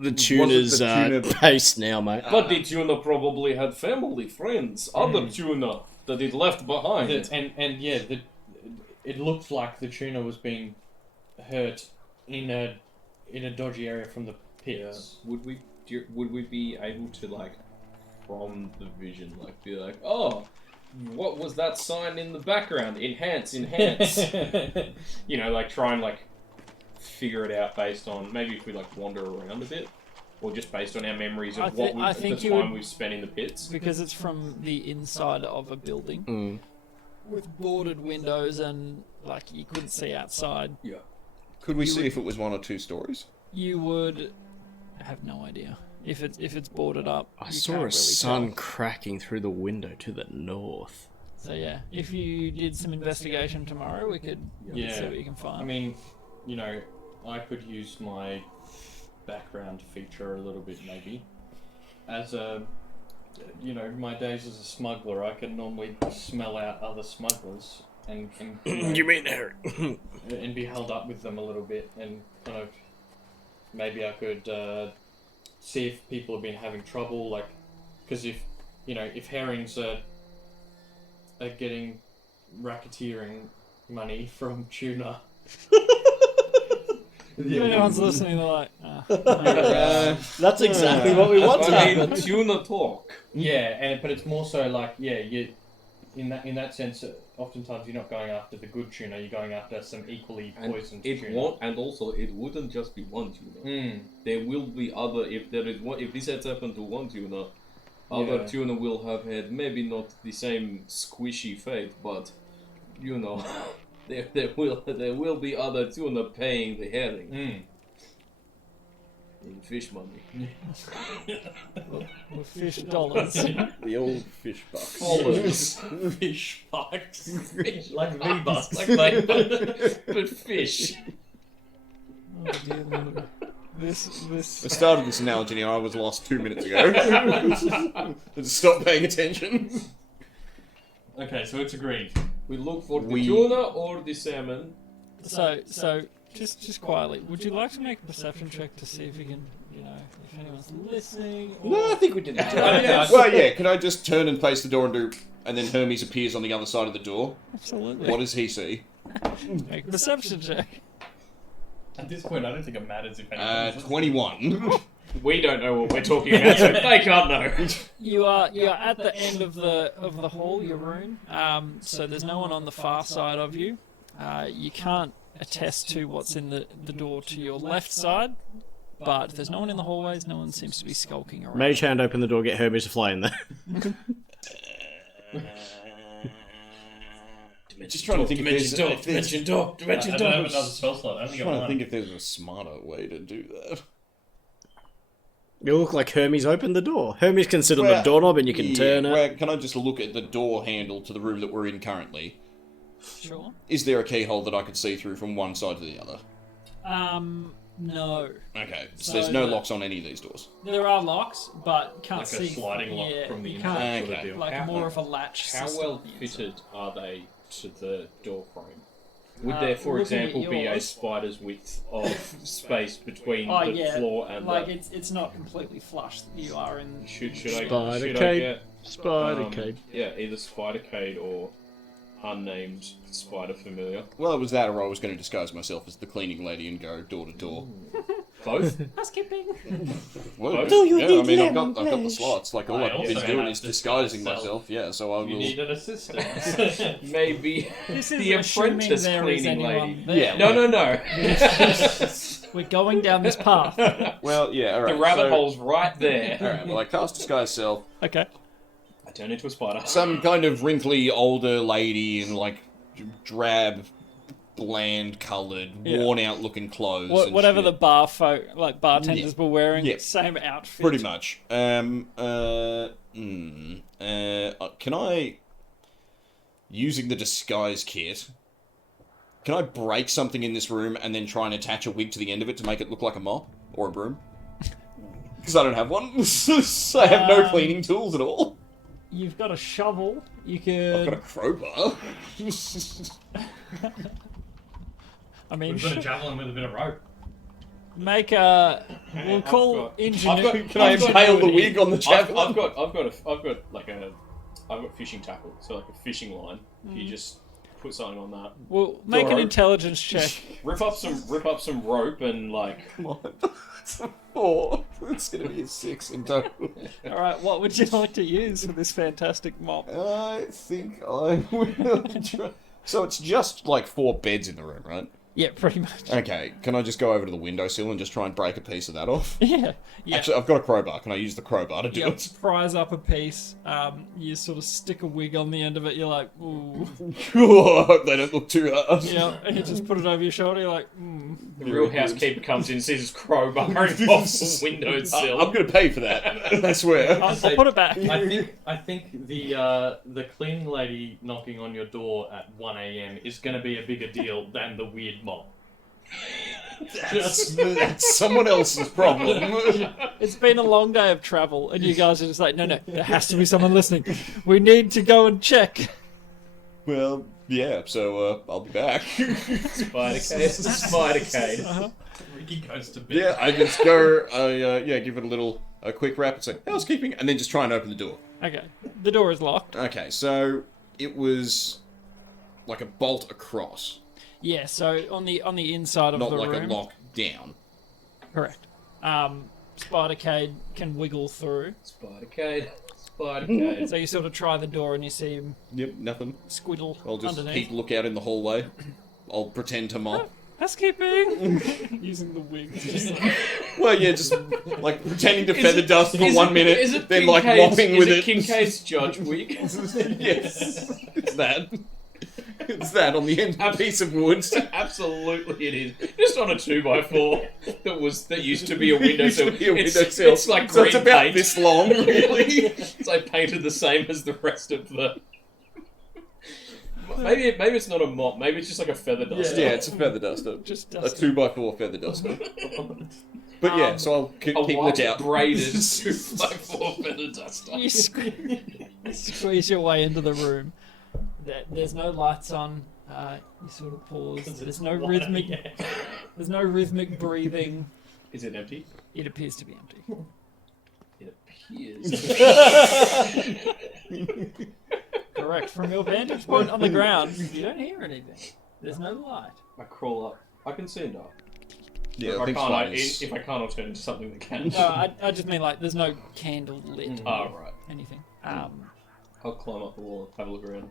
The tuna's tuna- paste now, mate. But the tuna probably had family, friends, other tuna that it left behind. It looked like the tuna was being hurt in a dodgy area from the pits. Would we be able to, like, from the vision, like, be like, oh, what was that sign in the background? Enhance. You know, like, try and, like, figure it out based on, maybe if we, like, wander around a bit, or just based on our memories of the time we've spent in the pits. because it's from the inside of a building with boarded windows and like you couldn't see outside, Yeah. Could we see if it was 1 or 2 stories? you would have no idea if it's boarded up. I you saw can't a really sun tell. cracking through the window to the north. So yeah, if you did some investigation tomorrow, we could see what you can find. I mean, you know, I could use my background feature a little bit, maybe. As a, you know, my days as a smuggler, I can normally smell out other smugglers and You mean herring? and be held up with them a little bit, and kind of maybe I could see if people have been having trouble, like, because if herrings are getting racketeering money from tuna. Everyone's listening, they're like, That's exactly what we want to I happen. mean, tuna talk. Yeah, but it's more so like, you in that sense. Oftentimes, you're not going after the good tuna; you're going after some equally poisoned tuna. And also, it wouldn't just be one tuna. There will be other. If this has happened to one tuna, other tuna will have had maybe not the same squishy fate, but you know, there will be other tuna paying the herring. In fish money. With fish dollars. The old fish bucks. Dollars. Fish bucks. Fish, like V-bucks. Like they, but fish. Oh, dear me. I started this analogy and I was lost 2 minutes ago. Just stop paying attention. Okay, so it's agreed. We look for the tuna or the salmon. So just quietly, would you like to make a perception check to see if you can, if anyone's listening? Or... No, I think we did that. Yeah. Well, yeah, can I just turn and face the door and then Hermes appears on the other side of the door? Absolutely. What does he see? Make a perception check. At this point, I don't think it matters if anyone. 21. We don't know what we're talking about, so they can't know. You are at the end of the hall, your room. So there's no one on the far side of you. You can't attest to what's in the door to your left side, but there's no one in the hallways. No one seems to be skulking around. Mage hand open the door, get Hermes to fly in there. Just trying to think Dimension door. I don't have another spell slot. I only got trying to one. think if there's a smarter way to do that. You look like Hermes opened the door. Hermes can sit on the Well, doorknob and you can turn it. Well, can I just look at the door handle to the room that we're in currently? Sure. Is there a keyhole that I could see through from one side to the other? No. Okay, so So there's no the- locks on any of these doors. There are locks, but you can't Like a see. sliding lock from the you inside can't- sort of deal. Like How- more of a latch. How system well on the inside. fitted are they to the door frame? Would Uh, there, for looking at example, be a yours- spider's width of space between Oh the yeah, floor and like the... it's not completely flush. You are in. Should Spider I cade. get Spider-cade. yeah, either Spidercade or unnamed spider familiar? Well, it was that, or I was going to disguise myself as the cleaning lady and go door to door. Both? Housekeeping. Well, Do you yeah, need I mean, I've lemon got the flesh? slots. Like all I I've also been doing have is to disguising disguise myself. Yeah, so I You will. need an assistant. Maybe This is the assuming apprentice there is cleaning anyone lady. there. Yeah. No. We're going down this path. Well, yeah, all right. The rabbit so, hole's right there. All right. Well, I cast disguise self. Okay. I turn into a spider. Some kind of wrinkly older lady in like drab, bland-coloured, Yeah. worn-out-looking clothes. and Whatever the shit. bartenders were wearing, Yeah. same outfit. Pretty much. Can I, using the disguise kit, can I break something in this room and then try and attach a wig to the end of it to make it look like a mop or a broom? Because I don't have one. So I have no cleaning tools at all. You've got a shovel. You I've got a could. crowbar. I mean, We've got a javelin with a bit of rope. make a. We'll I've call got- engineer. Can I impale the wig on the javelin? I've got fishing tackle, so like a fishing line. You just put something on that. We'll make an Rope. intelligence check. Rip up some rope and like Come on. It's a 4. It's going to be a 6 in total. All right, what would you like to use for this fantastic mop? I think I will try. So it's just like 4 beds in the room, right? Yeah, pretty much. Okay, can I just go over to the windowsill and just try and break a piece of that off? Yeah. Actually, I've got a crowbar. Can I use the crowbar to do You it? prise up a piece. You sort of stick a wig on the end of it. You're like, ooh. I hope they don't look too hard. Yeah, and you just put it over your shoulder. You're like, the real housekeeper comes in, sees his crowbar and off the windowsill. I'm going to pay for that. I swear. I'll put it back. I think the cleaning lady knocking on your door at 1 a.m. is going to be a bigger deal than the weird mop. That's someone else's problem. It's been a long day of travel, and you guys are just like, no, there has to be someone listening. We need to go and check. Well, yeah, so I'll be back. Spidercade. Ricky goes to bed. Yeah, I just go, give it a quick wrap and say, housekeeping, and then just try and open the door. Okay, the door is locked. Okay, so it was like a bolt across, Yeah, so on the inside of not the like room. a lock down. Correct. Spidercade can wiggle through. Spidercade. So you sort of try the door and you see him Yep, nothing. squiddle I'll just underneath. keep lookout in the hallway. I'll pretend to mop. Housekeeping! Using the wig. Well, yeah, just like pretending to feather dust for 1 minute, Is it then like Kincaid's- mopping with is it. Kincaid's judge wig? Yes, it's that. It's that on the end of a piece of wood. Absolutely, it is. Just on a 2x4 that used to be a windowsill. Windowsill. It's like so green it's about paint. this long, really. It's like painted the same as the rest of the. Maybe it's not a mop. Maybe it's just like a feather duster. Yeah, it's a feather duster. Just A dust. 2x4 feather duster. But yeah, so I'll keep A white lookout. braided 2x4 feather duster. You squeeze your way into the room. There's no lights on. You sort of pause. There's no rhythmic. There's no rhythmic breathing. Is it empty? It appears to be empty. It appears. Correct. From your vantage point on the ground, you don't hear anything. There's no light. I crawl up. I can see in dark. Yeah, If I think can't, spiders. if I can't, I'll turn into something that can. No, I just mean like there's no candle lit. Oh, right. Anything. I'll climb up the wall and have a look around.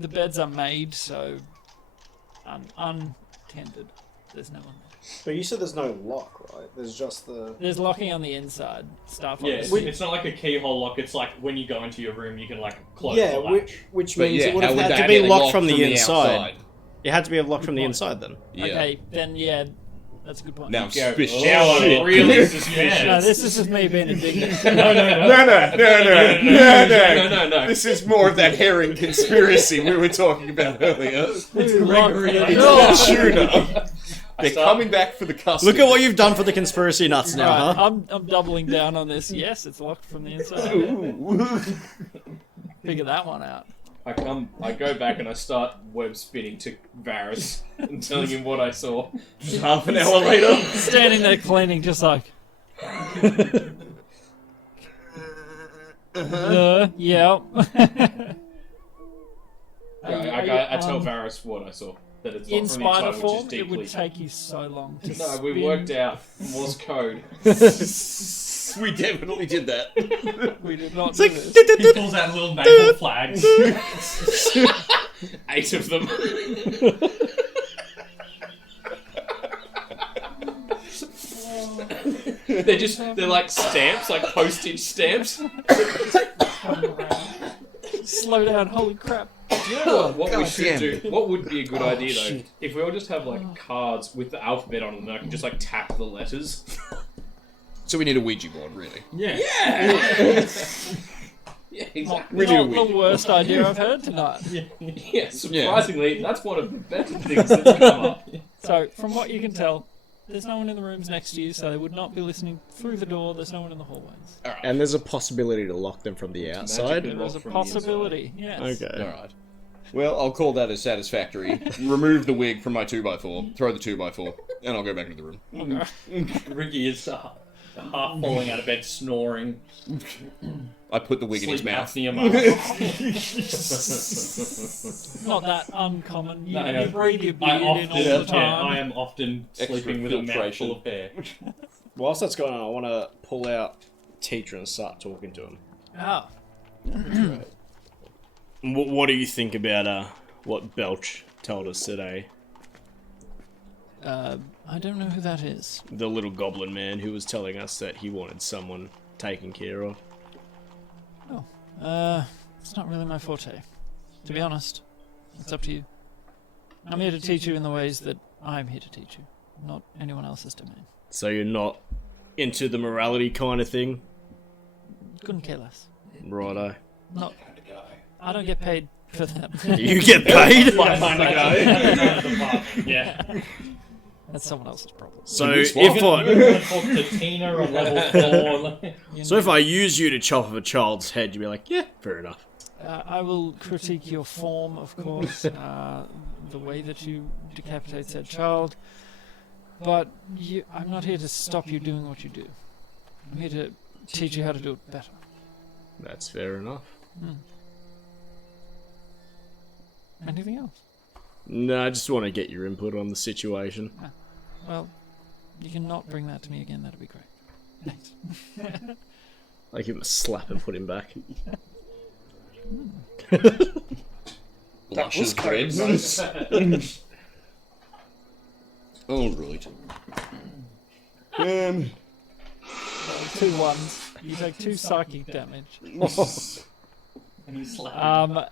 The beds are made so untended. There's no one there. But you said there's no lock, right? There's just the... There's locking on the inside. Stuff. Yeah, obviously. it's not like a keyhole lock. It's like when you go into your room, you can like close Yeah, the latch. which But means yeah, it would how have would had that to be be locked from the inside. outside? It had to be locked from the inside then. Yeah. Okay, then yeah, that's a good point. Now I'm Go, suspicious. now I'm Shit. really suspicious. No, this is just me being indignant. No. No. This is more of that herring conspiracy we were talking about earlier. Tuna. They're coming back for the custody. Look at what you've done for the conspiracy nuts now, Right, huh? I'm doubling down on this. Yes, it's locked from the inside. Figure that one out. I go back and I start web spinning to Varys and telling him what I saw. Just half an hour later. Standing there cleaning, just like. Yeah. I tell Varys what I saw. That it's In not from the spider inside, which form, is it deeply. would take you so long to No, we spin. worked out Morse code. We definitely did that. We did not It's do like... this. He pulls out little naval flags. 8 of them. They're like stamps, like postage stamps. Slow down, holy crap. What we should damn do, what would be a good idea though, shit. if we all just have like cards with the alphabet on them, then I can just like tap the letters. So we need a Ouija board, really. Yeah. Yeah, exactly. We need a Not the Ouija. worst idea I've heard tonight. Yeah, surprisingly, that's one of the better things that's come up. So, from what you can tell, there's no one in the rooms next to you, so they would not be listening through the door. There's no one in the hallways. And there's a possibility to lock them from the outside? Magically There is a locked from the possibility, yes. Okay. Alright. Well, I'll call that as satisfactory. Remove the wig from my 2x4, throw the 2x4, and I'll go back into the room. Ricky is half falling out of bed, snoring. I put the wig in his Sleep mouth. apnea Not that uncommon. You, No, you no. breathe your beard in all the time. I am often Extra sleeping with filtration. a mouthful of hair. Whilst that's going on, I want to pull out Teacher and start talking to him. Oh. What do you think about what Belch told us today? I don't know who that is. The little goblin man who was telling us that he wanted someone taken care of. It's not really my forte. To be honest, it's up to you. I'm here to teach you in the ways that I'm here to teach you, not anyone else's domain. So you're not into the morality kind of thing? Couldn't care less. Righto. Not. I don't get paid for that. You get paid? Kind of guy. Yeah. That's someone else's problem. So Good if spot. You're I gonna talk to Tina on level 4. so if I use you to chop off a child's head, you'd be like, yeah, fair enough. I will critique your form, of course, the way that you decapitate said child, but I'm not here to stop you doing what you do. I'm here to teach you how to do it better. That's fair enough. Anything else? No, I just want to get your input on the situation. Well, you can not bring that to me again, that'd be great. Thanks. I give him a slap and put him back. Blushes red. All right. 2 1s. You take 2 psychic damage.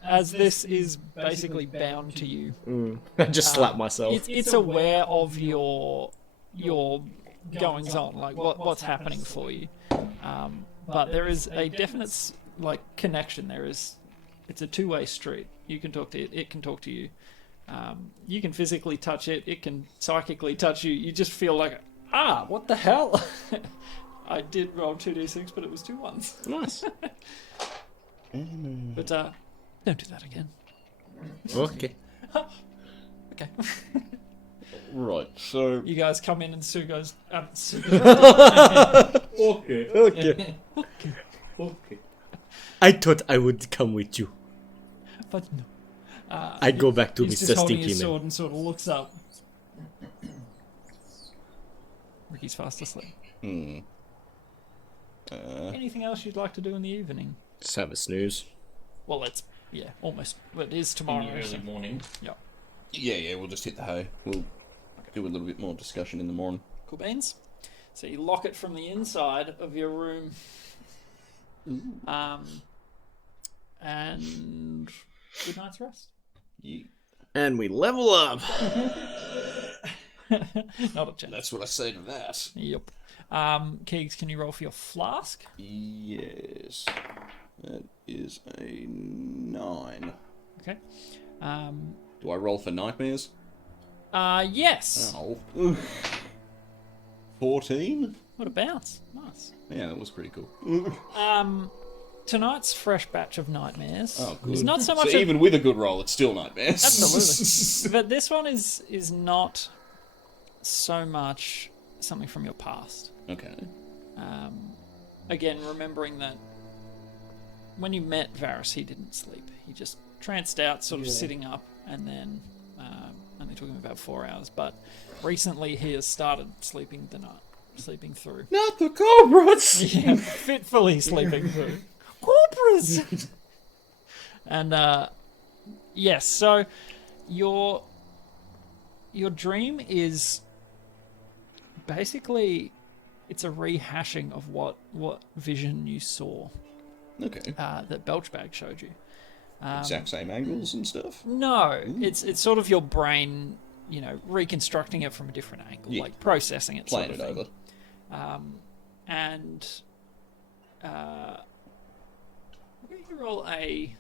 As this is basically bound to you. I just slap myself. It's aware of your goings on, like what's happening for you. But there is a definite connection. It's a two-way street. You can talk to it. It can talk to you. You can physically touch it. It can psychically touch you. You just feel like, what the hell? I did roll 2d6, but it was 2 1s. Nice. But don't do that again. Okay. Okay. Right, so... You guys come in and Sugo's... Okay. Okay. Okay. I thought I would come with you. But no. I go back to He's Mr. just holding Stinky his Man. sword and sort of looks up. Ricky's fast asleep. Anything else you'd like to do in the evening? Just have a snooze. Well, almost. Well, it is tomorrow. In the early morning. Yeah, we'll just hit the hay. We'll do a little bit more discussion in the morning. Cool beans. So you lock it from the inside of your room. And good night's rest. Yeah. And we level up. Not a chance. That's what I say to that. Yep. Keegs, can you roll for your flask? Yes. That is a 9. Okay. Do I roll for nightmares? Yes. Oh. 14? What a bounce. Nice. Yeah, that was pretty cool. Tonight's fresh batch of nightmares. Oh, good. Is not so much. So even with a good roll, it's still nightmares. Absolutely. But this one is not so much something from your past. Okay. Again, remembering that when you met Varys, he didn't sleep. He just tranced out, sort of sitting up, and then only took him about 4 hours. But recently, he has started sleeping through. Not the cobras! Yeah, fitfully sleeping through. Cobras! And, yes, so your dream is basically, it's a rehashing of what vision you saw Okay. that Belchbag showed you. Exact same angles and stuff? No, it's sort of your brain, reconstructing it from a different angle, like processing it. Playing sort it of thing. over. And we're going to roll a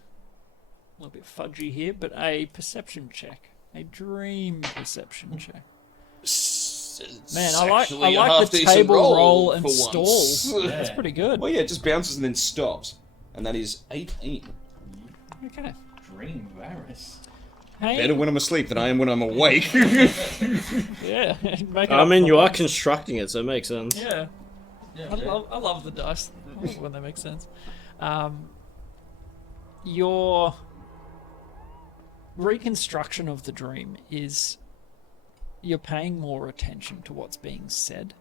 little bit fudgy here, but a perception check, a dream perception check. Man, I like the table roll and for stall. once. That's pretty good. Well, yeah, it just bounces and then stops. And that is 18. Okay. Dream Varys. Hey, Better when I'm asleep than I am when I'm awake. yeah. Make it I up mean, for you are once. constructing it, so it makes sense. Yeah. Yeah, I love the dice. I love it when they make sense. Your reconstruction of the dream is you're paying more attention to what's being said.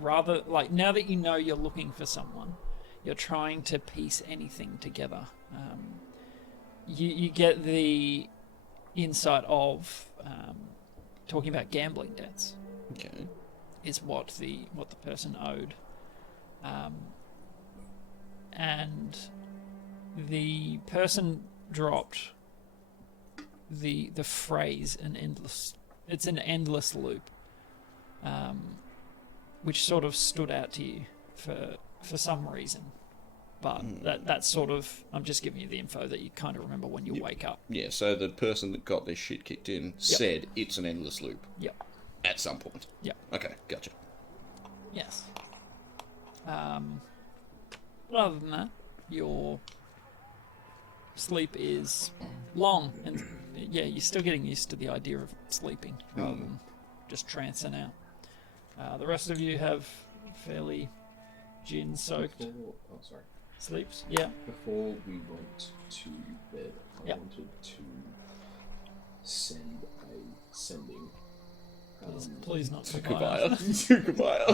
Rather, like, now that you know you're looking for someone, you're trying to piece anything together. You get the insight of talking about gambling debts. Okay. Is what the person owed, and the person dropped the phrase an endless loop, which sort of stood out to you for some reason, but that's sort of, I'm just giving you the info that you kind of remember when you wake up. Yeah, so the person that got their shit kicked in said it's an endless loop. Yep. At some point. Yep. Okay, gotcha. Yes. Other than that, your sleep is long, and you're still getting used to the idea of sleeping rather than just trancing out. The rest of you have fairly gin-soaked sleeps. Yeah. Before we went to bed, I Yep. wanted to send a sending. Please not Goodbye. goodbye.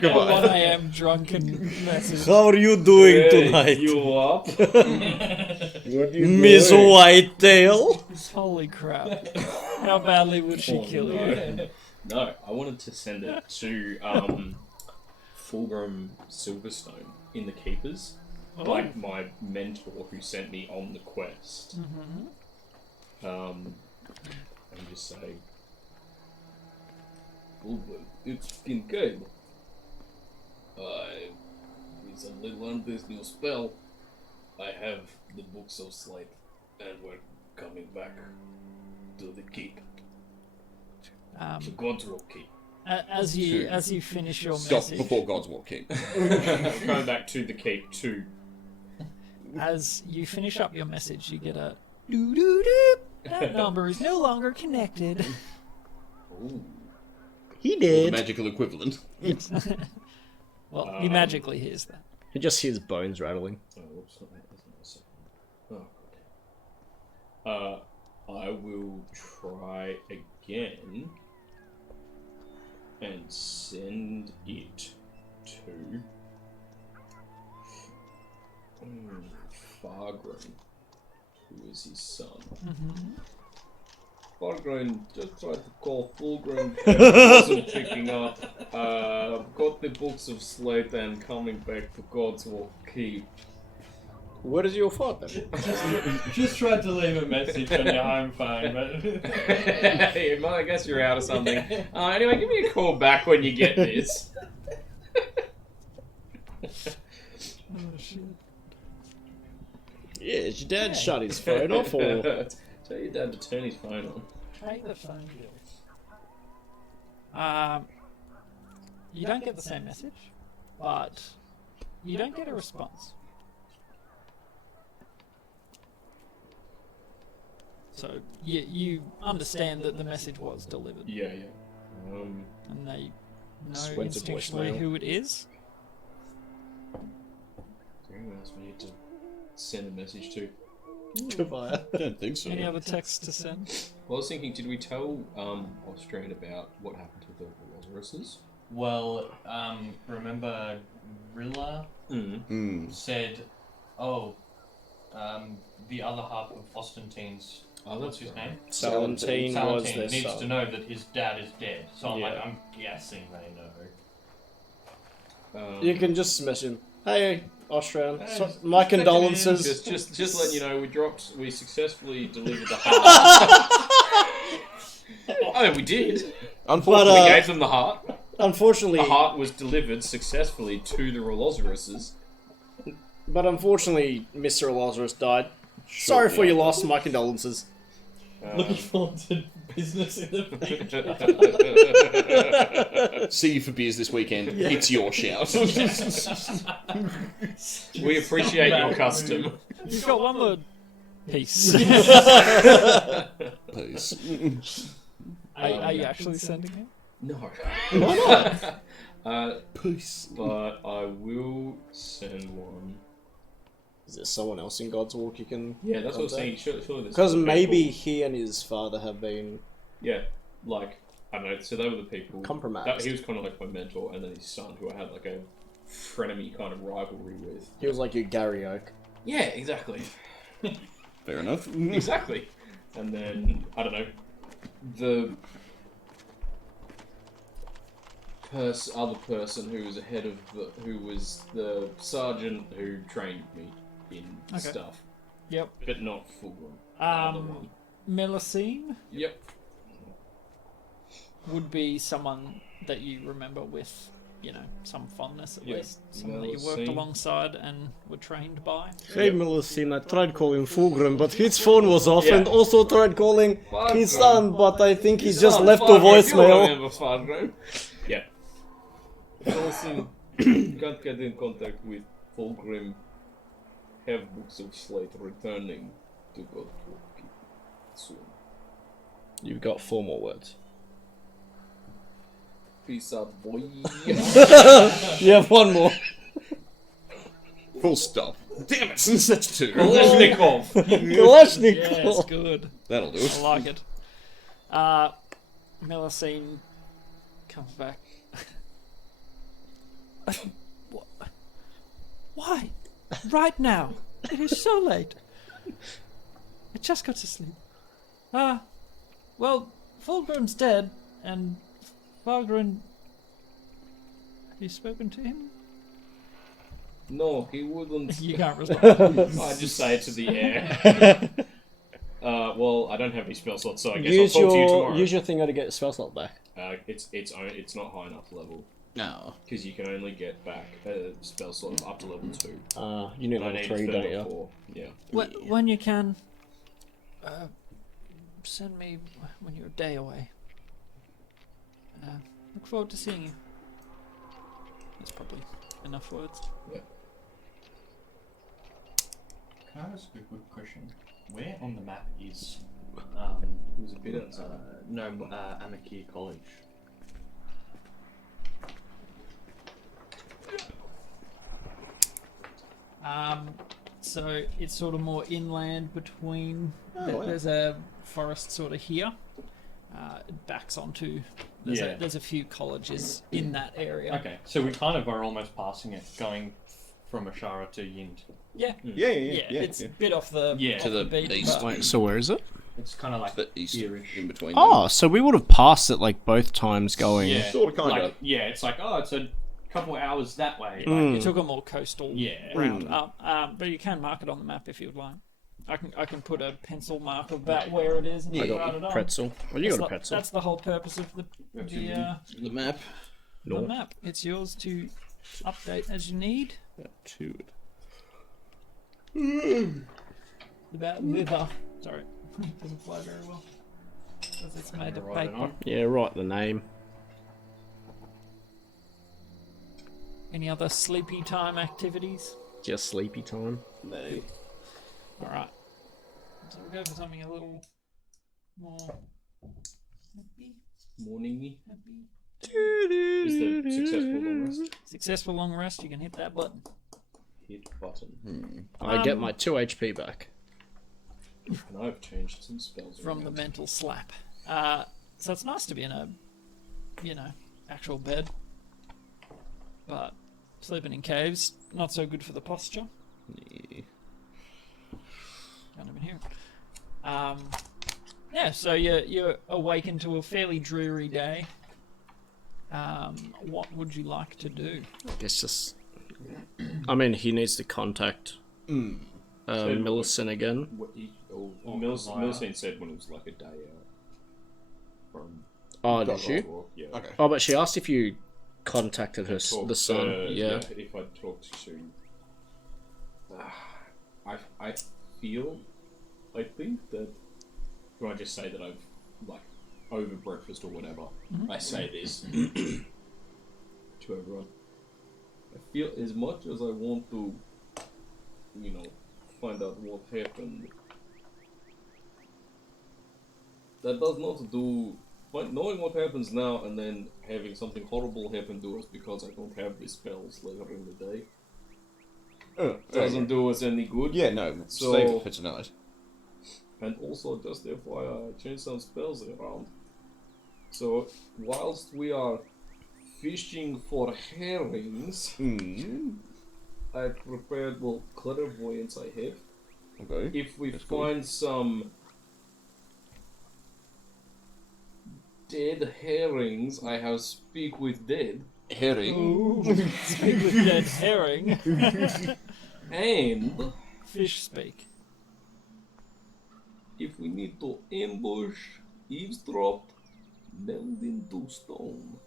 Goodbye. 1 a.m. drunken message. How are you doing tonight, You up? Miss Whitetail? Holy crap. How badly would she kill you? No, I wanted to send it to Fulgrim Silverstone in the Keepers. like my mentor who sent me on the quest. And just say, "Oh, well, it's Kincaid. I recently learned this new spell. I have the books of slate, and we're coming back to the keep, to God's Rock Keep." As you finish your Stop message, before God's Walk Keep. Going back to the keep too. as you finish up your message, you get a doo doo doo. That number is no longer connected. Ooh. He Or the did. magical equivalent. Well, he magically hears that. He just hears bones rattling. Oh, whoops, that's not a second. Oh, God. I will try again and send it to Fargrim, who is his son. Fargrim just tried to call Fulgrim, wasn't picking up. Got the books of slate and coming back to God's Walk Keep. Where is your father? Just tried to leave a message on your home phone, but Hey, Mum, I guess you're out of something. Anyway, give me a call back when you get this. Yeah, is your dad shut his phone off or? Tell your dad to turn his phone on. Pay the phone bill. You don't get the same message, but you don't get a response. So you understand that the message was delivered, Yeah. and they Just know went to instinctually voicemail. who it is. Is there anyone else we need to send a message to? Goodbye. I don't think so. Any other texts to send? Well, I was thinking, did we tell Austrian about what happened to the Rosaruses? well, remember Rilla said, "Oh, the other half of Austentine's what's his name? Salentine was Salentine their needs to son. know that his dad is dead." So Yeah. I'm guessing they know. You can just message him. Hey, Austrian. Hey, So, just my checking in. condolences. Just letting you know, we successfully delivered the heart. Oh, we did. Unfortunately, We But, gave them the heart. Unfortunately, The heart was delivered successfully to the Rolosaruses. Mr. Lazarus died. Sorry for your loss. My condolences. Looking forward to business in the future. see you for beers this weekend. It's your shout. We appreciate your custom. You've got one word. Peace. Please. Are you actually sending him? No. Why not? Peace. But I will send one. Is there someone else in God's Walk you can? Yeah, that's what I was saying. Surely there's Because other maybe people. he and his father have been Yeah, like, I don't know, so they were the people. compromised. He was kind of like my mentor, and then his son, who I had like a frenemy kind of rivalry with. He was like your Gary Oak. Yeah, exactly. Fair enough. Exactly. And then, I don't know, the other person who was ahead of who was the sergeant who trained me in stuff, Yep. but not Fulgrim. The other one. Melusine Yep. would be someone that you remember with, some fondness at Yeah. least. Someone that you worked Melusine. alongside and were trained by. Hey, Melusine, I tried calling Fulgrim, but his phone was off, Yeah. and also tried calling his Fargrim. son, but I think he His just son, left a Fargrim. You voicemail. remember Fargrim? Yeah. Melusine can't get in contact with Fulgrim. Have books of slate returning to God soon. You've got 4 more words. Peace out, boy. You have 1 more. Full stop. Damn it! That's 2. Kalashnikov. Kalashnikov. Yes, good. That'll do I it. like it. Melusine comes back. Why? Right now. It is so late. I just got to sleep. Well, Fulgrim's dead, and Fargrim... Have you spoken to him? No, he wouldn't. You can't respond. I just say it to the air. Well, I don't have any spell slots, so I guess use I'll talk to you your tomorrow. use your thing to get a spell slot back. It's not high enough level No. because you can only get back a spell slot up to level 2. You need I level need 3, third don't or you? 4. Yeah. When you can, send me when you're a day away. Look forward to seeing you. That's probably enough words. Yeah. Can I ask a quick question? Where on the map is It was a bit outside. Amaki College? So it's sort of more inland between. wow. There's a forest sort of here. It backs onto. There's a few colleges in that area. Okay, so we kind of are almost passing it, going from Esshara to Yind. Yeah. Yeah. It's a bit off the Yeah. off To the beat, east. but- Wait, so where is it? It's kind of like The east here-ish. in between. Oh, so we would have passed it like both times going. Yeah, Sort of, kind like, of. Yeah, it's like, oh, it's a couple of hours that way. Mm. You took a more coastal Yeah. route up, but you can mark it on the map if you'd like. I can put a pencil mark about where it is and I you got write it on. pretzel. Well, you That's got a the- pretzel. That's the whole purpose of the The map. No. map. It's yours to update as you need. To it. About liver. Sorry, doesn't fly very well. Because it's made of Write it paper. on. Yeah, write the name. Any other sleepy time activities? Just sleepy time. No. Alright. So we'll go for something a little more happy. Morning. Happy. Is the successful long rest? Successful long rest, you can hit that button. Hit button. I get my 2 HP back. And I've changed some spells From the around. mental slap. So it's nice to be in a, actual bed. But sleeping in caves, not so good for the posture. Yeah. Can't even hear it. Yeah, so you're awakened to a fairly dreary day. What would you like to do? It's just. I mean, he needs to contact Millicent again. Millicent said when it was like a day out. From Oh, did you? yeah. Okay. Oh, but she asked if you contacted her, Talk the son. to- Yeah. If I talked to, I think that when I just say that I've like over breakfast or whatever, I say this to everyone. I feel as much as I want to, find out what happened. That does not do. But knowing what happens now and then having something horrible happen to us because I don't have these spells later in the day doesn't do us any good. Yeah, no. So- Save it for tonight. And also, just FYI, I changed some spells around. So, whilst we are fishing for herrings, I prepared, clairvoyance I have. Okay. If we That's cool. find some dead herrings, I have speak with dead. Herring. Speak with dead herring. And Fish speak. if we need to ambush, eavesdrop, meld into stone,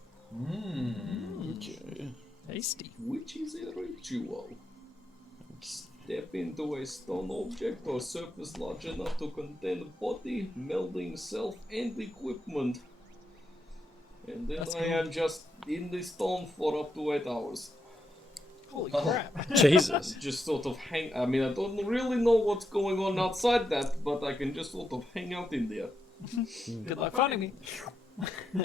Okay. Tasty. which is a ritual. Step into a stone object or surface large enough to contain body, melding self and equipment. And then That's I cool. am just in the stone for up to 8 hours. Holy crap. Jesus. Just sort of hang. I mean, I don't really know what's going on outside that, but I can just sort of hang out in there. Good luck finding me.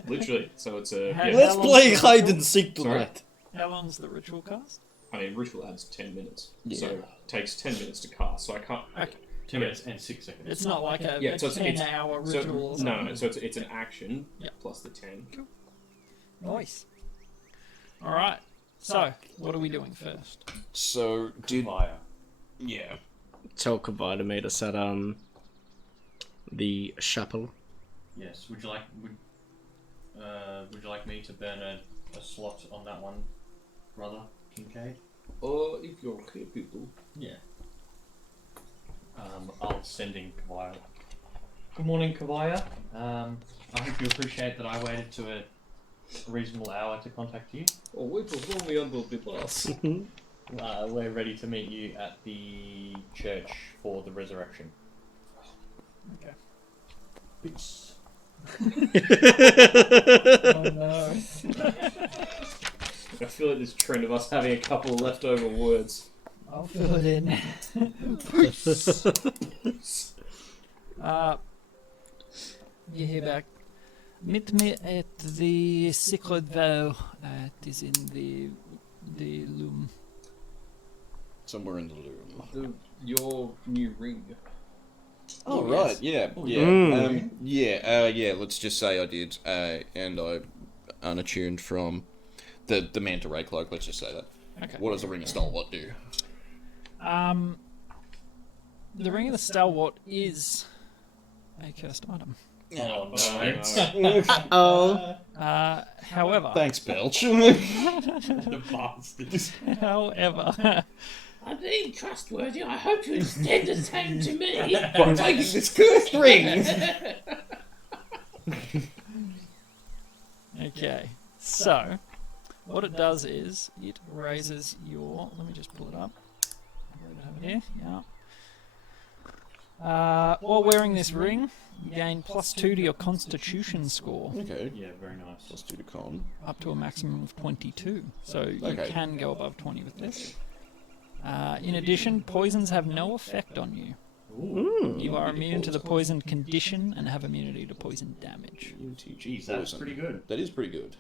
Literally. So it's a. How- Yeah. Let's play hide and seek tonight. How long's the ritual cast? I mean, ritual adds 10 minutes. Yeah. So it takes 10 minutes to cast, so I can't. Okay. 2 minutes and 6 seconds. It's not like a, Yeah, a so it's 10-hour So, ritual or no, something. so it's an action Yeah. plus the 10. Nice. Alright, so, what are we doing first? So, did... Fire. Yeah. Tell Kavai to meet us at the chapel. Yes. Would you like me to burn a slot on that one, brother Kincaid? If you're here, people. Yeah. I'll send in Kavaya. Good morning, Kavaya. I hope you appreciate that I waited to a reasonable hour to contact you. Oh, we perform the unbelievable class. We're ready to meet you at the church for the resurrection. Okay. Peace. Oh no. I feel like this trend of us having a couple of leftover words. I'll fill it in. You hear back. Meet me at the sacred vow. It is in the loom. Somewhere in the loom. Your new ring. Oh, yes. right, yeah, yeah. Mm. Yeah, let's just say I did, and I unattuned from the Manta Ray Cloak, let's just say that. Okay. What does the Ring of Stalwart do? The Ring of the Stalwart is a cursed item. Oh, no. Oh. However, Thanks, Belch. the bastards. however, I'm being trustworthy. I hope you extend the same to me. By taking this cursed ring! okay. So, what it does is it raises your. Let me just pull it up. Over here. Yeah. While wearing this ring, you gain +2 to your Constitution score, Okay. Yeah, very nice. Let's do the con. up to a maximum of 22. So you Okay. can go above 20 with this. In addition, poisons have no effect on you. You are immune to the poisoned condition and have immunity to poison damage. Jeez, that's pretty good. That is pretty good.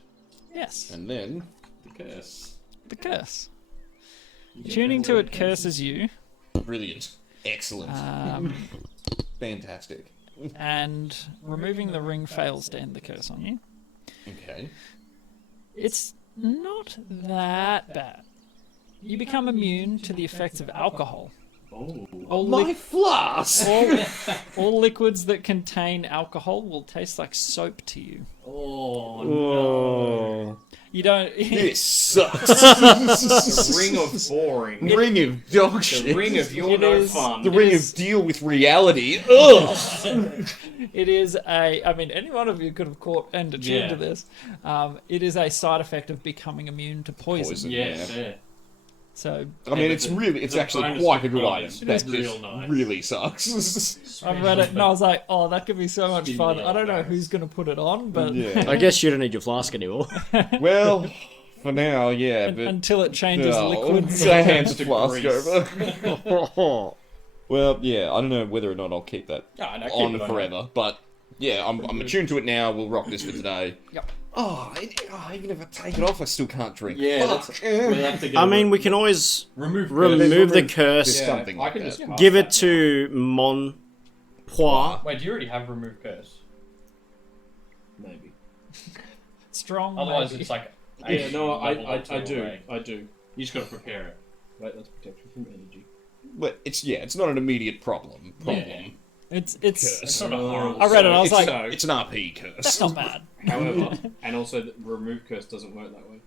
Yes, And then, The curse. the curse. Tuning to it curses you, brilliant. Excellent. Fantastic. and removing the ring fails to end the curse on you. Okay. It's not that bad. You become immune to the effects of alcohol. Oh. All, floss! all liquids that contain alcohol will taste like soap to you. Oh, Oh. You don't. This sucks. The ring of boring. Ring of dog The shit. ring of you're It no is- fun. The ring of deal with reality. Ugh! It is a. I mean, any one of you could have caught and attuned Yeah. to this. It is a side effect of becoming immune to poison. Poison. yeah, Yeah. fair. So I mean, it's the actually bonus quite a of good bonus item. is That real just nice. really sucks. I read it and I was like, oh, that could be so much fun. Genial. I don't know who's going to put it on, but yeah. I guess you don't need your flask anymore. Well, for now, yeah, but until it changes no, liquids. I hands the to flask grease. over. Well, yeah, I don't know whether or not I'll keep that Ah, no, keep on it on forever, but yeah, I'm attuned to it now. We'll rock this for today. Yep. Even if I take it off, I still can't drink. Yeah, Fuck. we'll have to get I mean, we can always remove remove the There's curse, something I like can that. just give it to Mon Poir. Wait, do you already have remove curse? Maybe. Strong. Otherwise, maybe. it's like. Yeah, no, level I up to do. away. I do. You just got to prepare it. Wait, that's protection from energy. But it's not an immediate problem. Yeah. It's It's not a horrible. I read it, I was It's, like, it's an RP curse. that's not bad. However, and also the remove curse doesn't work that way.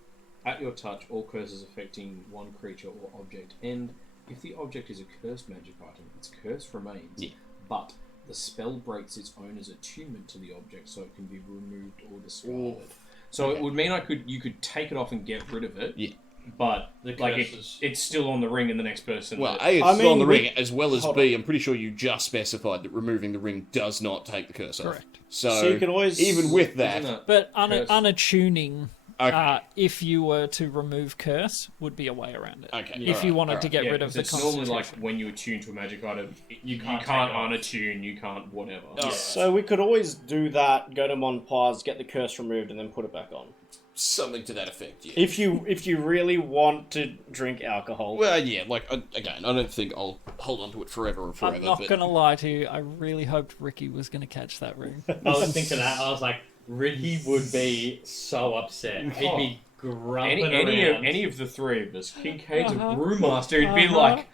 At your touch, all curses affecting one creature or object end. If the object is a cursed magic item, its curse remains. Yeah. But the spell breaks its owner's attunement to the object, so it can be removed or discarded. So it would mean you could take it off and get rid of it. Yeah. But The like curses. it's still on the ring, and the next person. Well, that- A, it's I still on the mean, ring, as well as hold B, I'm pretty sure you just specified that removing the ring does not take the curse off. Correct. So, So you can always- even with that, Isn't But Curse. unattuning, okay, if you were to remove curse, would be a way around it. okay, If you wanted to get Yeah, rid of 'cause the it's normally like concentration. when you attune to a magic item, you can't can't take it off. unattune, you can't whatever. So we could always do that, go to Mon Poir's, get the curse removed, and then put it back on. something to that effect. Yeah. If you really want to drink alcohol. Well, yeah, like again, I don't think I'll hold on to it forever and forever. I'm not but going to lie to you, I really hoped Ricky was going to catch that ring. I was thinking that. I was like, Ricky would be so upset. He'd be grumping around. Any of the three of us, Kincaid's a brewmaster, he'd be like,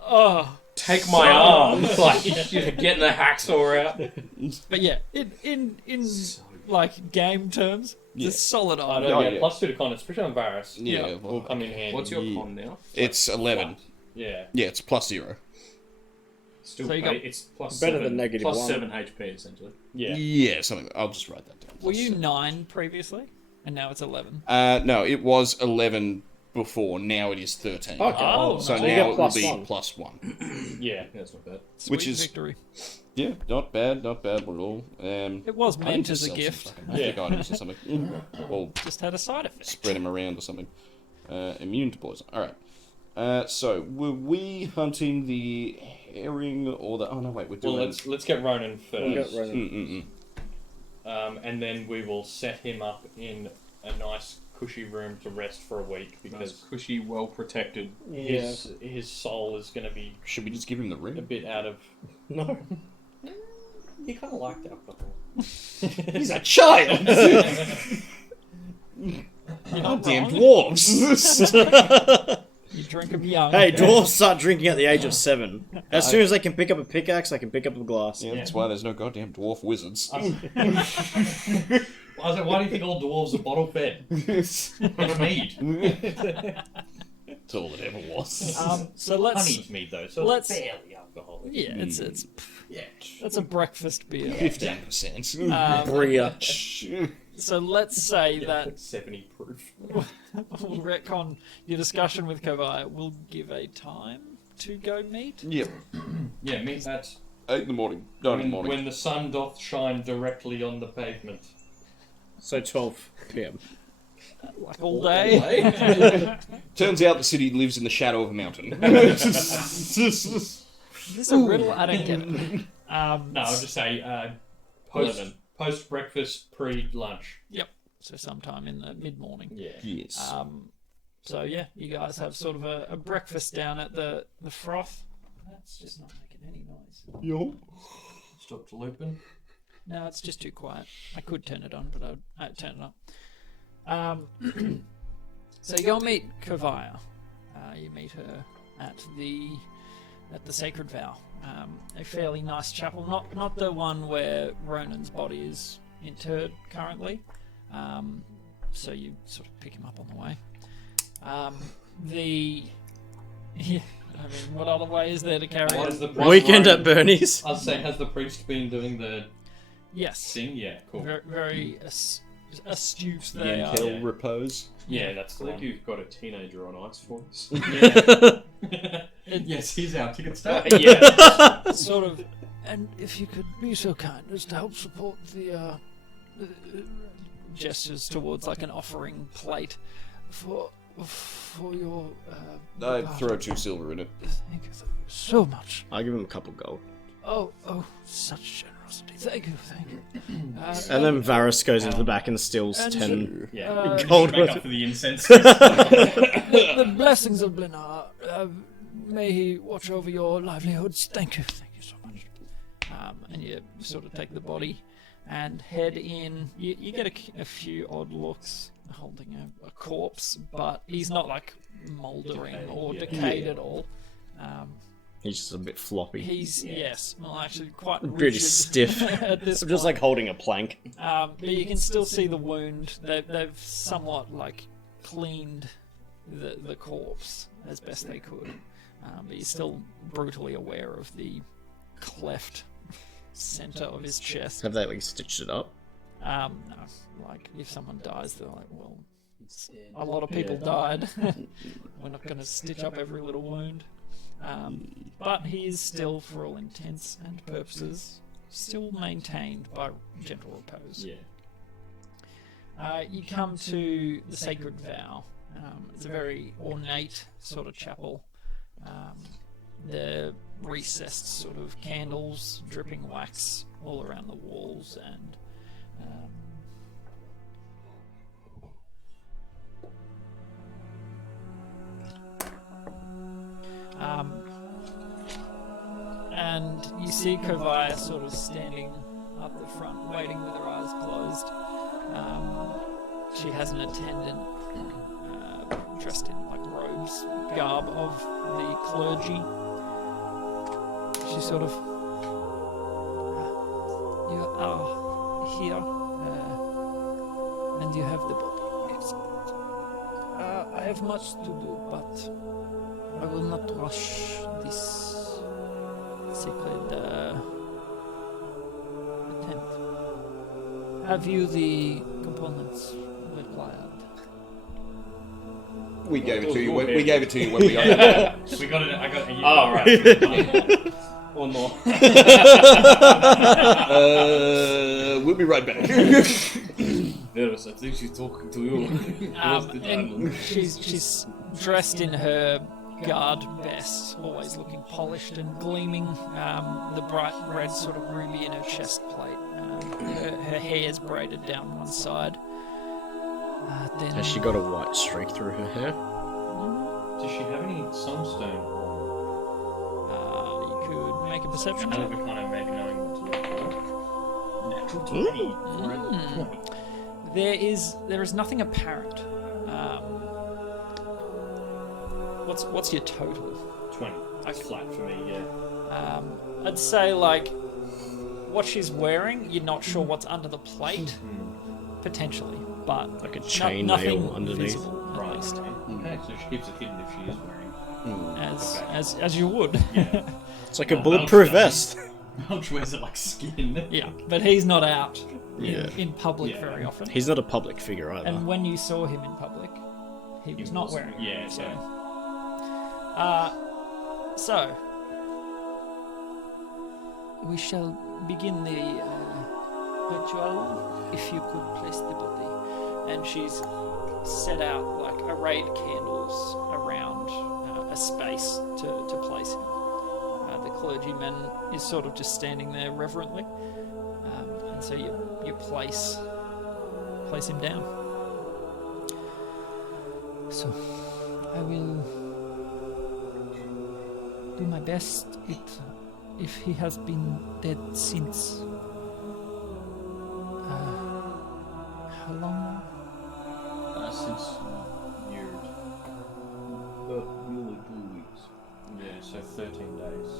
Oh, take my arm, like getting the hacksaw out. but yeah, in like game terms, It's a solid I item. know, yeah. +2 to con, especially on Varus. Yeah, Will come in handy. What's your con now? it's 11. Yeah. Yeah, it's +0. Still, So you got- it's plus Better 7, than negative plus 1. 7 HP essentially. Yeah. Yeah, something. I'll just write that down. Were you +7. 9 previously? And now it's 11. No, it was 11 before. Now it is 13. Okay. Oh, So so you now get it will plus be 1. +1. Yeah. That's not bad. Sweet Which is- victory. Yeah, not bad at all. It was I need meant to as a sell some gift. fucking magic items or something. Or Just had a side effect. spread them around or something. Immune to poison. Alright. So, were we hunting the herring or the... Oh, no, wait, we're Well, doing... let's get Ronan first. We'll get Ronan. And then we will set him up in a nice cushy room to rest for a week Nice, because cushy, well protected. his soul is going to be Should we just give him the a ring? bit out of. No. He kind of liked alcohol. He's a child! Goddamn dwarves! You drink them young. Hey, dwarves start drinking at the age of 7. As soon as they can pick up a pickaxe, they can pick up a glass. Yeah, that's why there's no goddamn dwarf wizards. I was like, why do you think all dwarves are bottle fed? It's mead. That's all it ever was. So let's... Honeyed mead though, so let's- it's barely alcoholic. Yeah, it's Yeah. that's a breakfast beer. 15%. Bria. So let's say that 70 proof. we'll retcon your discussion with Kovaya. We'll give a time to go meet. Yep. Yeah, meat at 8 in the morning. 9 in the morning. when the sun doth shine directly on the pavement. So 12 p.m. Like all day. Turns out the city lives in the shadow of a mountain. This is a riddle. I don't get it. No, I'll just say post breakfast, pre lunch. Yep. So sometime in the mid morning. Yeah. Yes. So yeah, you guys have sort of a breakfast down at the froth. That's just not making any noise. Yo. Stopped looping. No, it's just too quiet. I could turn it on, but I'd turn it up. So you go and meet Kovaya. You meet her at the Sacred Vow, a fairly nice chapel, not the one where Ronan's body is interred currently. So you sort of pick him up on the way. What other way is there to carry What on? is the priest Weekend running? at Bernie's. I was saying, has the priest been doing the Yes, thing? Yeah, cool. very astute they are. Hill repose. Yeah, that's I the think one. you've got a teenager on ice for us. Yes, he's our ticket stub. Yeah, sort of. And if you could be so kind as to help support the gestures towards like an offering plate for your. I'd throw 2 silver in it. Thank you so much. I'll give him a couple gold. Oh, such generosity. Thank you. And then Varus goes into the back and steals and 10 Yeah, gold make worth up of... for the incense. the blessings of Blinar. May he watch over your livelihoods. Thank you so much. And you sort of take the body and head in. You get a few odd looks holding a corpse, but he's not like mouldering or decayed at all. He's just a bit floppy. He's actually quite rigid Pretty stiff. at this Just like point. holding a plank. But you can still see the wound. They've somewhat like cleaned the corpse as best they could. But you're still brutally aware of the cleft center of his chest. Have they like stitched it up? No, like if someone dies, they're like, well, a lot of people died. We're not going to stitch up every little wound. But he is still, for all intents and purposes, still maintained by gentle repose. Yeah. You come to the Sacred Vow. It's a very ornate sort of chapel. The recessed sort of candles dripping wax all around the walls, and you see Kovaya sort of standing up the front, waiting with her eyes closed. She has an attendant dressed in like robes, garb of the clergy. She sort of, you are here And you have the body. Excellent. I have much to do, but I will not rush this sacred attempt. Have you the components required? We gave it to you. We gave it to you when we got it. We got it. I got it. Oh, right. One more. We'll be right back. Nervous, I think she's talking to you. And she's dressed in her guard best, always looking polished and gleaming. The bright red sort of ruby in her chest plate. Her hair's braided down one side. Then Has she got a white streak through her hair? Does she have any sunstone? you could make a perception I check. don't kind of maybe knowing what to look for. Natural 20. There is nothing apparent. What's your total? 20. That's flat for me, yeah. I'd say like what she's wearing. You're not sure what's under the plate, potentially, but Like a nothing chainmail underneath. visible, at least, Okay, so she keeps it hidden if she is wearing. as you would. It's like a bulletproof vest. Belch wears it like skin. Yeah, but he's not out Yeah. in public Yeah. very often. He's not a public figure either. And when you saw him in public, he was not wasn't. wearing it. Yeah, So, yeah. so we shall begin the ritual. If you could place the body, and she's set out like arrayed candles around a space to place him. The clergyman is sort of just standing there reverently, and so you place him down. So I will do my best. If he has been dead since how long now? Since years. Nearly 2 weeks. Yeah, so 13 days.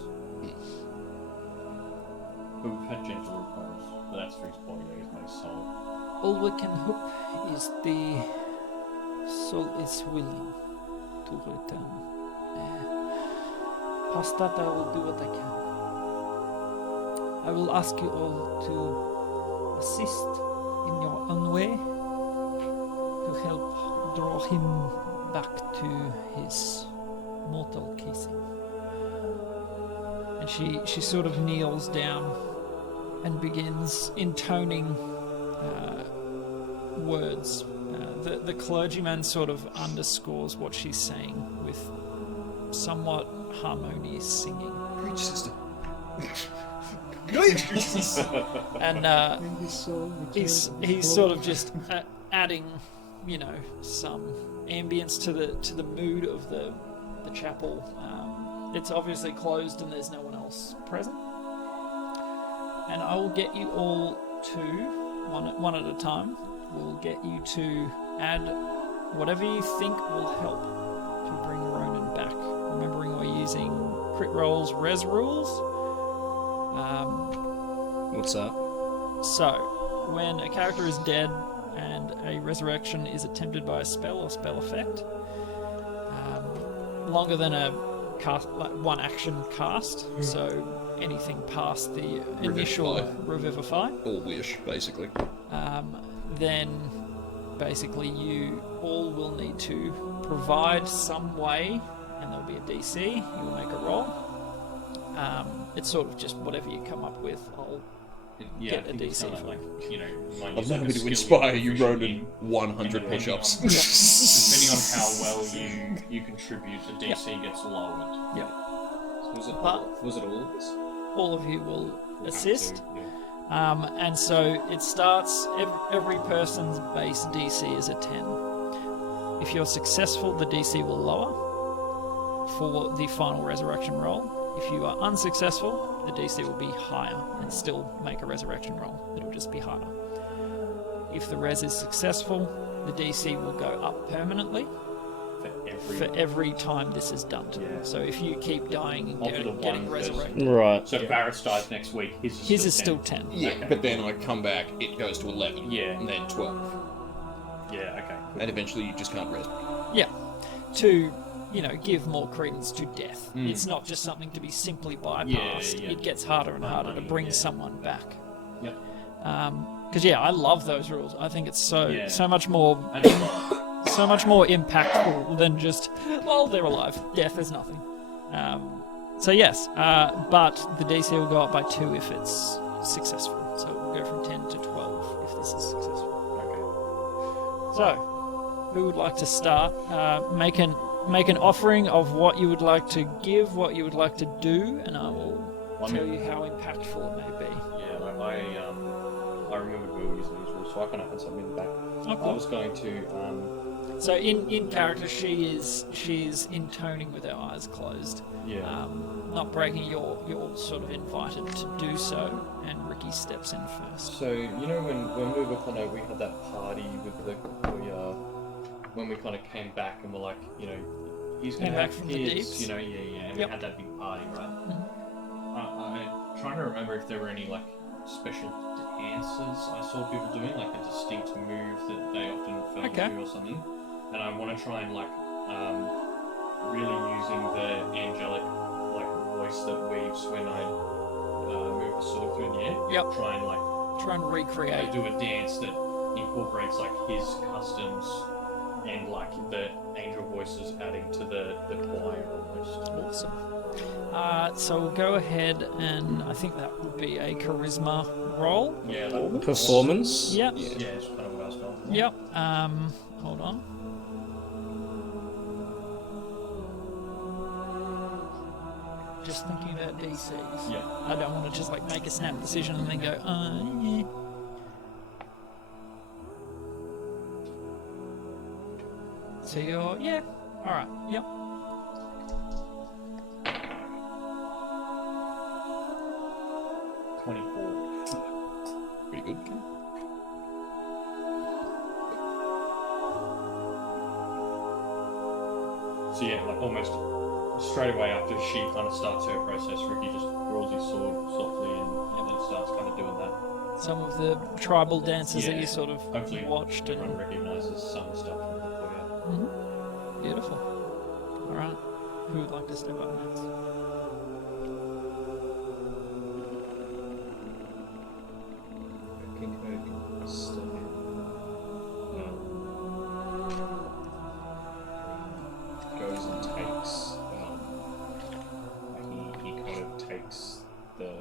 But we've had gentle repose. But that's for his body, I guess, my soul. All we can hope is the soul is willing to return. Past that, I will do what I can. I will ask you all to assist in your own way to help draw him back to his mortal casing. And she sort of kneels down and begins intoning words. The clergyman sort of underscores what she's saying with somewhat harmonious singing. Preach, sister. And he's sort of just adding, some ambience to the mood of the chapel. It's obviously closed and there's no one else present. And I will get you all to one at a time. We'll get you to add whatever you think will help to bring Ronan back. Remembering we're using crit rolls, res rules. What's that? So, when a character is dead and a resurrection is attempted by a spell or spell effect, longer than a cast, like one action cast, so anything past the initial revivify, Or wish, basically. then basically you all will need to provide some way, and there'll be a DC, you will make a roll. It's sort of just whatever you come up with, I'll get a DC for. Allow me to inspire you, Ronan. 100 push-ups. Depending on how well you contribute, the DC gets lowered. Yeah. Was it But- all of us? All of you will assist. Yeah. And so it starts, every person's base DC is a 10. If you're successful, the DC will lower for the final resurrection roll. If you are unsuccessful, the DC will be higher and still make a resurrection roll. It'll just be harder. If the res is successful, the DC will go up permanently for every time this is done to them. So if you keep dying and After the getting one resurrected, Right. So if Varys dies next week, his his is still 10. Yeah, but then I come back, it goes to 11. Yeah. And then 12. Yeah, okay. Cool. And eventually you just can't rest. Yeah. To, give more credence to death. It's not just something to be simply bypassed. Yeah. It gets harder and harder to bring someone back. Yep. Because I love those rules. I think it's so much more And impactful than just, well, they're alive. Death is nothing. So yes, but the DC will go up by 2 if it's successful. So we'll go from 10 to 12 if this is successful. okay. So, who would like to start? Make an offering of what you would like to give, what you would like to do, and I will tell you how impactful it may be. Yeah, I remember we were using these rules, so I kind of had something in the back. Oh, cool. I was going to. So in character, she's intoning with her eyes closed. Yeah. Not breaking. You're sort of invited to do so, and Ricky steps in first. So when we were we had that party with when we kind of came back and we're like, he's going Came to back have from the kids, deeps? and Yep. we had that big party, right? I'm trying to remember if there were any special dances I saw people doing, like a distinct move that they often fell Okay. to or something. And I want to try and really using the angelic voice that weaves when I move the sword through the air. Yep. Try and Try and recreate. do a dance that incorporates his customs and the angel voices adding to the choir almost. Awesome. So we'll go ahead and I think that would be a charisma roll. Yeah, Performance? Yep. Yeah, it's kind of what I was going for. Yep. Hold on. Just thinking about DCs. Yeah. I don't want to just make a snap decision and then go, yeah. So you're, alright, yep. Pretty good. So yeah, almost straight away after she kind of starts her process, Ricky just draws his sword softly and then starts kind of doing that. Some of the tribal dances that Yeah. you sort of Hopefully watched and everyone recognises some stuff from the foyer. beautiful. Alright. Who would like to step up next? I think I can step in. Goes and takes. He kind of takes the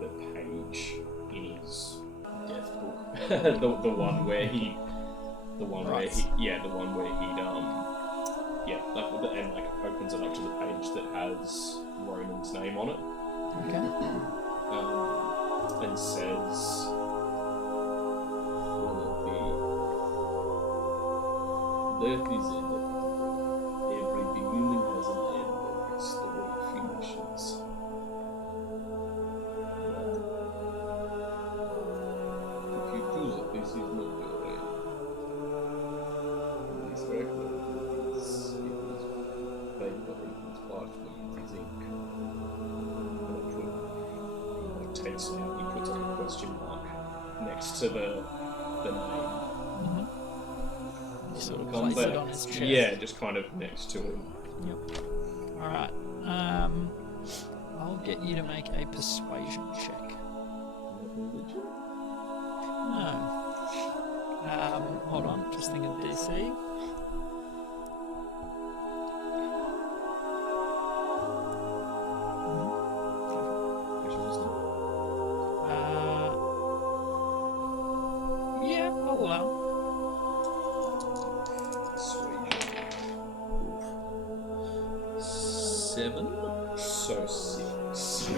the page in his death book, the one where he'd opens it up to the page that has Ronan's name on it. Okay. And says, "Death is inevitable. Every beginning has an end, and it's the way it finishes. If you choose it, this is not your end. This record is paper, it is parchment, it is ink." Takes it out, he puts a question mark next to the name. You sort of Comes place it there. on his chest. Yeah, just kind of next to him. Yep. Alright. I'll get you to make a persuasion check. No. Hold on, just think of DC. Yeah, I'll allow. Seven? So 6.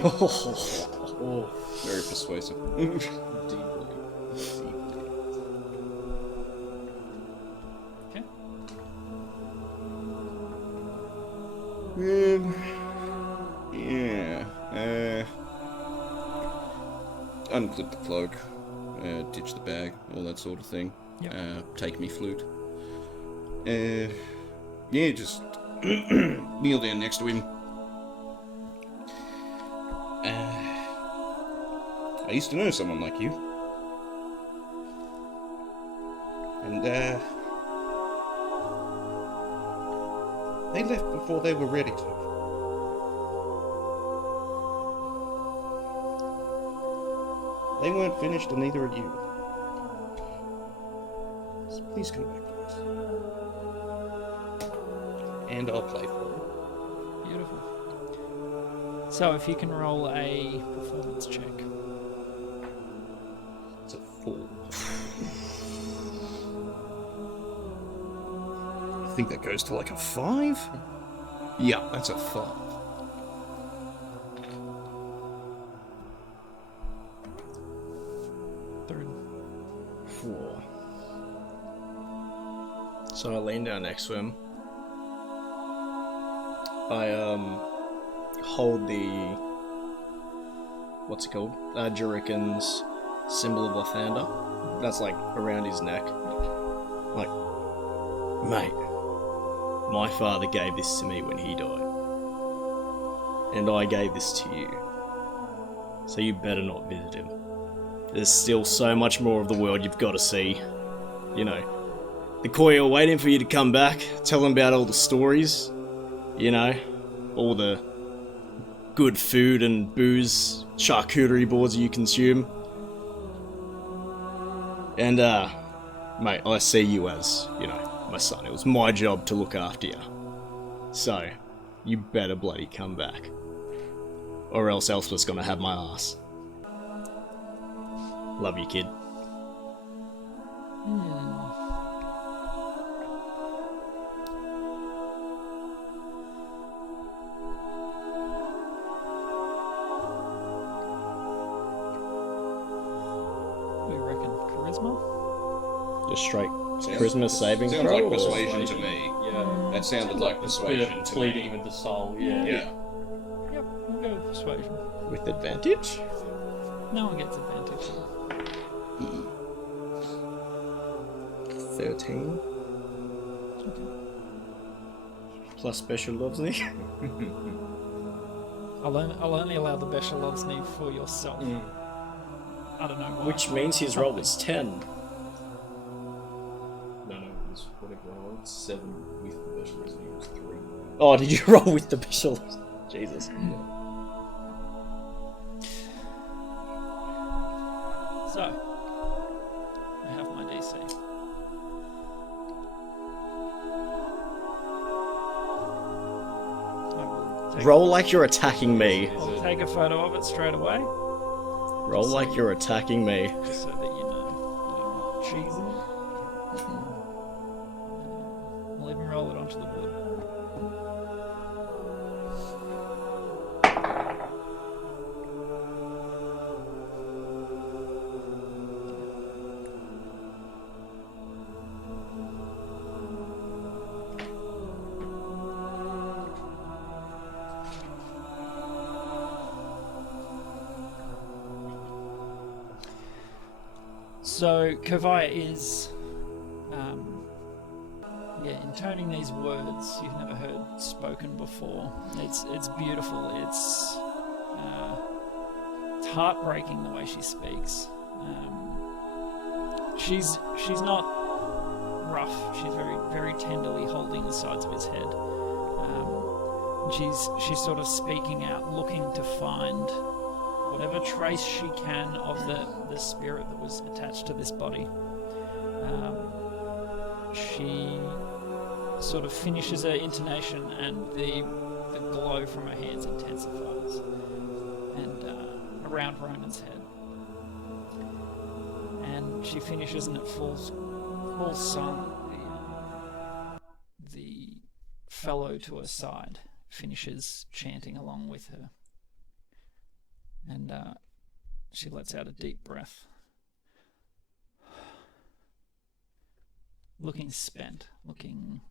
Oh, very persuasive. Deeply. Okay. Unclip the cloak, ditch the bag, all that sort of thing. Yep. Take me flute. Just kneel down next to him. I used to know someone like you. And, they left before they were ready to. They weren't finished, and neither are you. So please come back to us. And I'll play for you. Beautiful. So if you can roll a performance check. It's a 4. I think that goes to like a 5? Yeah, that's a 5. Third. 4. So I lean down next to him. I hold the what's it called? Juriken's symbol of Lathander. That's like around his neck. Like, mate, my father gave this to me when he died, and I gave this to you. So you better not visit him. There's still so much more of the world you've got to see. You know, the Koi are waiting for you to come back, tell them about all the stories. You know, all the good food and booze, charcuterie boards you consume. And, mate, I see you as, you know, my son. It was my job to look after you. So, you better bloody come back. Or else Elspeth's gonna have my ass. Love you, kid. We reckon charisma? Just straight charisma saving Sounds throw. like or- persuasion to me. Yeah. That sounded like Bit persuasion of to pleading me. with the soul, yeah. Yeah. Yep, we'll go with persuasion. With advantage? No one gets advantage. 13. Plus special loves me. I'll only allow the Beshalovsny for yourself. I don't know why. Which means his roll was 10. No, it's whatever I rolled. 7 with the vegetables, and it was 3. Oh, did you roll with the special? Jesus. So, I have my DC. I will take, Roll like you're attacking me. I'll take a photo of it straight away, Roll like you're attacking me. just so that you know that I'm not cheesing. I'll even roll it onto the wood. So Kovaya is, intoning these words you've never heard spoken before. It's beautiful. It's heartbreaking the way she speaks. She's not rough. She's very tenderly holding the sides of his head. And she's sort of speaking out, looking to find whatever trace she can of the spirit that was attached to this body. She sort of finishes her intonation, and the glow from her hands intensifies, and around Ronan's head. And she finishes, and it falls full sun. The fellow to her side finishes chanting along with her. And she lets out a deep breath, looking spent, looking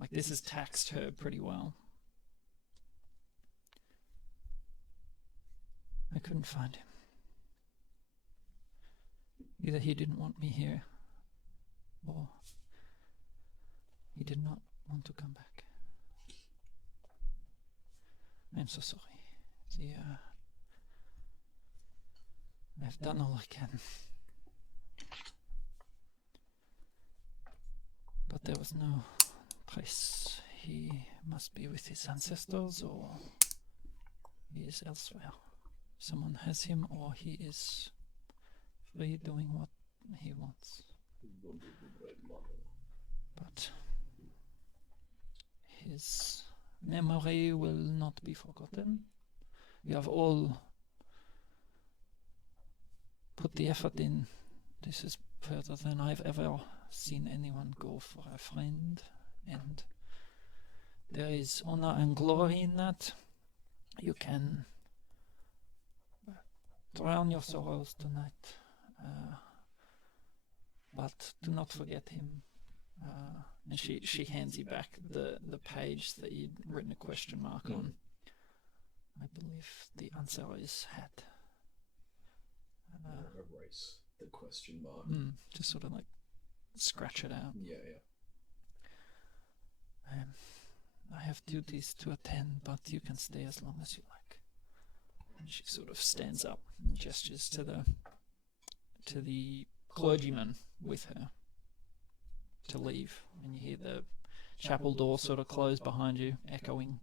like this has taxed her pretty well. I couldn't find him. Either he didn't want me here, or he did not want to come back. I'm so sorry. I've done all I can. But there was no trace. He must be with his ancestors, or he is elsewhere. Someone has him, or he is free doing what he wants. But his memory will not be forgotten. We have all put the effort in. This is further than I've ever seen anyone go for a friend, and there is honor and glory in that. You can drown your sorrows tonight, but do not forget him. And she hands you back the page that you'd written a question mark on. I believe the answer is hat. Erase the question mark. Just sort of like scratch it out. Yeah. I have duties to attend, but you can stay as long as you like. And she sort of stands up and gestures to the clergyman with her to leave, and you hear the chapel door sort of close behind you, echoing.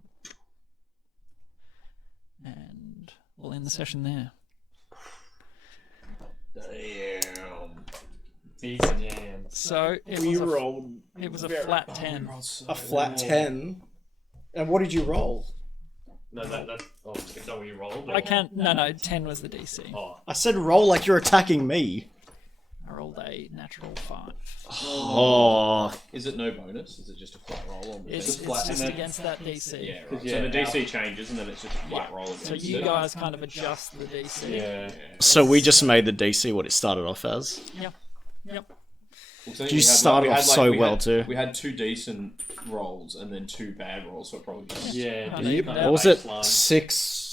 And we'll end the session there. Damn. Big damn. So it was a flat 10. A flat 10. And what did you roll? No, that's is that what you rolled? I can't. No, 10 was the DC. Oh, I said roll like you're attacking me. I rolled a natural 5. Oh. Is it no bonus? Is it just a flat roll on the It's thing? just against that DC. Yeah, right. Yeah, So the DC changes and then it's just a flat roll against So you it. guys kind of adjust the DC. yeah. So we just made the DC what it started off as. Yep. Well, so You we started off so well too. We had 2 decent rolls and then 2 bad rolls, so it probably just... Yeah. Oh, just yep. kind What of was it? baseline. 6.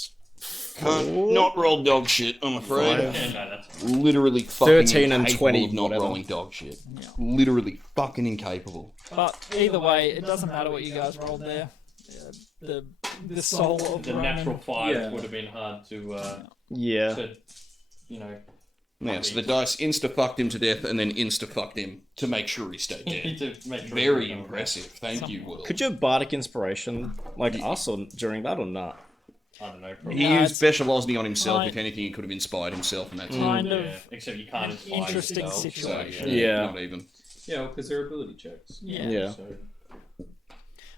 Can't not roll dog shit, I'm afraid. Yeah, no, that's Literally fucking 13 and incapable 20, of not whatever. rolling dog shit. Yeah. Literally fucking incapable. But either way, it doesn't matter what you guys rolled there. The soul of the Roman. natural 5 Yeah. would have been hard to, Yeah. you know, Yeah, so the dice insta-fucked him to death and then insta-fucked him to make sure he stayed dead. to make sure Very he was impressive. Thank you, Will. Could you have bardic inspiration like us or during that or not? I don't know. Probably. He No, used it's special Osney on himself. kind- If anything, he could have inspired himself, and that's Kind it. of Yeah, except you can't an inspire interesting yourself, so, situation. Yeah. Not even. Yeah, because they're ability checks. Yeah. Yeah. So,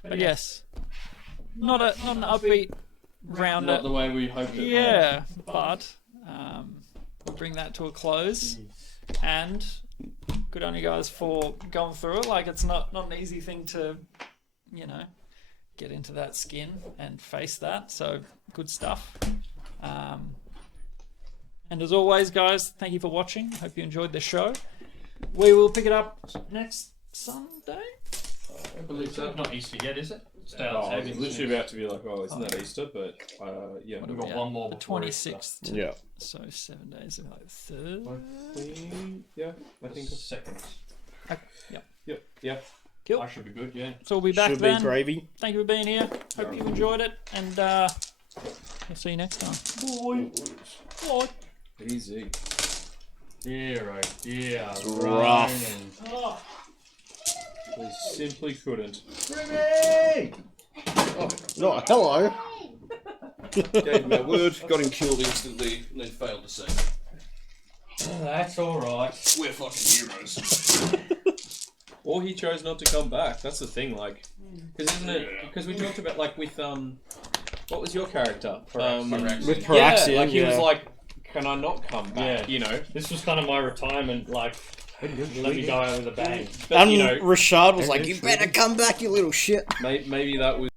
But yes, not an upbeat round. Not the way we hoped it Yeah, but we'll bring that to a close. And good on you guys for going through it. Like, it's not an easy thing to, get into that skin and face that. So good stuff. And as always, guys, thank you for watching. Hope you enjoyed the show. We will pick it up next Sunday. I believe so. It's not Easter yet, is it? Stay Oh, I out was literally about to be like, oh, isn't that Easter? But, yeah. We've got Yeah, one more the before 26th. Yeah. So 7 days of like third. Yeah, I think so. Second. Yeah. Cool. I should be good, yeah. So we'll be back Should then. be gravy. Thank you for being here. Hope you enjoyed it, and we'll see you next time. Bye. Easy. Yeah, right. Yeah. rough. Ronan. We simply couldn't. No, hello. Gave him my word, got him killed instantly, and then failed to save him. That's alright. We're fucking heroes. Or he chose not to come back. That's the thing, like, because isn't it? Because we talked about like with what was your character? With Yeah, Paraxian, like he was yeah. like, can I not come back? Yeah. You know. This was kind of my retirement, like, let me die with a bang. But And you know, Rashad was like, you better come back, you little shit. maybe that was.